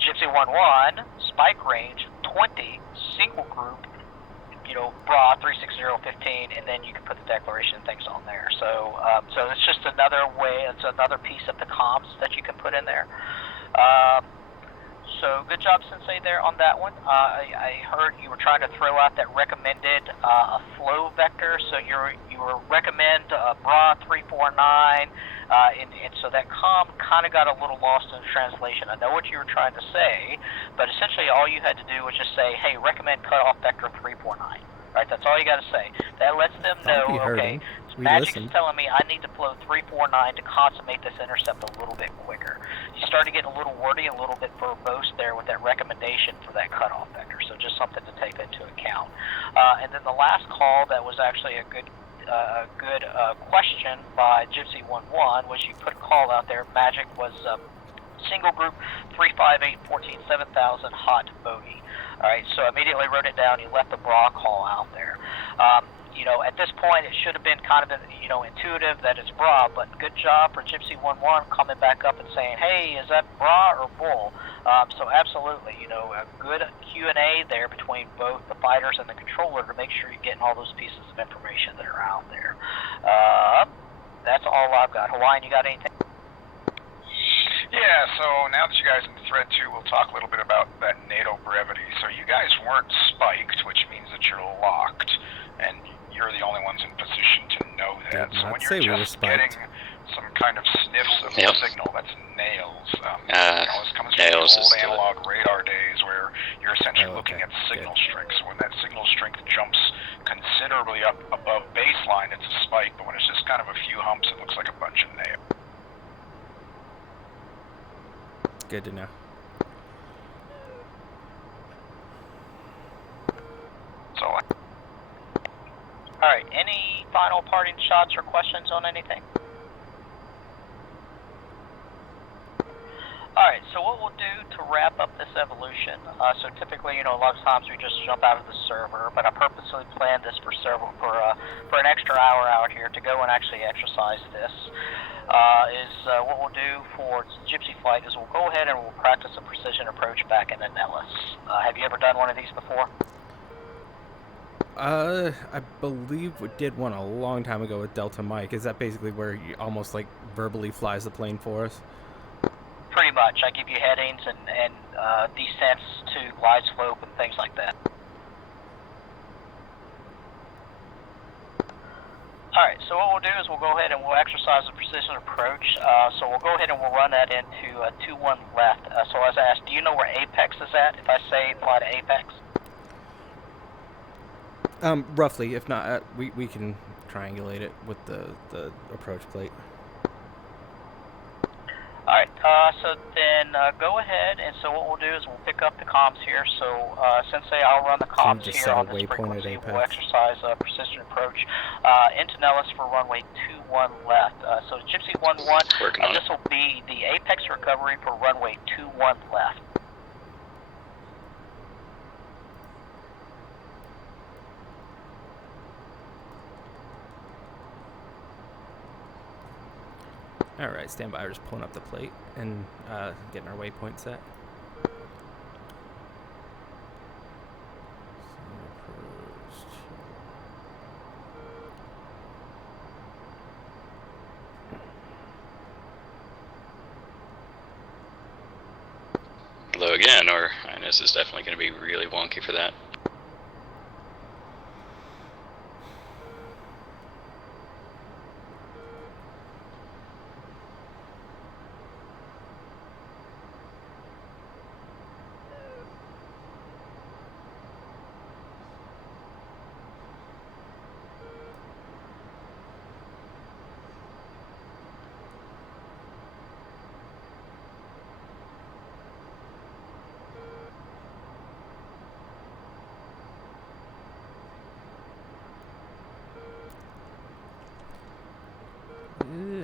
Gypsy 1-1 spike range 20 single group. Bra 36015, and then you can put the declaration and things on there. So it's just another way. It's another piece of the comms that you can put in there. So good job, Sensei, there on that one. I heard you were trying to throw out that recommended a flow vector. So you were recommend bra 349, and so that comm kind of got a little lost in the translation. I know what you were trying to say, but essentially all you had to do was just say, hey, recommend cutoff vector 349. Right, that's all you got to say. That lets them know, okay, Magic's telling me I need to flow 349 to consummate this intercept a little bit quicker. You start to get a little wordy, a little bit verbose there with that recommendation for that cutoff vector, so just something to take into account. And then the last call that was actually a good question by Gypsy 1-1 was you put a call out there. Magic was single group 358 14 7000 hot bogey. All right, so immediately wrote it down. You left the bra call out there. At this point, it should have been kind of, intuitive that it's bra, but good job for Gypsy 1-1 coming back up and saying, hey, is that bra or bull? So absolutely, a good Q&A there between both the fighters and the controller to make sure you're getting all those pieces of information that are out there. That's all I've got. Hawaiian, you got anything? Yeah, so now that you guys are in Thread 2, we'll talk a little bit about that NATO brevity. So you guys weren't spiked, which means that you're locked, and you're the only ones in position to know that. So when you're just getting some kind of sniffs of the signal, that's nails. This comes from the old analog radar days where you're essentially looking at signal strength. So when that signal strength jumps considerably up above baseline, it's a spike, but when it's just kind of a few humps, it looks like a bunch of nails. Good to know. So, Alright, any final parting shots or questions on anything? Alright, so what we'll do to wrap up this evolution, so typically, a lot of times we just jump out of the server, but I purposely planned this for an extra hour out here to go and actually exercise this. What we'll do for Gypsy Flight is we'll go ahead and we'll practice a precision approach back in the Nellis. Have you ever done one of these before? I believe we did one a long time ago with Delta Mike. Is that basically where you almost like verbally flies the plane for us? Pretty much. I give you headings and descents to glide slope and things like that. Alright, so what we'll do is we'll go ahead and we'll exercise a precision approach. So we'll go ahead and we'll run that into 2-1 left. So as I asked, do you know where Apex is at? If I say fly to Apex? Roughly. If not, we can triangulate it with the approach plate. Alright, so then go ahead, and so what we'll do is we'll pick up the comms here. So, Sensei, I'll run the comms here on this frequency. We'll exercise a precision approach into Nellis for runway 21 left. So, Gypsy 1-1, this will be the apex recovery for runway 21 left. Alright, stand by. We're just pulling up the plate and getting our waypoint set. Low again, or this is definitely going to be really wonky for that.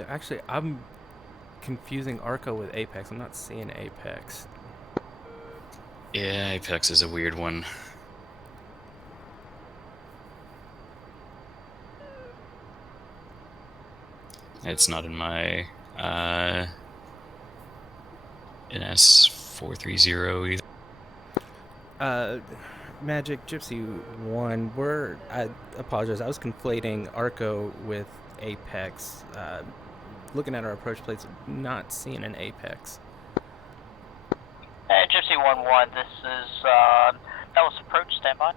Actually, I'm confusing Arco with Apex. I'm not seeing Apex. Yeah, Apex is a weird one. It's not in my NS430 either. Magic Gypsy 1, I apologize, I was conflating Arco with Apex. Looking at our approach plates, not seeing an Apex. Gypsy 1-1, this is Nellis approach, standby.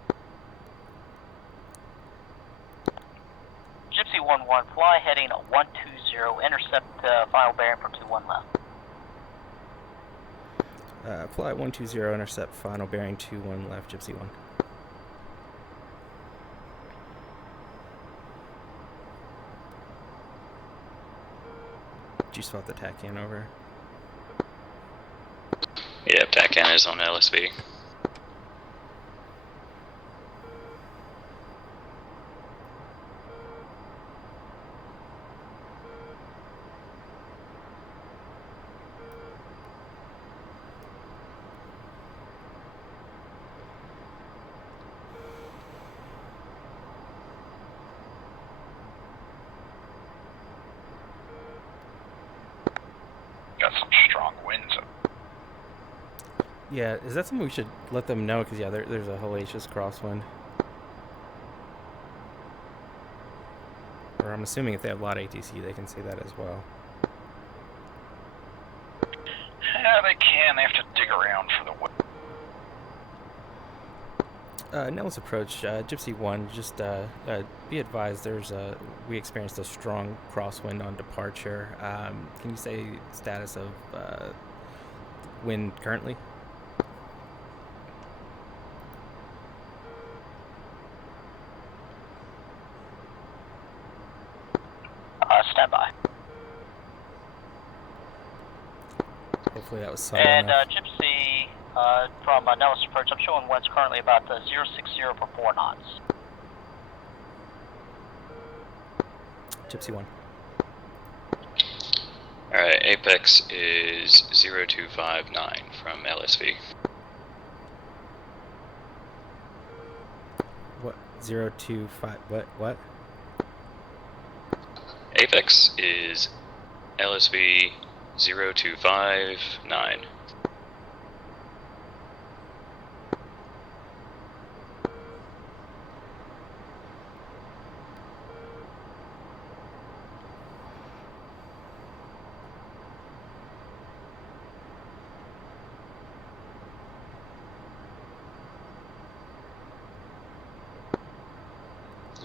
Gypsy 1-1, fly heading 120, intercept final bearing for 21 left. Fly 120, intercept final bearing 21 left, Gypsy 1. Did you spot the TACAN over? Yeah, TACAN is on LSV. Yeah, is that something we should let them know? Because, yeah, there's a hellacious crosswind. Or I'm assuming if they have a lot of ATC, they can see that as well. Yeah, they can. They have to dig around for the Nellis approach, Gypsy 1, just be advised we experienced a strong crosswind on departure. Can you say status of wind currently? Stand by. Hopefully that was solid And enough. Gypsy, from Nellis approach, I'm showing winds currently about 060 for 4 knots. Gypsy 1. Alright, Apex is 0259 from LSV. What? 025. What? Apex is LSV 0259.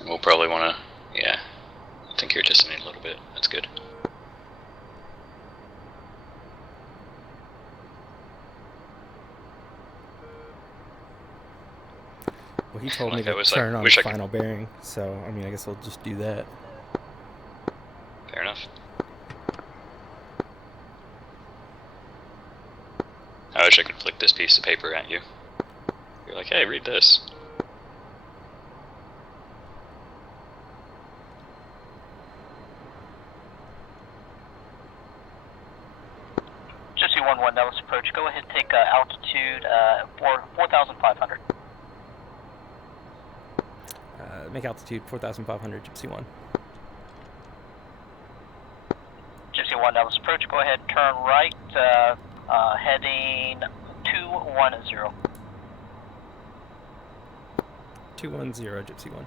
We'll probably want to, yeah, I think you're dissonant a little bit. That's good. Well, he told me Like I to was turn like, on wish the I could- final bearing, so, I mean, I guess we'll just do that. Fair enough. I wish I could flick this piece of paper at you. You're like, hey, read this. Gypsy 1-1, Nellis approach. Go ahead and take altitude 4,500. Make altitude 4,500, Gypsy 1. Gypsy 1, Nellis approach. Go ahead and turn right, heading 210. 210, Gypsy 1.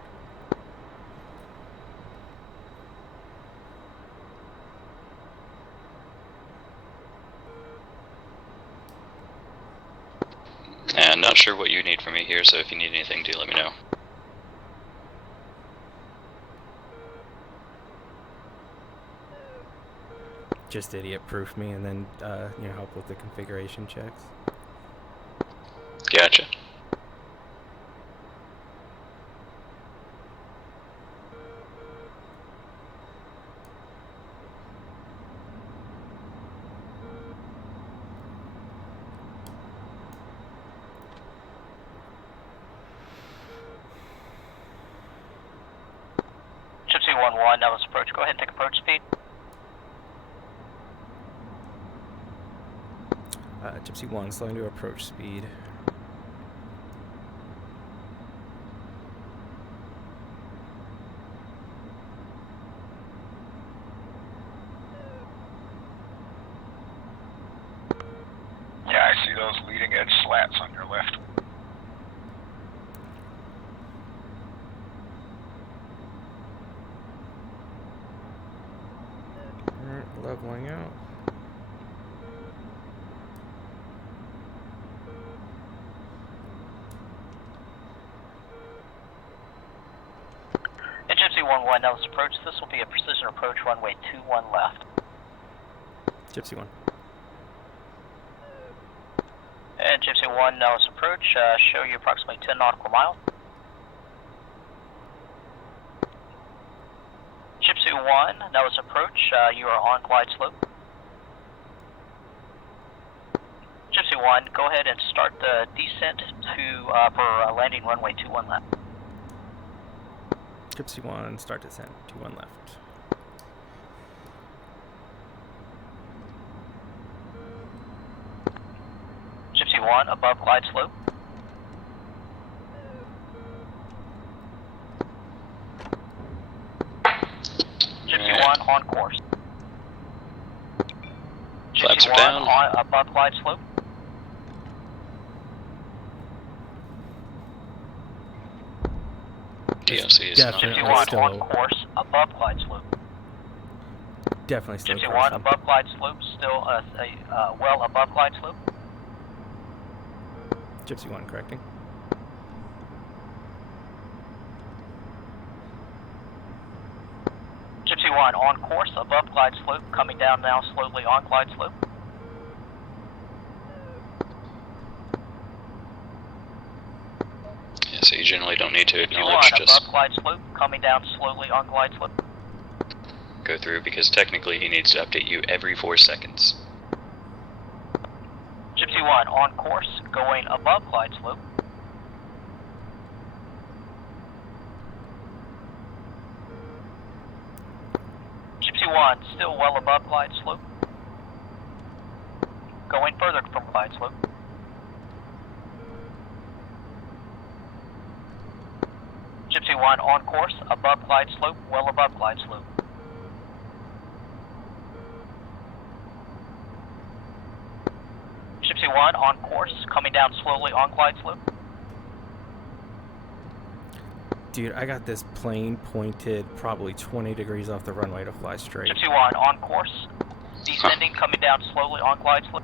And not sure what you need from me here, so if you need anything, do let me know. Just idiot-proof me and then, help with the configuration checks. Gotcha. Gypsy 1-1, Nellis approach. Go ahead and take approach speed. Gypsy 1, slowing to approach speed. Yeah, I see those leading edge slats on your left. Alright, leveling out. And Gypsy 1-1, Nellis approach. This will be a precision approach runway 21 left. Gypsy 1. And Gypsy 1, Nellis approach. Show you approximately 10 nautical miles. Gypsy 1, Nellis approach. You are on glide slope. Gypsy 1, go ahead and start the descent to for landing runway 21 left. Gypsy 1, start descent, 21 left. Gypsy 1, above glide slope. Gypsy 1, on course. Flaps Gypsy are 1, down. above glide slope. DLC is not definitely Gypsy on 1 still- on course above glide slope. Definitely still Gypsy 1 crossing. above glide slope, still well above glide slope. Gypsy 1 correcting. Gypsy 1 on course above glide slope, coming down now slowly on glide slope. Yeah, so you generally don't need to Gypsy acknowledge, 1 just above glide slope, coming down slowly on glide slope. go through, because technically he needs to update you every 4 seconds. Gypsy 1 on course, going above glide slope. Gypsy 1 still well above glide slope. Going further from glide slope. Gypsy 1 on course, above glide slope, well above glide slope. Gypsy 1 on course, coming down slowly on glide slope. Dude, I got this plane pointed probably 20 degrees off the runway to fly straight. Gypsy 1 on course, descending, coming down slowly on glide slope.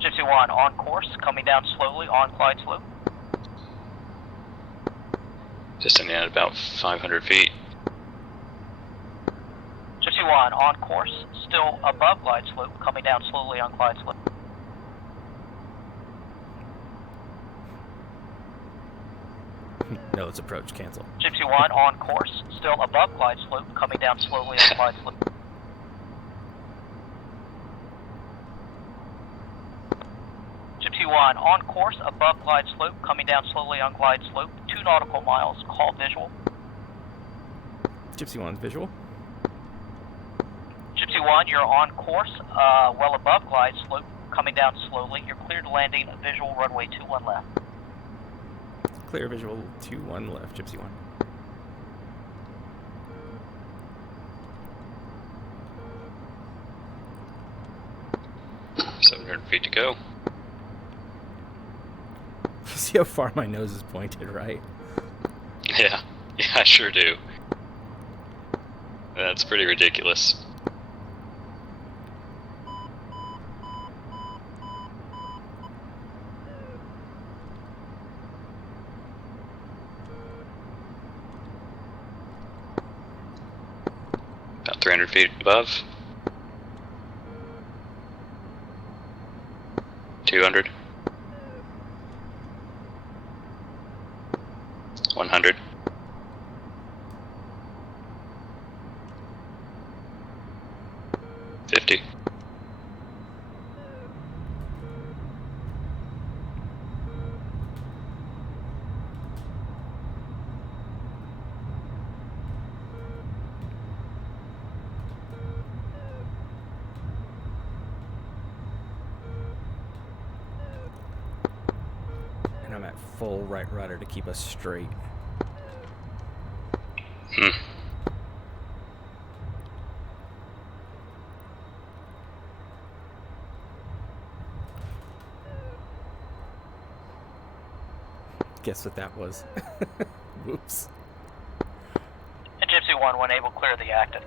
Gypsy 1 on course, coming down slowly on glide slope. Descending at about 500 feet. Gypsy 1 on course, still above glide slope, coming down slowly on glide slope. No, it's approach, cancel. Gypsy 1 on course, still above glide slope, coming down slowly on glide slope. Gypsy 1 on course, above glide slope, coming down slowly on glide slope, 2 nautical miles, call visual. Gypsy 1's visual. Gypsy 1, you're on course, well above glide slope, coming down slowly. You're cleared landing, visual runway 21 left. Clear visual 2-1 left, Gypsy 1. Feet to go. See how far my nose is pointed, right? Yeah, I sure do. That's pretty ridiculous. About 300 feet above. 200. 100. 50. And I'm at full right rudder to keep us straight. Guess what that was? Whoops. Gypsy 1, when able, clear the active.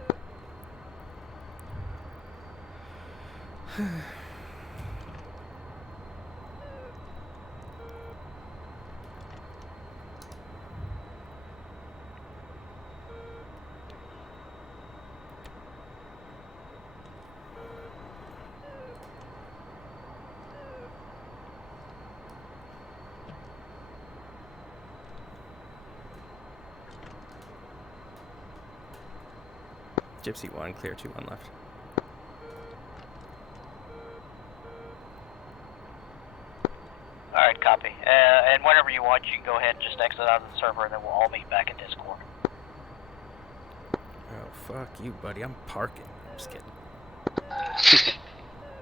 Gypsy 1, clear 2-1 left. Alright, copy. And whenever you want, you can go ahead and just exit out of the server, and then we'll all meet back in Discord. Oh, fuck you, buddy. I'm parking. I'm just kidding.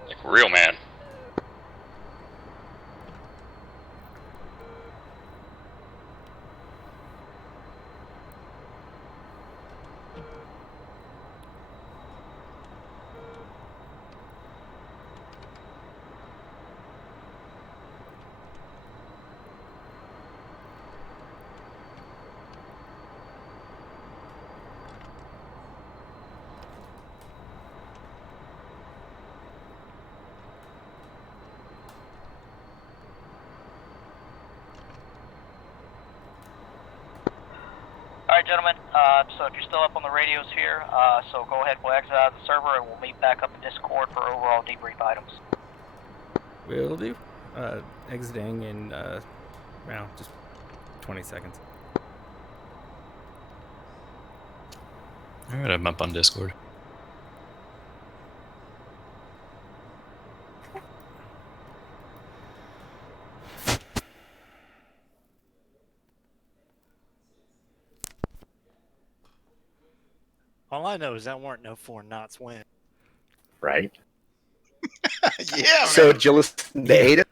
Like a real man. Alright, gentlemen, so if you're still up on the radios here, so go ahead, we'll exit out of the server and we'll meet back up in Discord for overall debrief items. Will do. Exiting in, well, just 20 seconds. Alright, I'm up on Discord. All I know is that weren't no 4 knots wind. Right? Yeah, So man. did you listen to Yeah.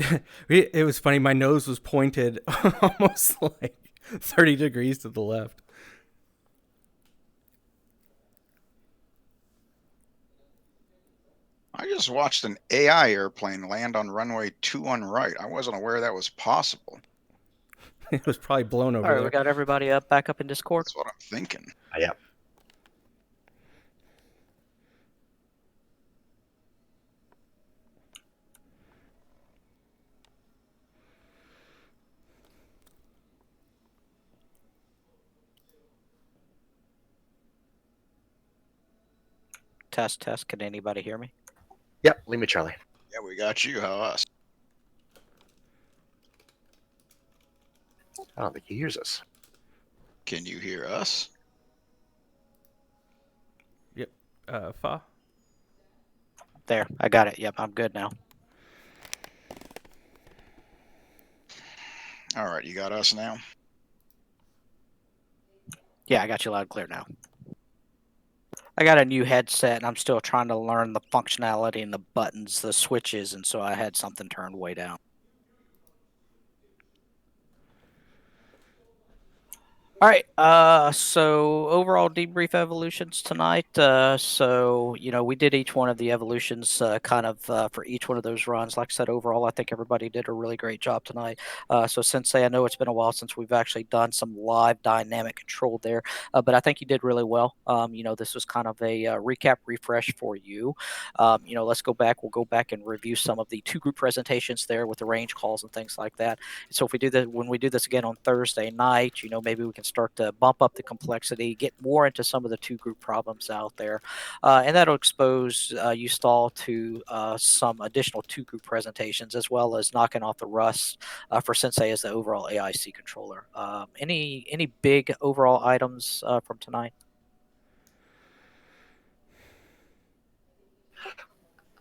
Ada? It was funny. My nose was pointed almost like 30 degrees to the left. I just watched an AI airplane land on runway 21 right. I wasn't aware that was possible. It was probably blown over All right, there. we got everybody up back up in Discord. That's what I'm thinking. Yeah. Test, test. Can anybody hear me? Yep. Lima Charlie. Yeah, we got you. How us? I don't think he hears us. Can you hear us? Yep. Fah? There, I got it. Yep, I'm good now. All right, you got us now? Yeah, I got you loud and clear now. I got a new headset, and I'm still trying to learn the functionality and the buttons, the switches, and so I had something turned way down. All right, so overall debrief evolutions tonight. So, we did each one of the evolutions for each one of those runs. Like I said, overall, I think everybody did a really great job tonight. So Sensei, I know it's been a while since we've actually done some live dynamic control there, but I think you did really well. This was kind of a recap refresh for you. Let's go back. We'll go back and review some of the 2 group presentations there with the range calls and things like that. So if we do that, when we do this again on Thursday night, maybe we can start to bump up the complexity, get more into some of the 2 group problems out there, and that'll expose you stall to some additional 2 group presentations, as well as knocking off the rust for Sensei as the overall AIC controller. Any big overall items from tonight?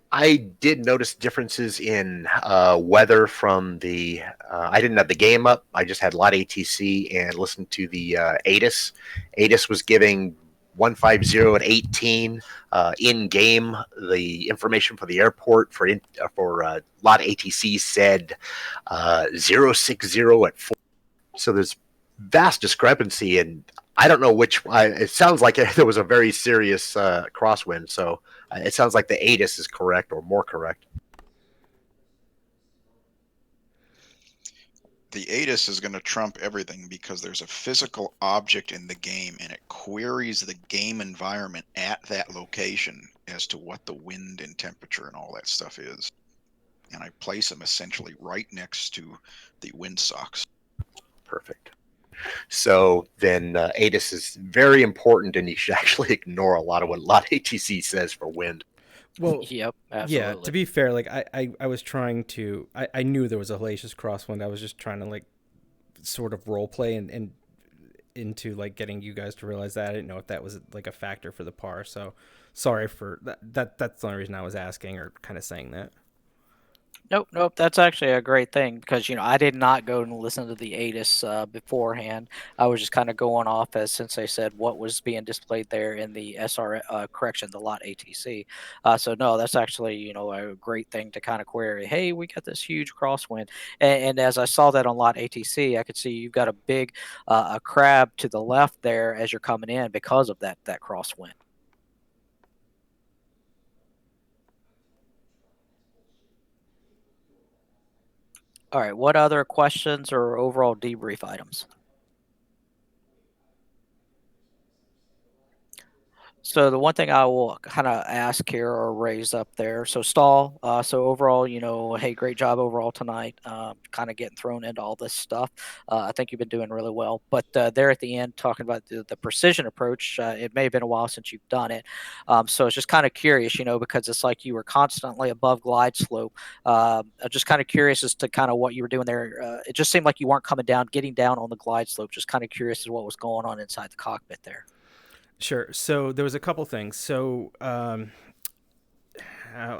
I did notice differences in weather from the. I didn't have the game up. I just had lot ATC and listened to the ATIS. ATIS was giving 150 and 18 in game. The information for the airport for lot ATC said 060 at 4. So there's vast discrepancy, and I don't know which. It sounds like there was a very serious crosswind. So. It sounds like the ATIS is correct or more correct. The ATIS is going to trump everything because there's a physical object in the game and it queries the game environment at that location as to what the wind and temperature and all that stuff is. And I place them essentially right next to the wind socks. Perfect. So then ATIS is very important, and you should actually ignore a lot of what lot ATC says for wind. Well, Yep, absolutely. yeah, to be fair, like I was trying to, I knew there was a hellacious crosswind. I was just trying to like sort of role play and into like getting you guys to realize that. I didn't know if that was like a factor for the par. So sorry for that. That's the only reason I was asking or kind of saying that. Nope. That's actually a great thing because I did not go and listen to the ATIS beforehand. I was just kind of going off, as Sensei said, what was being displayed there in the the lot ATC. So no, that's actually a great thing to kind of query. Hey, we got this huge crosswind, and as I saw that on lot ATC, I could see you've got a big a crab to the left there as you're coming in because of that crosswind. All right, what other questions or overall debrief items? So the one thing I will kind of ask here or raise up there. So stall. So overall, hey, great job overall tonight. Kind of getting thrown into all this stuff. I think you've been doing really well. But there at the end, talking about the precision approach, it may have been a while since you've done it. So it's just kind of curious, because it's like you were constantly above glide slope. I'm just kind of curious as to kind of what you were doing there. It just seemed like you weren't getting down on the glide slope. Just kind of curious as what was going on inside the cockpit there. Sure. So there was a couple things. So I'll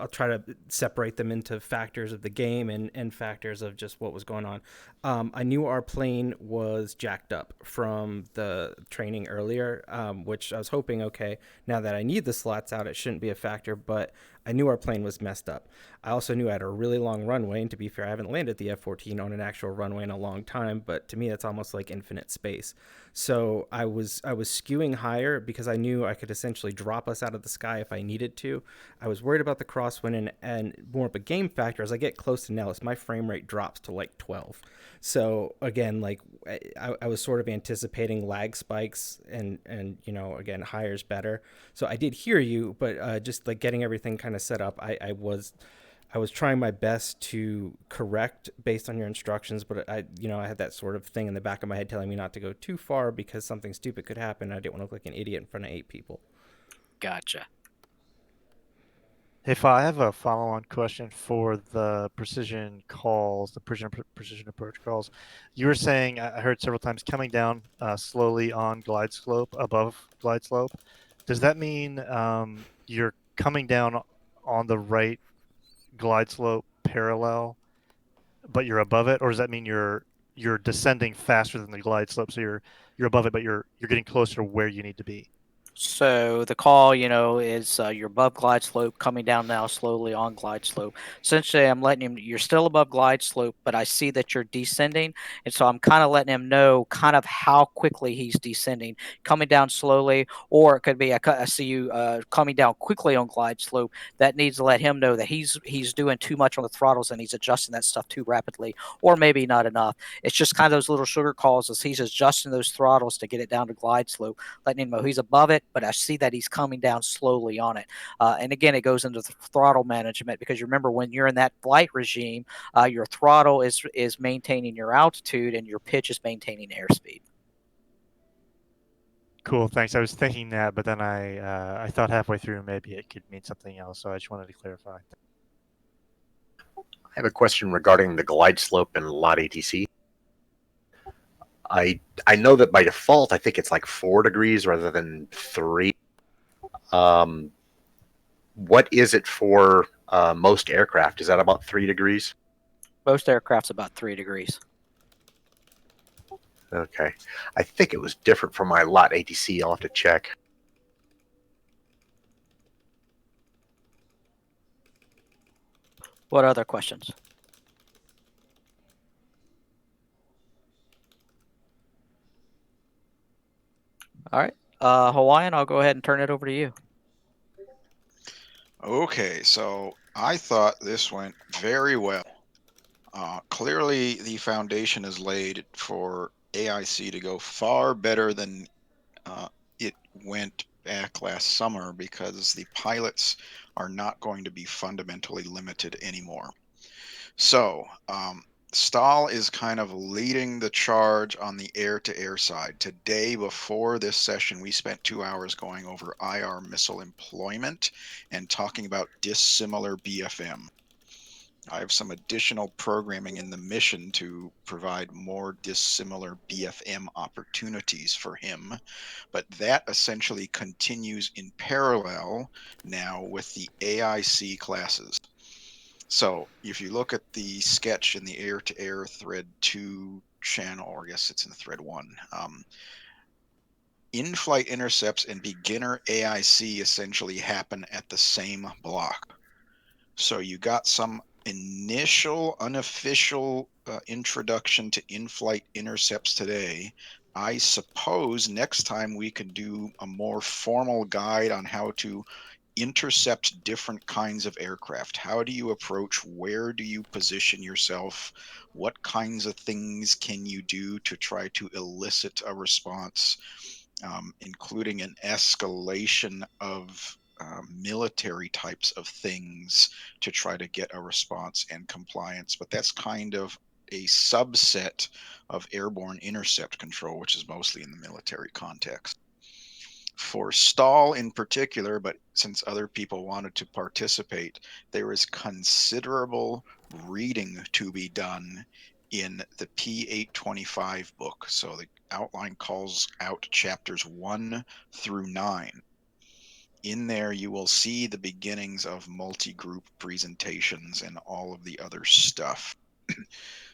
try to separate them into factors of the game and factors of just what was going on. I knew our plane was jacked up from the training earlier, which I was hoping, okay, now that I need the slots out, it shouldn't be a factor, but I knew our plane was messed up. I also knew I had a really long runway, and to be fair, I haven't landed the F-14 on an actual runway in a long time, but to me, that's almost like infinite space. So I was skewing higher because I knew I could essentially drop us out of the sky if I needed to. I was worried about the crosswind, and more of a game factor. As I get close to Nellis, my frame rate drops to like 12. So again, like I was sort of anticipating lag spikes, and again, higher is better. So I did hear you, but just like getting everything kind of set up, I was trying my best to correct based on your instructions, but I had that sort of thing in the back of my head telling me not to go too far because something stupid could happen. I didn't want to look like an idiot in front of 8 people. Gotcha. If I have a follow-on question for the precision calls, the precision approach calls, you were saying, I heard several times, coming down slowly on glide slope, above glide slope. Does that mean you're coming down on the right glide slope parallel, but you're above it, or does that mean you're descending faster than the glide slope, so you're above it, but you're getting closer to where you need to be? So the call, is you're above glide slope, coming down now slowly on glide slope. Essentially, I'm letting him, you're still above glide slope, but I see that you're descending. And so I'm kind of letting him know kind of how quickly he's descending, coming down slowly, or it could be, I see you coming down quickly on glide slope. That needs to let him know that he's doing too much on the throttles and he's adjusting that stuff too rapidly, or maybe not enough. It's just kind of those little sugar calls as he's adjusting those throttles to get it down to glide slope, letting him know he's above it, but I see that he's coming down slowly on it. And again, it goes into the throttle management because you remember when you're in that flight regime, your throttle is maintaining your altitude and your pitch is maintaining airspeed. Cool, thanks. I was thinking that, but then I thought halfway through maybe it could mean something else, so I just wanted to clarify. I have a question regarding the glide slope and lot ATC. I know that by default, I think it's like 4 degrees rather than 3. What is it for most aircraft? Is that about 3 degrees? Most aircraft's about 3 degrees. Okay. I think it was different for my lot ATC. I'll have to check. What other questions? All right. Hawaiian, I'll go ahead and turn it over to you. Okay, so I thought this went very well. Clearly, the foundation is laid for AIC to go far better than it went back last summer because the pilots are not going to be fundamentally limited anymore. So, Stahl is kind of leading the charge on the air-to-air side. Today, before this session, we spent 2 hours going over IR missile employment and talking about dissimilar BFM. I have some additional programming in the mission to provide more dissimilar BFM opportunities for him, but that essentially continues in parallel now with the AIC classes. So if you look at the sketch in the air-to-air thread 2 channel, or I guess it's in thread 1, in-flight intercepts and beginner AIC essentially happen at the same block. So you got some initial unofficial introduction to in-flight intercepts today. I suppose next time we could do a more formal guide on how to intercept different kinds of aircraft. How do you approach? Where do you position yourself? What kinds of things can you do to try to elicit a response? including an escalation of military types of things to try to get a response and compliance. But that's kind of a subset of airborne intercept control, which is mostly in the military context. For stall in particular, but since other people wanted to participate, there is considerable reading to be done in the P825 book. So the outline calls out chapters 1 through 9. In there, you will see the beginnings of multi-group presentations and all of the other stuff.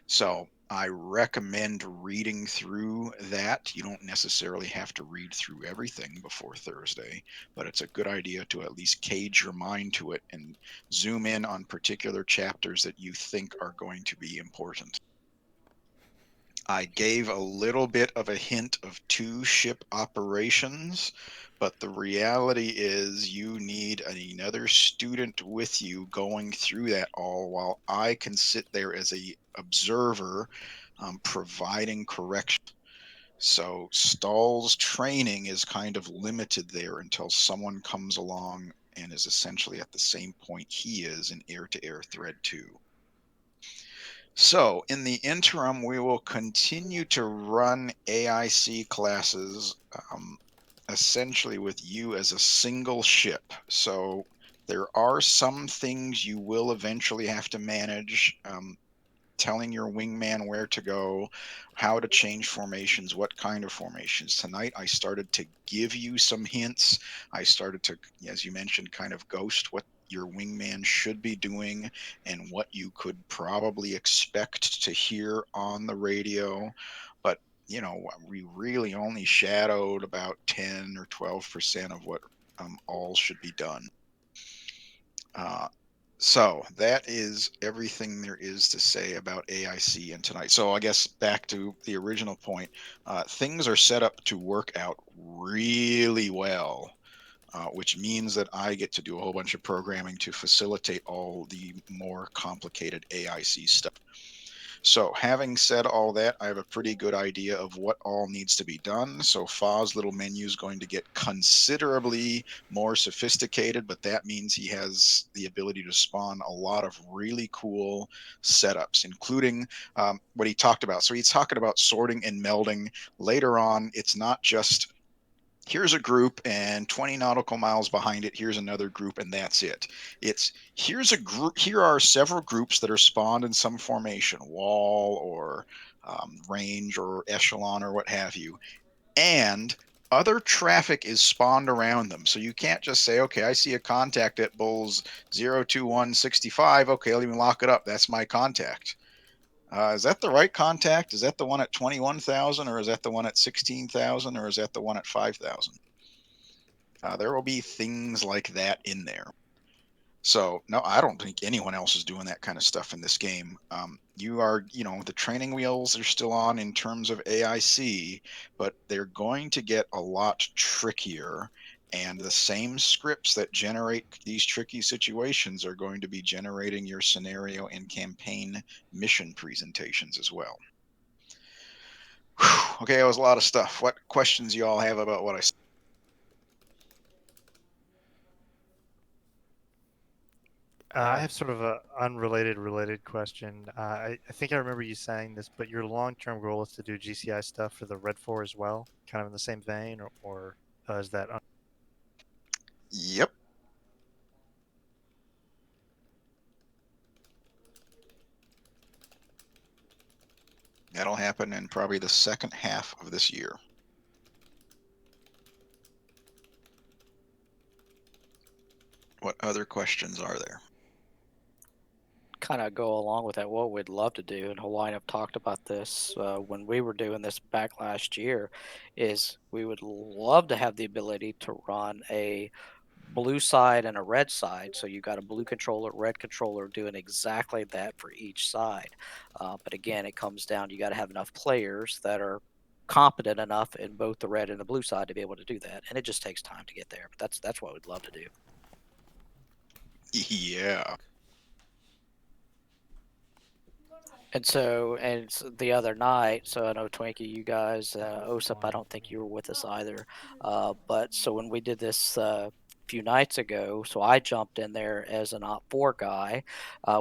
So I recommend reading through that. You don't necessarily have to read through everything before Thursday, but it's a good idea to at least cage your mind to it and zoom in on particular chapters that you think are going to be important. I gave a little bit of a hint of 2-ship operations, but the reality is you need another student with you going through that all, while I can sit there as a observer providing correction. So Stahl's training is kind of limited there until someone comes along and is essentially at the same point he is in air-to-air thread 2. So in the interim, we will continue to run AIC classes essentially with you as a single ship. So there are some things you will eventually have to manage, telling your wingman where to go, how to change formations, what kind of formations. Tonight, I started to give you some hints. I started to, as you mentioned, kind of ghost what your wingman should be doing and what you could probably expect to hear on the radio. But, you know, we really only shadowed about 10 or 12% of what all should be done. So that is everything there is to say about AIC and tonight. So I guess back to the original point, things are set up to work out really well, which means that I get to do a whole bunch of programming to facilitate all the more complicated AIC stuff. So having said all that, I have a pretty good idea of what all needs to be done. So Fah's little menu is going to get considerably more sophisticated, but that means he has the ability to spawn a lot of really cool setups, including what he talked about. So he's talking about sorting and melding. Later on, it's not just here's a group and 20 nautical miles behind it, here's another group, and that's it. It's here's a group, here are several groups that are spawned in some formation, wall or range or echelon or what have you, and other traffic is spawned around them. So you can't just say, okay, I see a contact at Bulls 02165, okay, let me lock it up, that's my contact. Is that the right contact? Is that the one at 21,000, or is that the one at 16,000, or is that the one at 5,000? There will be things like that in there. So no, I don't think anyone else is doing that kind of stuff in this game. You are, you know, the training wheels are still on in terms of AIC, but they're going to get a lot trickier. And the same scripts that generate these tricky situations are going to be generating your scenario and campaign mission presentations as well. Whew, okay, that was a lot of stuff. What questions you all have about what I said? I have sort of a related question. I think I remember you saying this, but your long-term goal is to do GCI stuff for the Red 4 as well, kind of in the same vein, or is that? Yep. That'll happen in probably the second half of this year. What other questions are there? Kind of go along with that. What we'd love to do, and Hawaii and I've talked about this when we were doing this back last year, is we would love to have the ability to run a blue side and a red side. So you got a blue controller, red controller doing exactly that for each side. But again, it comes down, you got to have enough players that are competent enough in both the red and the blue side to be able to do that. And it just takes time to get there. But that's what we'd love to do. Yeah. And so, the other night, so I know Twinkie, you guys, Osip, I don't think you were with us either. But so when we did this few nights ago, so I jumped in there as an Op 4 guy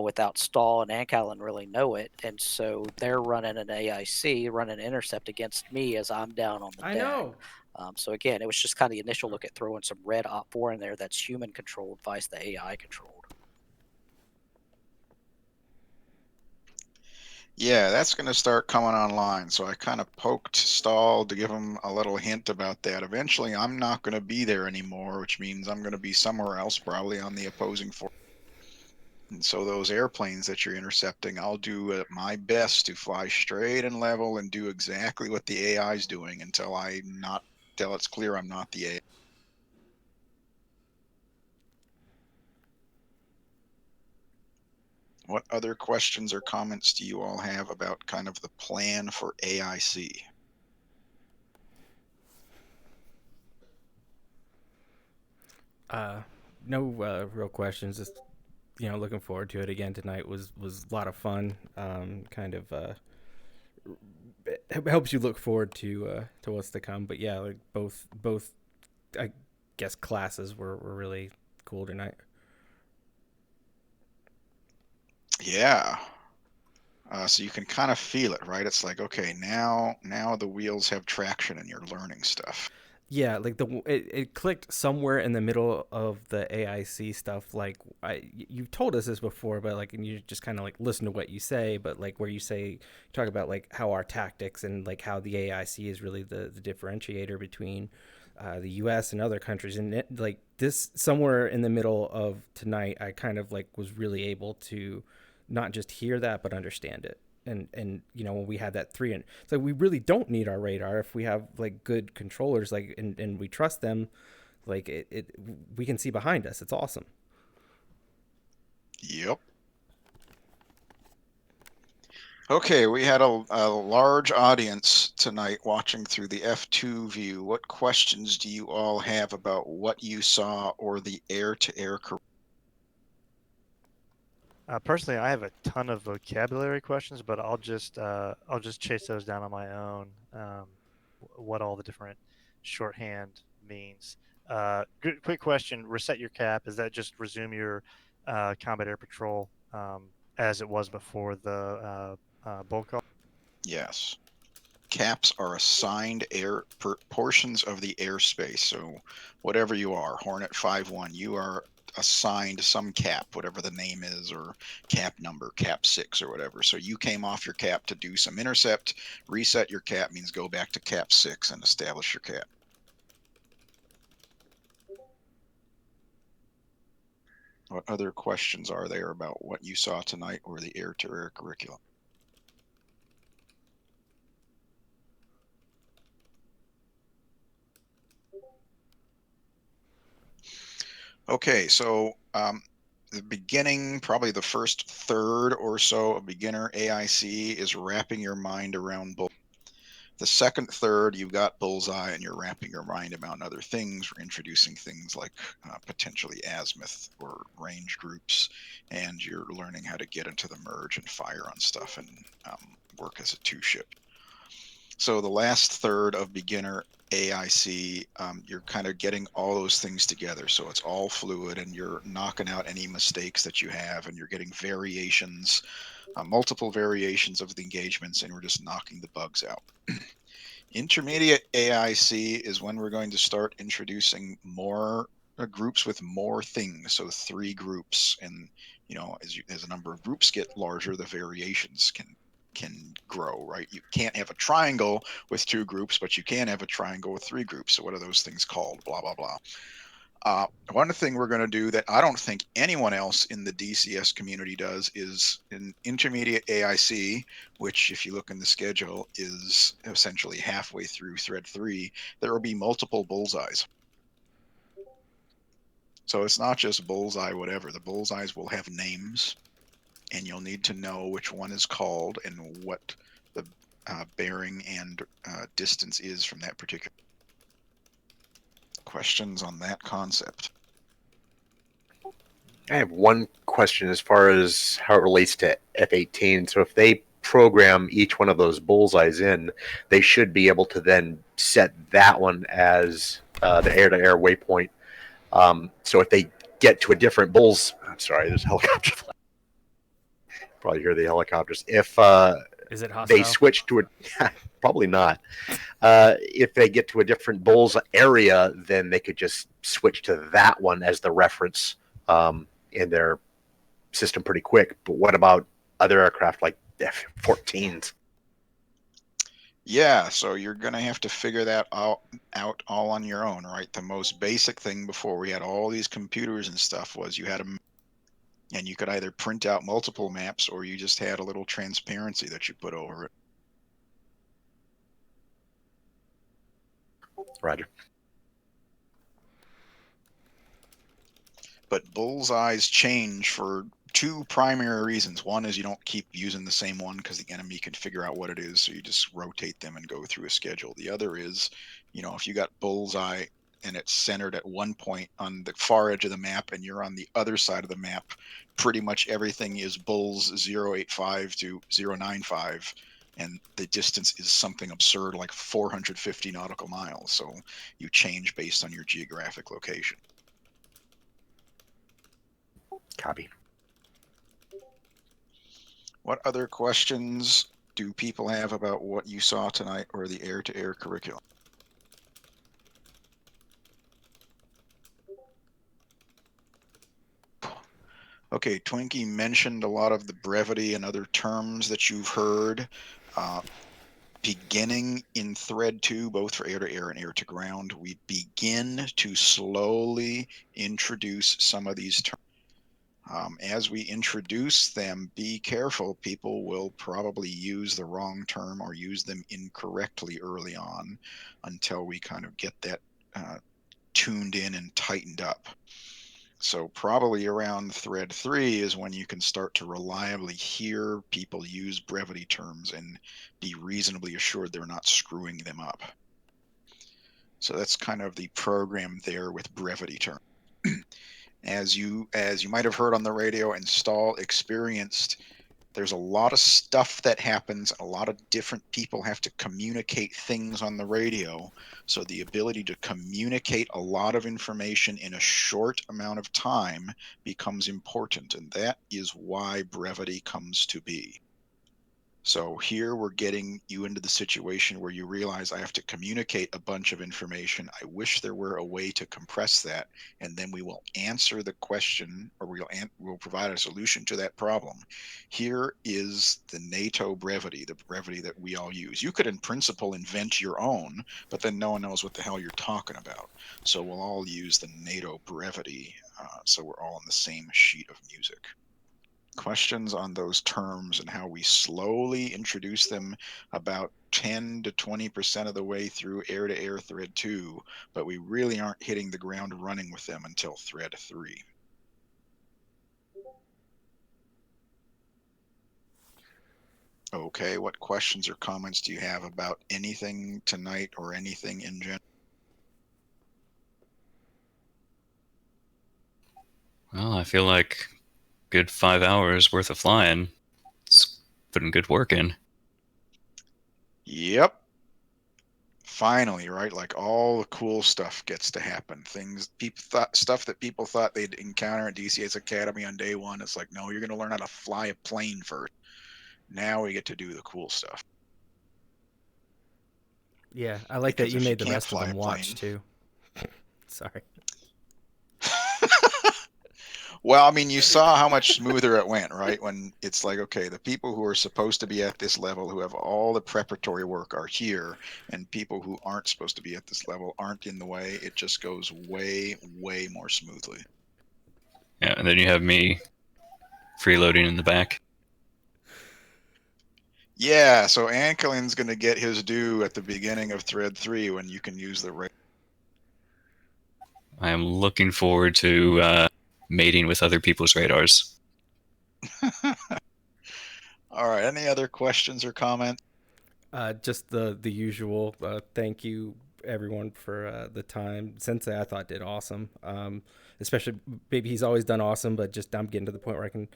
without Stall and Ancallen really know it. And so they're running an AIC, running intercept against me as I'm down on the I deck. know. So again, it was just kind of the initial look at throwing some red Op 4 in there that's human controlled, vice the AI controlled. Yeah, that's going to start coming online. So I kind of poked Stahl to give him a little hint about that. Eventually, I'm not going to be there anymore, which means I'm going to be somewhere else, probably on the opposing force. And so those airplanes that you're intercepting, I'll do my best to fly straight and level and do exactly what the AI is doing until it's clear I'm not the AI. What other questions or comments do you all have about kind of the plan for AIC? No real questions. Just looking forward to it again tonight. Was a lot of fun. Kind of helps you look forward to what's to come. But yeah, like both I guess classes were really cool tonight. Yeah. So you can kind of feel it, right? It's like, okay, now the wheels have traction and you're learning stuff. Yeah, like it clicked somewhere in the middle of the AIC stuff. Like you've told us this before, but like, and you just kind of like listen to what you say, but like where you talk about like how our tactics and like how the AIC is really the differentiator between the U.S. and other countries, and like this somewhere in the middle of tonight, I kind of like was really able to not just hear that but understand it. And when we had that three, and so we really don't need our radar if we have like good controllers, like and we trust them, like we can see behind us. It's awesome. Yep. Okay, we had a large audience tonight watching through the F2 view. What questions do you all have about what you saw or the air-to-air? Personally, I have a ton of vocabulary questions, but I'll just chase those down on my own. What all the different shorthand means. Quick question: reset your cap. Is that just resume your combat air patrol as it was before the bull call? Yes. Caps are assigned portions of the airspace. So whatever you are, Hornet 5-1, you are assigned some cap, whatever the name is, or cap number, cap 6 or whatever. So you came off your cap to do some intercept. Reset your cap means go back to cap 6 and establish your cap. What other questions are there about what you saw tonight or the air-to-air curriculum? Okay, so the beginning, probably the first third or so of beginner AIC is wrapping your mind around bullseye. The second third, you've got bullseye and you're wrapping your mind around other things. We're introducing things like potentially azimuth or range groups, and you're learning how to get into the merge and fire on stuff and work as a two-ship. So the last third of beginner AIC, you're kind of getting all those things together. So it's all fluid and you're knocking out any mistakes that you have, and you're getting variations, multiple variations of the engagements, and we're just knocking the bugs out. Intermediate AIC is when we're going to start introducing more groups with more things. So 3 groups, and as the number of groups get larger, the variations can grow, right? You can't have a triangle with 2 groups, but you can have a triangle with 3 groups. So what are those things called? Blah, blah, blah. One thing we're going to do that I don't think anyone else in the DCS community does is an intermediate AIC, which if you look in the schedule is essentially halfway through thread 3, there will be multiple bullseyes. So it's not just bullseye whatever. The bullseyes will have names, and you'll need to know which one is called and what the bearing and distance is from that particular. Questions on that concept? I have one question as far as how it relates to F-18. So if they program each one of those bullseyes in, they should be able to then set that one as the air-to-air waypoint. So if they get to a different I'm sorry, there's a helicopter. Probably hear the helicopters. If Is it hostile? they switch to a probably not. If they get to a different bull's area, then they could just switch to that one as the reference in their system pretty quick. But what about other aircraft like F-14s? Yeah, so you're going to have to figure that out all on your own, right? The most basic thing before we had all these computers and stuff was you had a, and you could either print out multiple maps or you just had a little transparency that you put over it. Roger. But bullseyes change for two primary reasons. One is you don't keep using the same one because the enemy can figure out what it is, so you just rotate them and go through a schedule. The other is, if you got bullseye and it's centered at one point on the far edge of the map and you're on the other side of the map, pretty much everything is bulls 085 to 095, and the distance is something absurd like 450 nautical miles. So you change based on your geographic location. Copy. What other questions do people have about what you saw tonight or the air-to-air curriculum? Okay, Twinkie mentioned a lot of the brevity and other terms that you've heard. Beginning in Thread 2, both for air-to-air and air-to-ground, we begin to slowly introduce some of these terms. As we introduce them, be careful. People will probably use the wrong term or use them incorrectly early on until we kind of get that tuned in and tightened up. So probably around Thread 3 is when you can start to reliably hear people use brevity terms and be reasonably assured they're not screwing them up. So that's kind of the program there with brevity terms. As you might have heard on the radio and Stahl experienced, there's a lot of stuff that happens. A lot of different people have to communicate things on the radio. So the ability to communicate a lot of information in a short amount of time becomes important. And that is why brevity comes to be. So here we're getting you into the situation where you realize I have to communicate a bunch of information. I wish there were a way to compress that, and then we will answer the question, or we'll provide a solution to that problem. Here is the NATO brevity, the brevity that we all use. You could in principle invent your own, but then no one knows what the hell you're talking about. So we'll all use the NATO brevity, so we're all on the same sheet of music. Questions on those terms and how we slowly introduce them about 10 to 20% of the way through air-to-air Thread 2, but we really aren't hitting the ground running with them until Thread 3. Okay, what questions or comments do you have about anything tonight or anything in general? Well, I feel like good 5 hours worth of flying. It's putting good work in. Yep. Finally, right? Like all the cool stuff gets to happen. Stuff that people thought they'd encounter at DCS Academy on day one. It's like, no, you're going to learn how to fly a plane first. Now we get to do the cool stuff. Yeah, I like that you made the rest of them watch too. Sorry. Well, I mean, you saw how much smoother it went, right? When it's like, okay, the people who are supposed to be at this level, who have all the preparatory work, are here, and people who aren't supposed to be at this level aren't in the way. It just goes way, way more smoothly. Yeah, and then you have me freeloading in the back. Yeah, so Ancallen's going to get his due at the beginning of Thread 3 when you can use the I am looking forward to mating with other people's radars. All right, any other questions or comments? Just the usual. Thank you, everyone, for the time. Sensei, I thought, did awesome. Especially, maybe he's always done awesome, but just I'm getting to the point where I can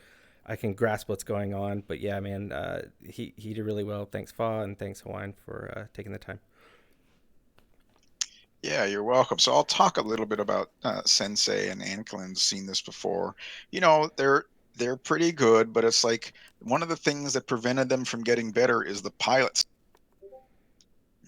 I can grasp what's going on. But yeah, man, he did really well. Thanks, Fah, and thanks, Hawaiian, for taking the time. Yeah, you're welcome. So I'll talk a little bit about Sensei and Ancallen's seen this before. You know, they're pretty good, but it's like one of the things that prevented them from getting better is the pilots.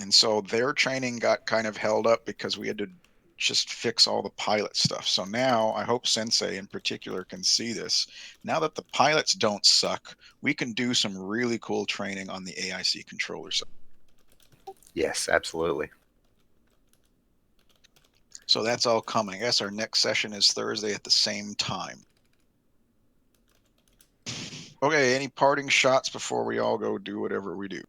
And so their training got kind of held up because we had to just fix all the pilot stuff. So now I hope Sensei in particular can see this. Now that the pilots don't suck, we can do some really cool training on the AIC controller side. Yes, absolutely. So that's all coming. I guess our next session is Thursday at the same time. Okay, any parting shots before we all go do whatever we do?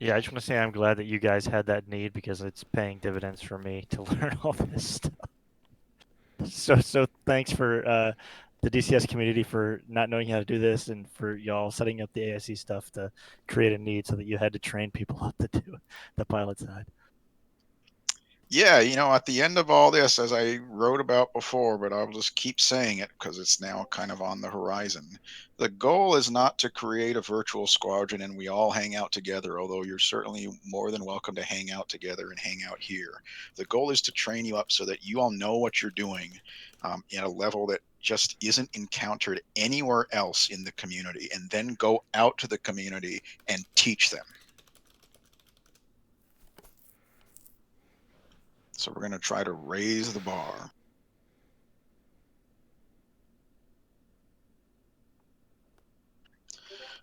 Yeah, I just want to say I'm glad that you guys had that need because it's paying dividends for me to learn all this stuff. So thanks for the DCS community for not knowing how to do this and for y'all setting up the AIC stuff to create a need so that you had to train people up to do the pilot side. Yeah, you know, at the end of all this, as I wrote about before, but I'll just keep saying it because it's now kind of on the horizon. The goal is not to create a virtual squadron and we all hang out together, although you're certainly more than welcome to hang out together and hang out here. The goal is to train you up so that you all know what you're doing at a level that just isn't encountered anywhere else in the community, and then go out to the community and teach them. So we're going to try to raise the bar.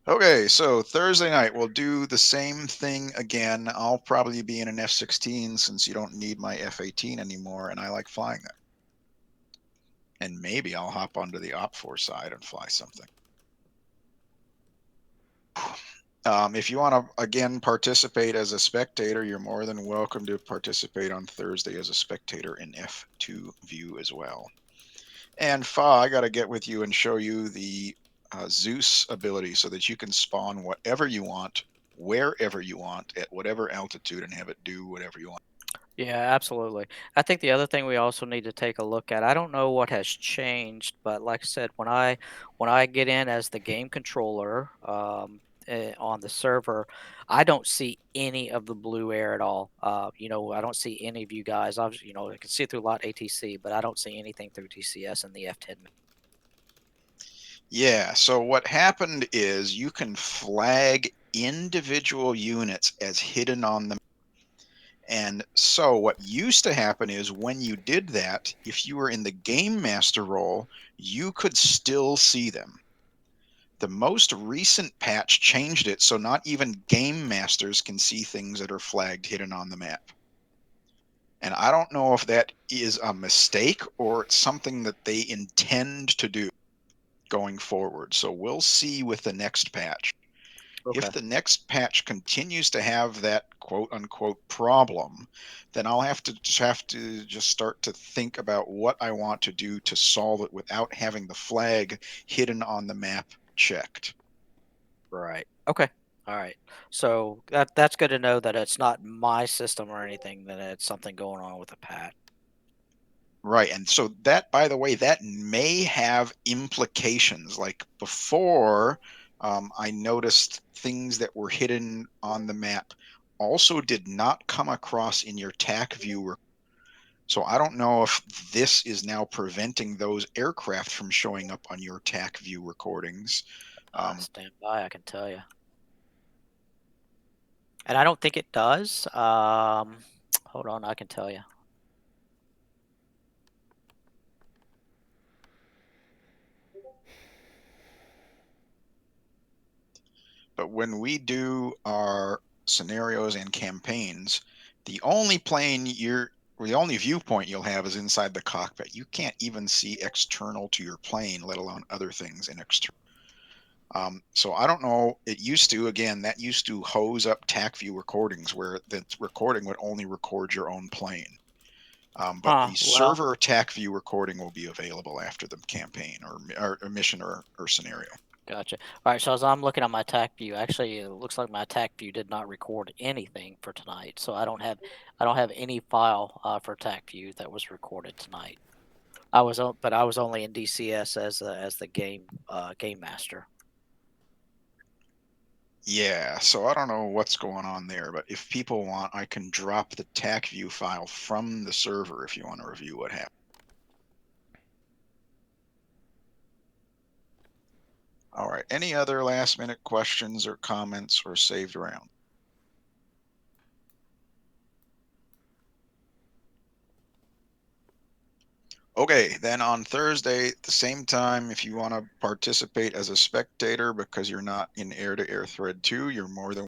Okay, so Thursday night we'll do the same thing again. I'll probably be in an F-16 since you don't need my F-18 anymore, and I like flying that. And maybe I'll hop onto the OPFOR side and fly something. If you want to, again, participate as a spectator, you're more than welcome to participate on Thursday as a spectator in F2 view as well. And Fah, I got to get with you and show you the Zeus ability so that you can spawn whatever you want, wherever you want, at whatever altitude, and have it do whatever you want. Yeah, absolutely. I think the other thing we also need to take a look at, I don't know what has changed, but like I said, when I get in as the game controller on the server, I don't see any of the blue air at all. You know, I don't see any of you guys. Obviously, you know, I can see it through a lot ATC, but I don't see anything through DCS and the F10. Yeah, so what happened is you can flag individual units as hidden on the map. And so what used to happen is when you did that, if you were in the game master role, you could still see them. The most recent patch changed it so not even game masters can see things that are flagged hidden on the map. And I don't know if that is a mistake or it's something that they intend to do going forward. So we'll see with the next patch. Okay. If the next patch continues to have that quote unquote problem, then I'll have to just start to think about what I want to do to solve it without having the flag hidden on the map checked. Right. Okay. All right. So that's good to know that it's not my system or anything, that it's something going on with the patch. Right. And so that, by the way, that may have implications. Like before, I noticed things that were hidden on the map also did not come across in your TAC viewer. So I don't know if this is now preventing those aircraft from showing up on your TAC view recordings. Stand by, I can tell you. And I don't think it does. Hold on, I can tell you. But when we do our scenarios and campaigns, the only viewpoint you'll have is inside the cockpit. You can't even see external to your plane, let alone other things in external. So I don't know. That used to hose up TAC view recordings where the recording would only record your own plane. But the server TAC view recording will be available after the campaign or mission or scenario. Gotcha. All right, so as I'm looking at my TAC view, actually, it looks like my TAC view did not record anything for tonight. So I don't have any file for TAC view that was recorded tonight. I was only in DCS as the game master. Yeah, so I don't know what's going on there, but if people want, I can drop the TAC view file from the server if you want to review what happened. All right, any other last minute questions or comments or saved around? Okay, then on Thursday at the same time, if you want to participate as a spectator because you're not in air-to-air thread 2, you're more than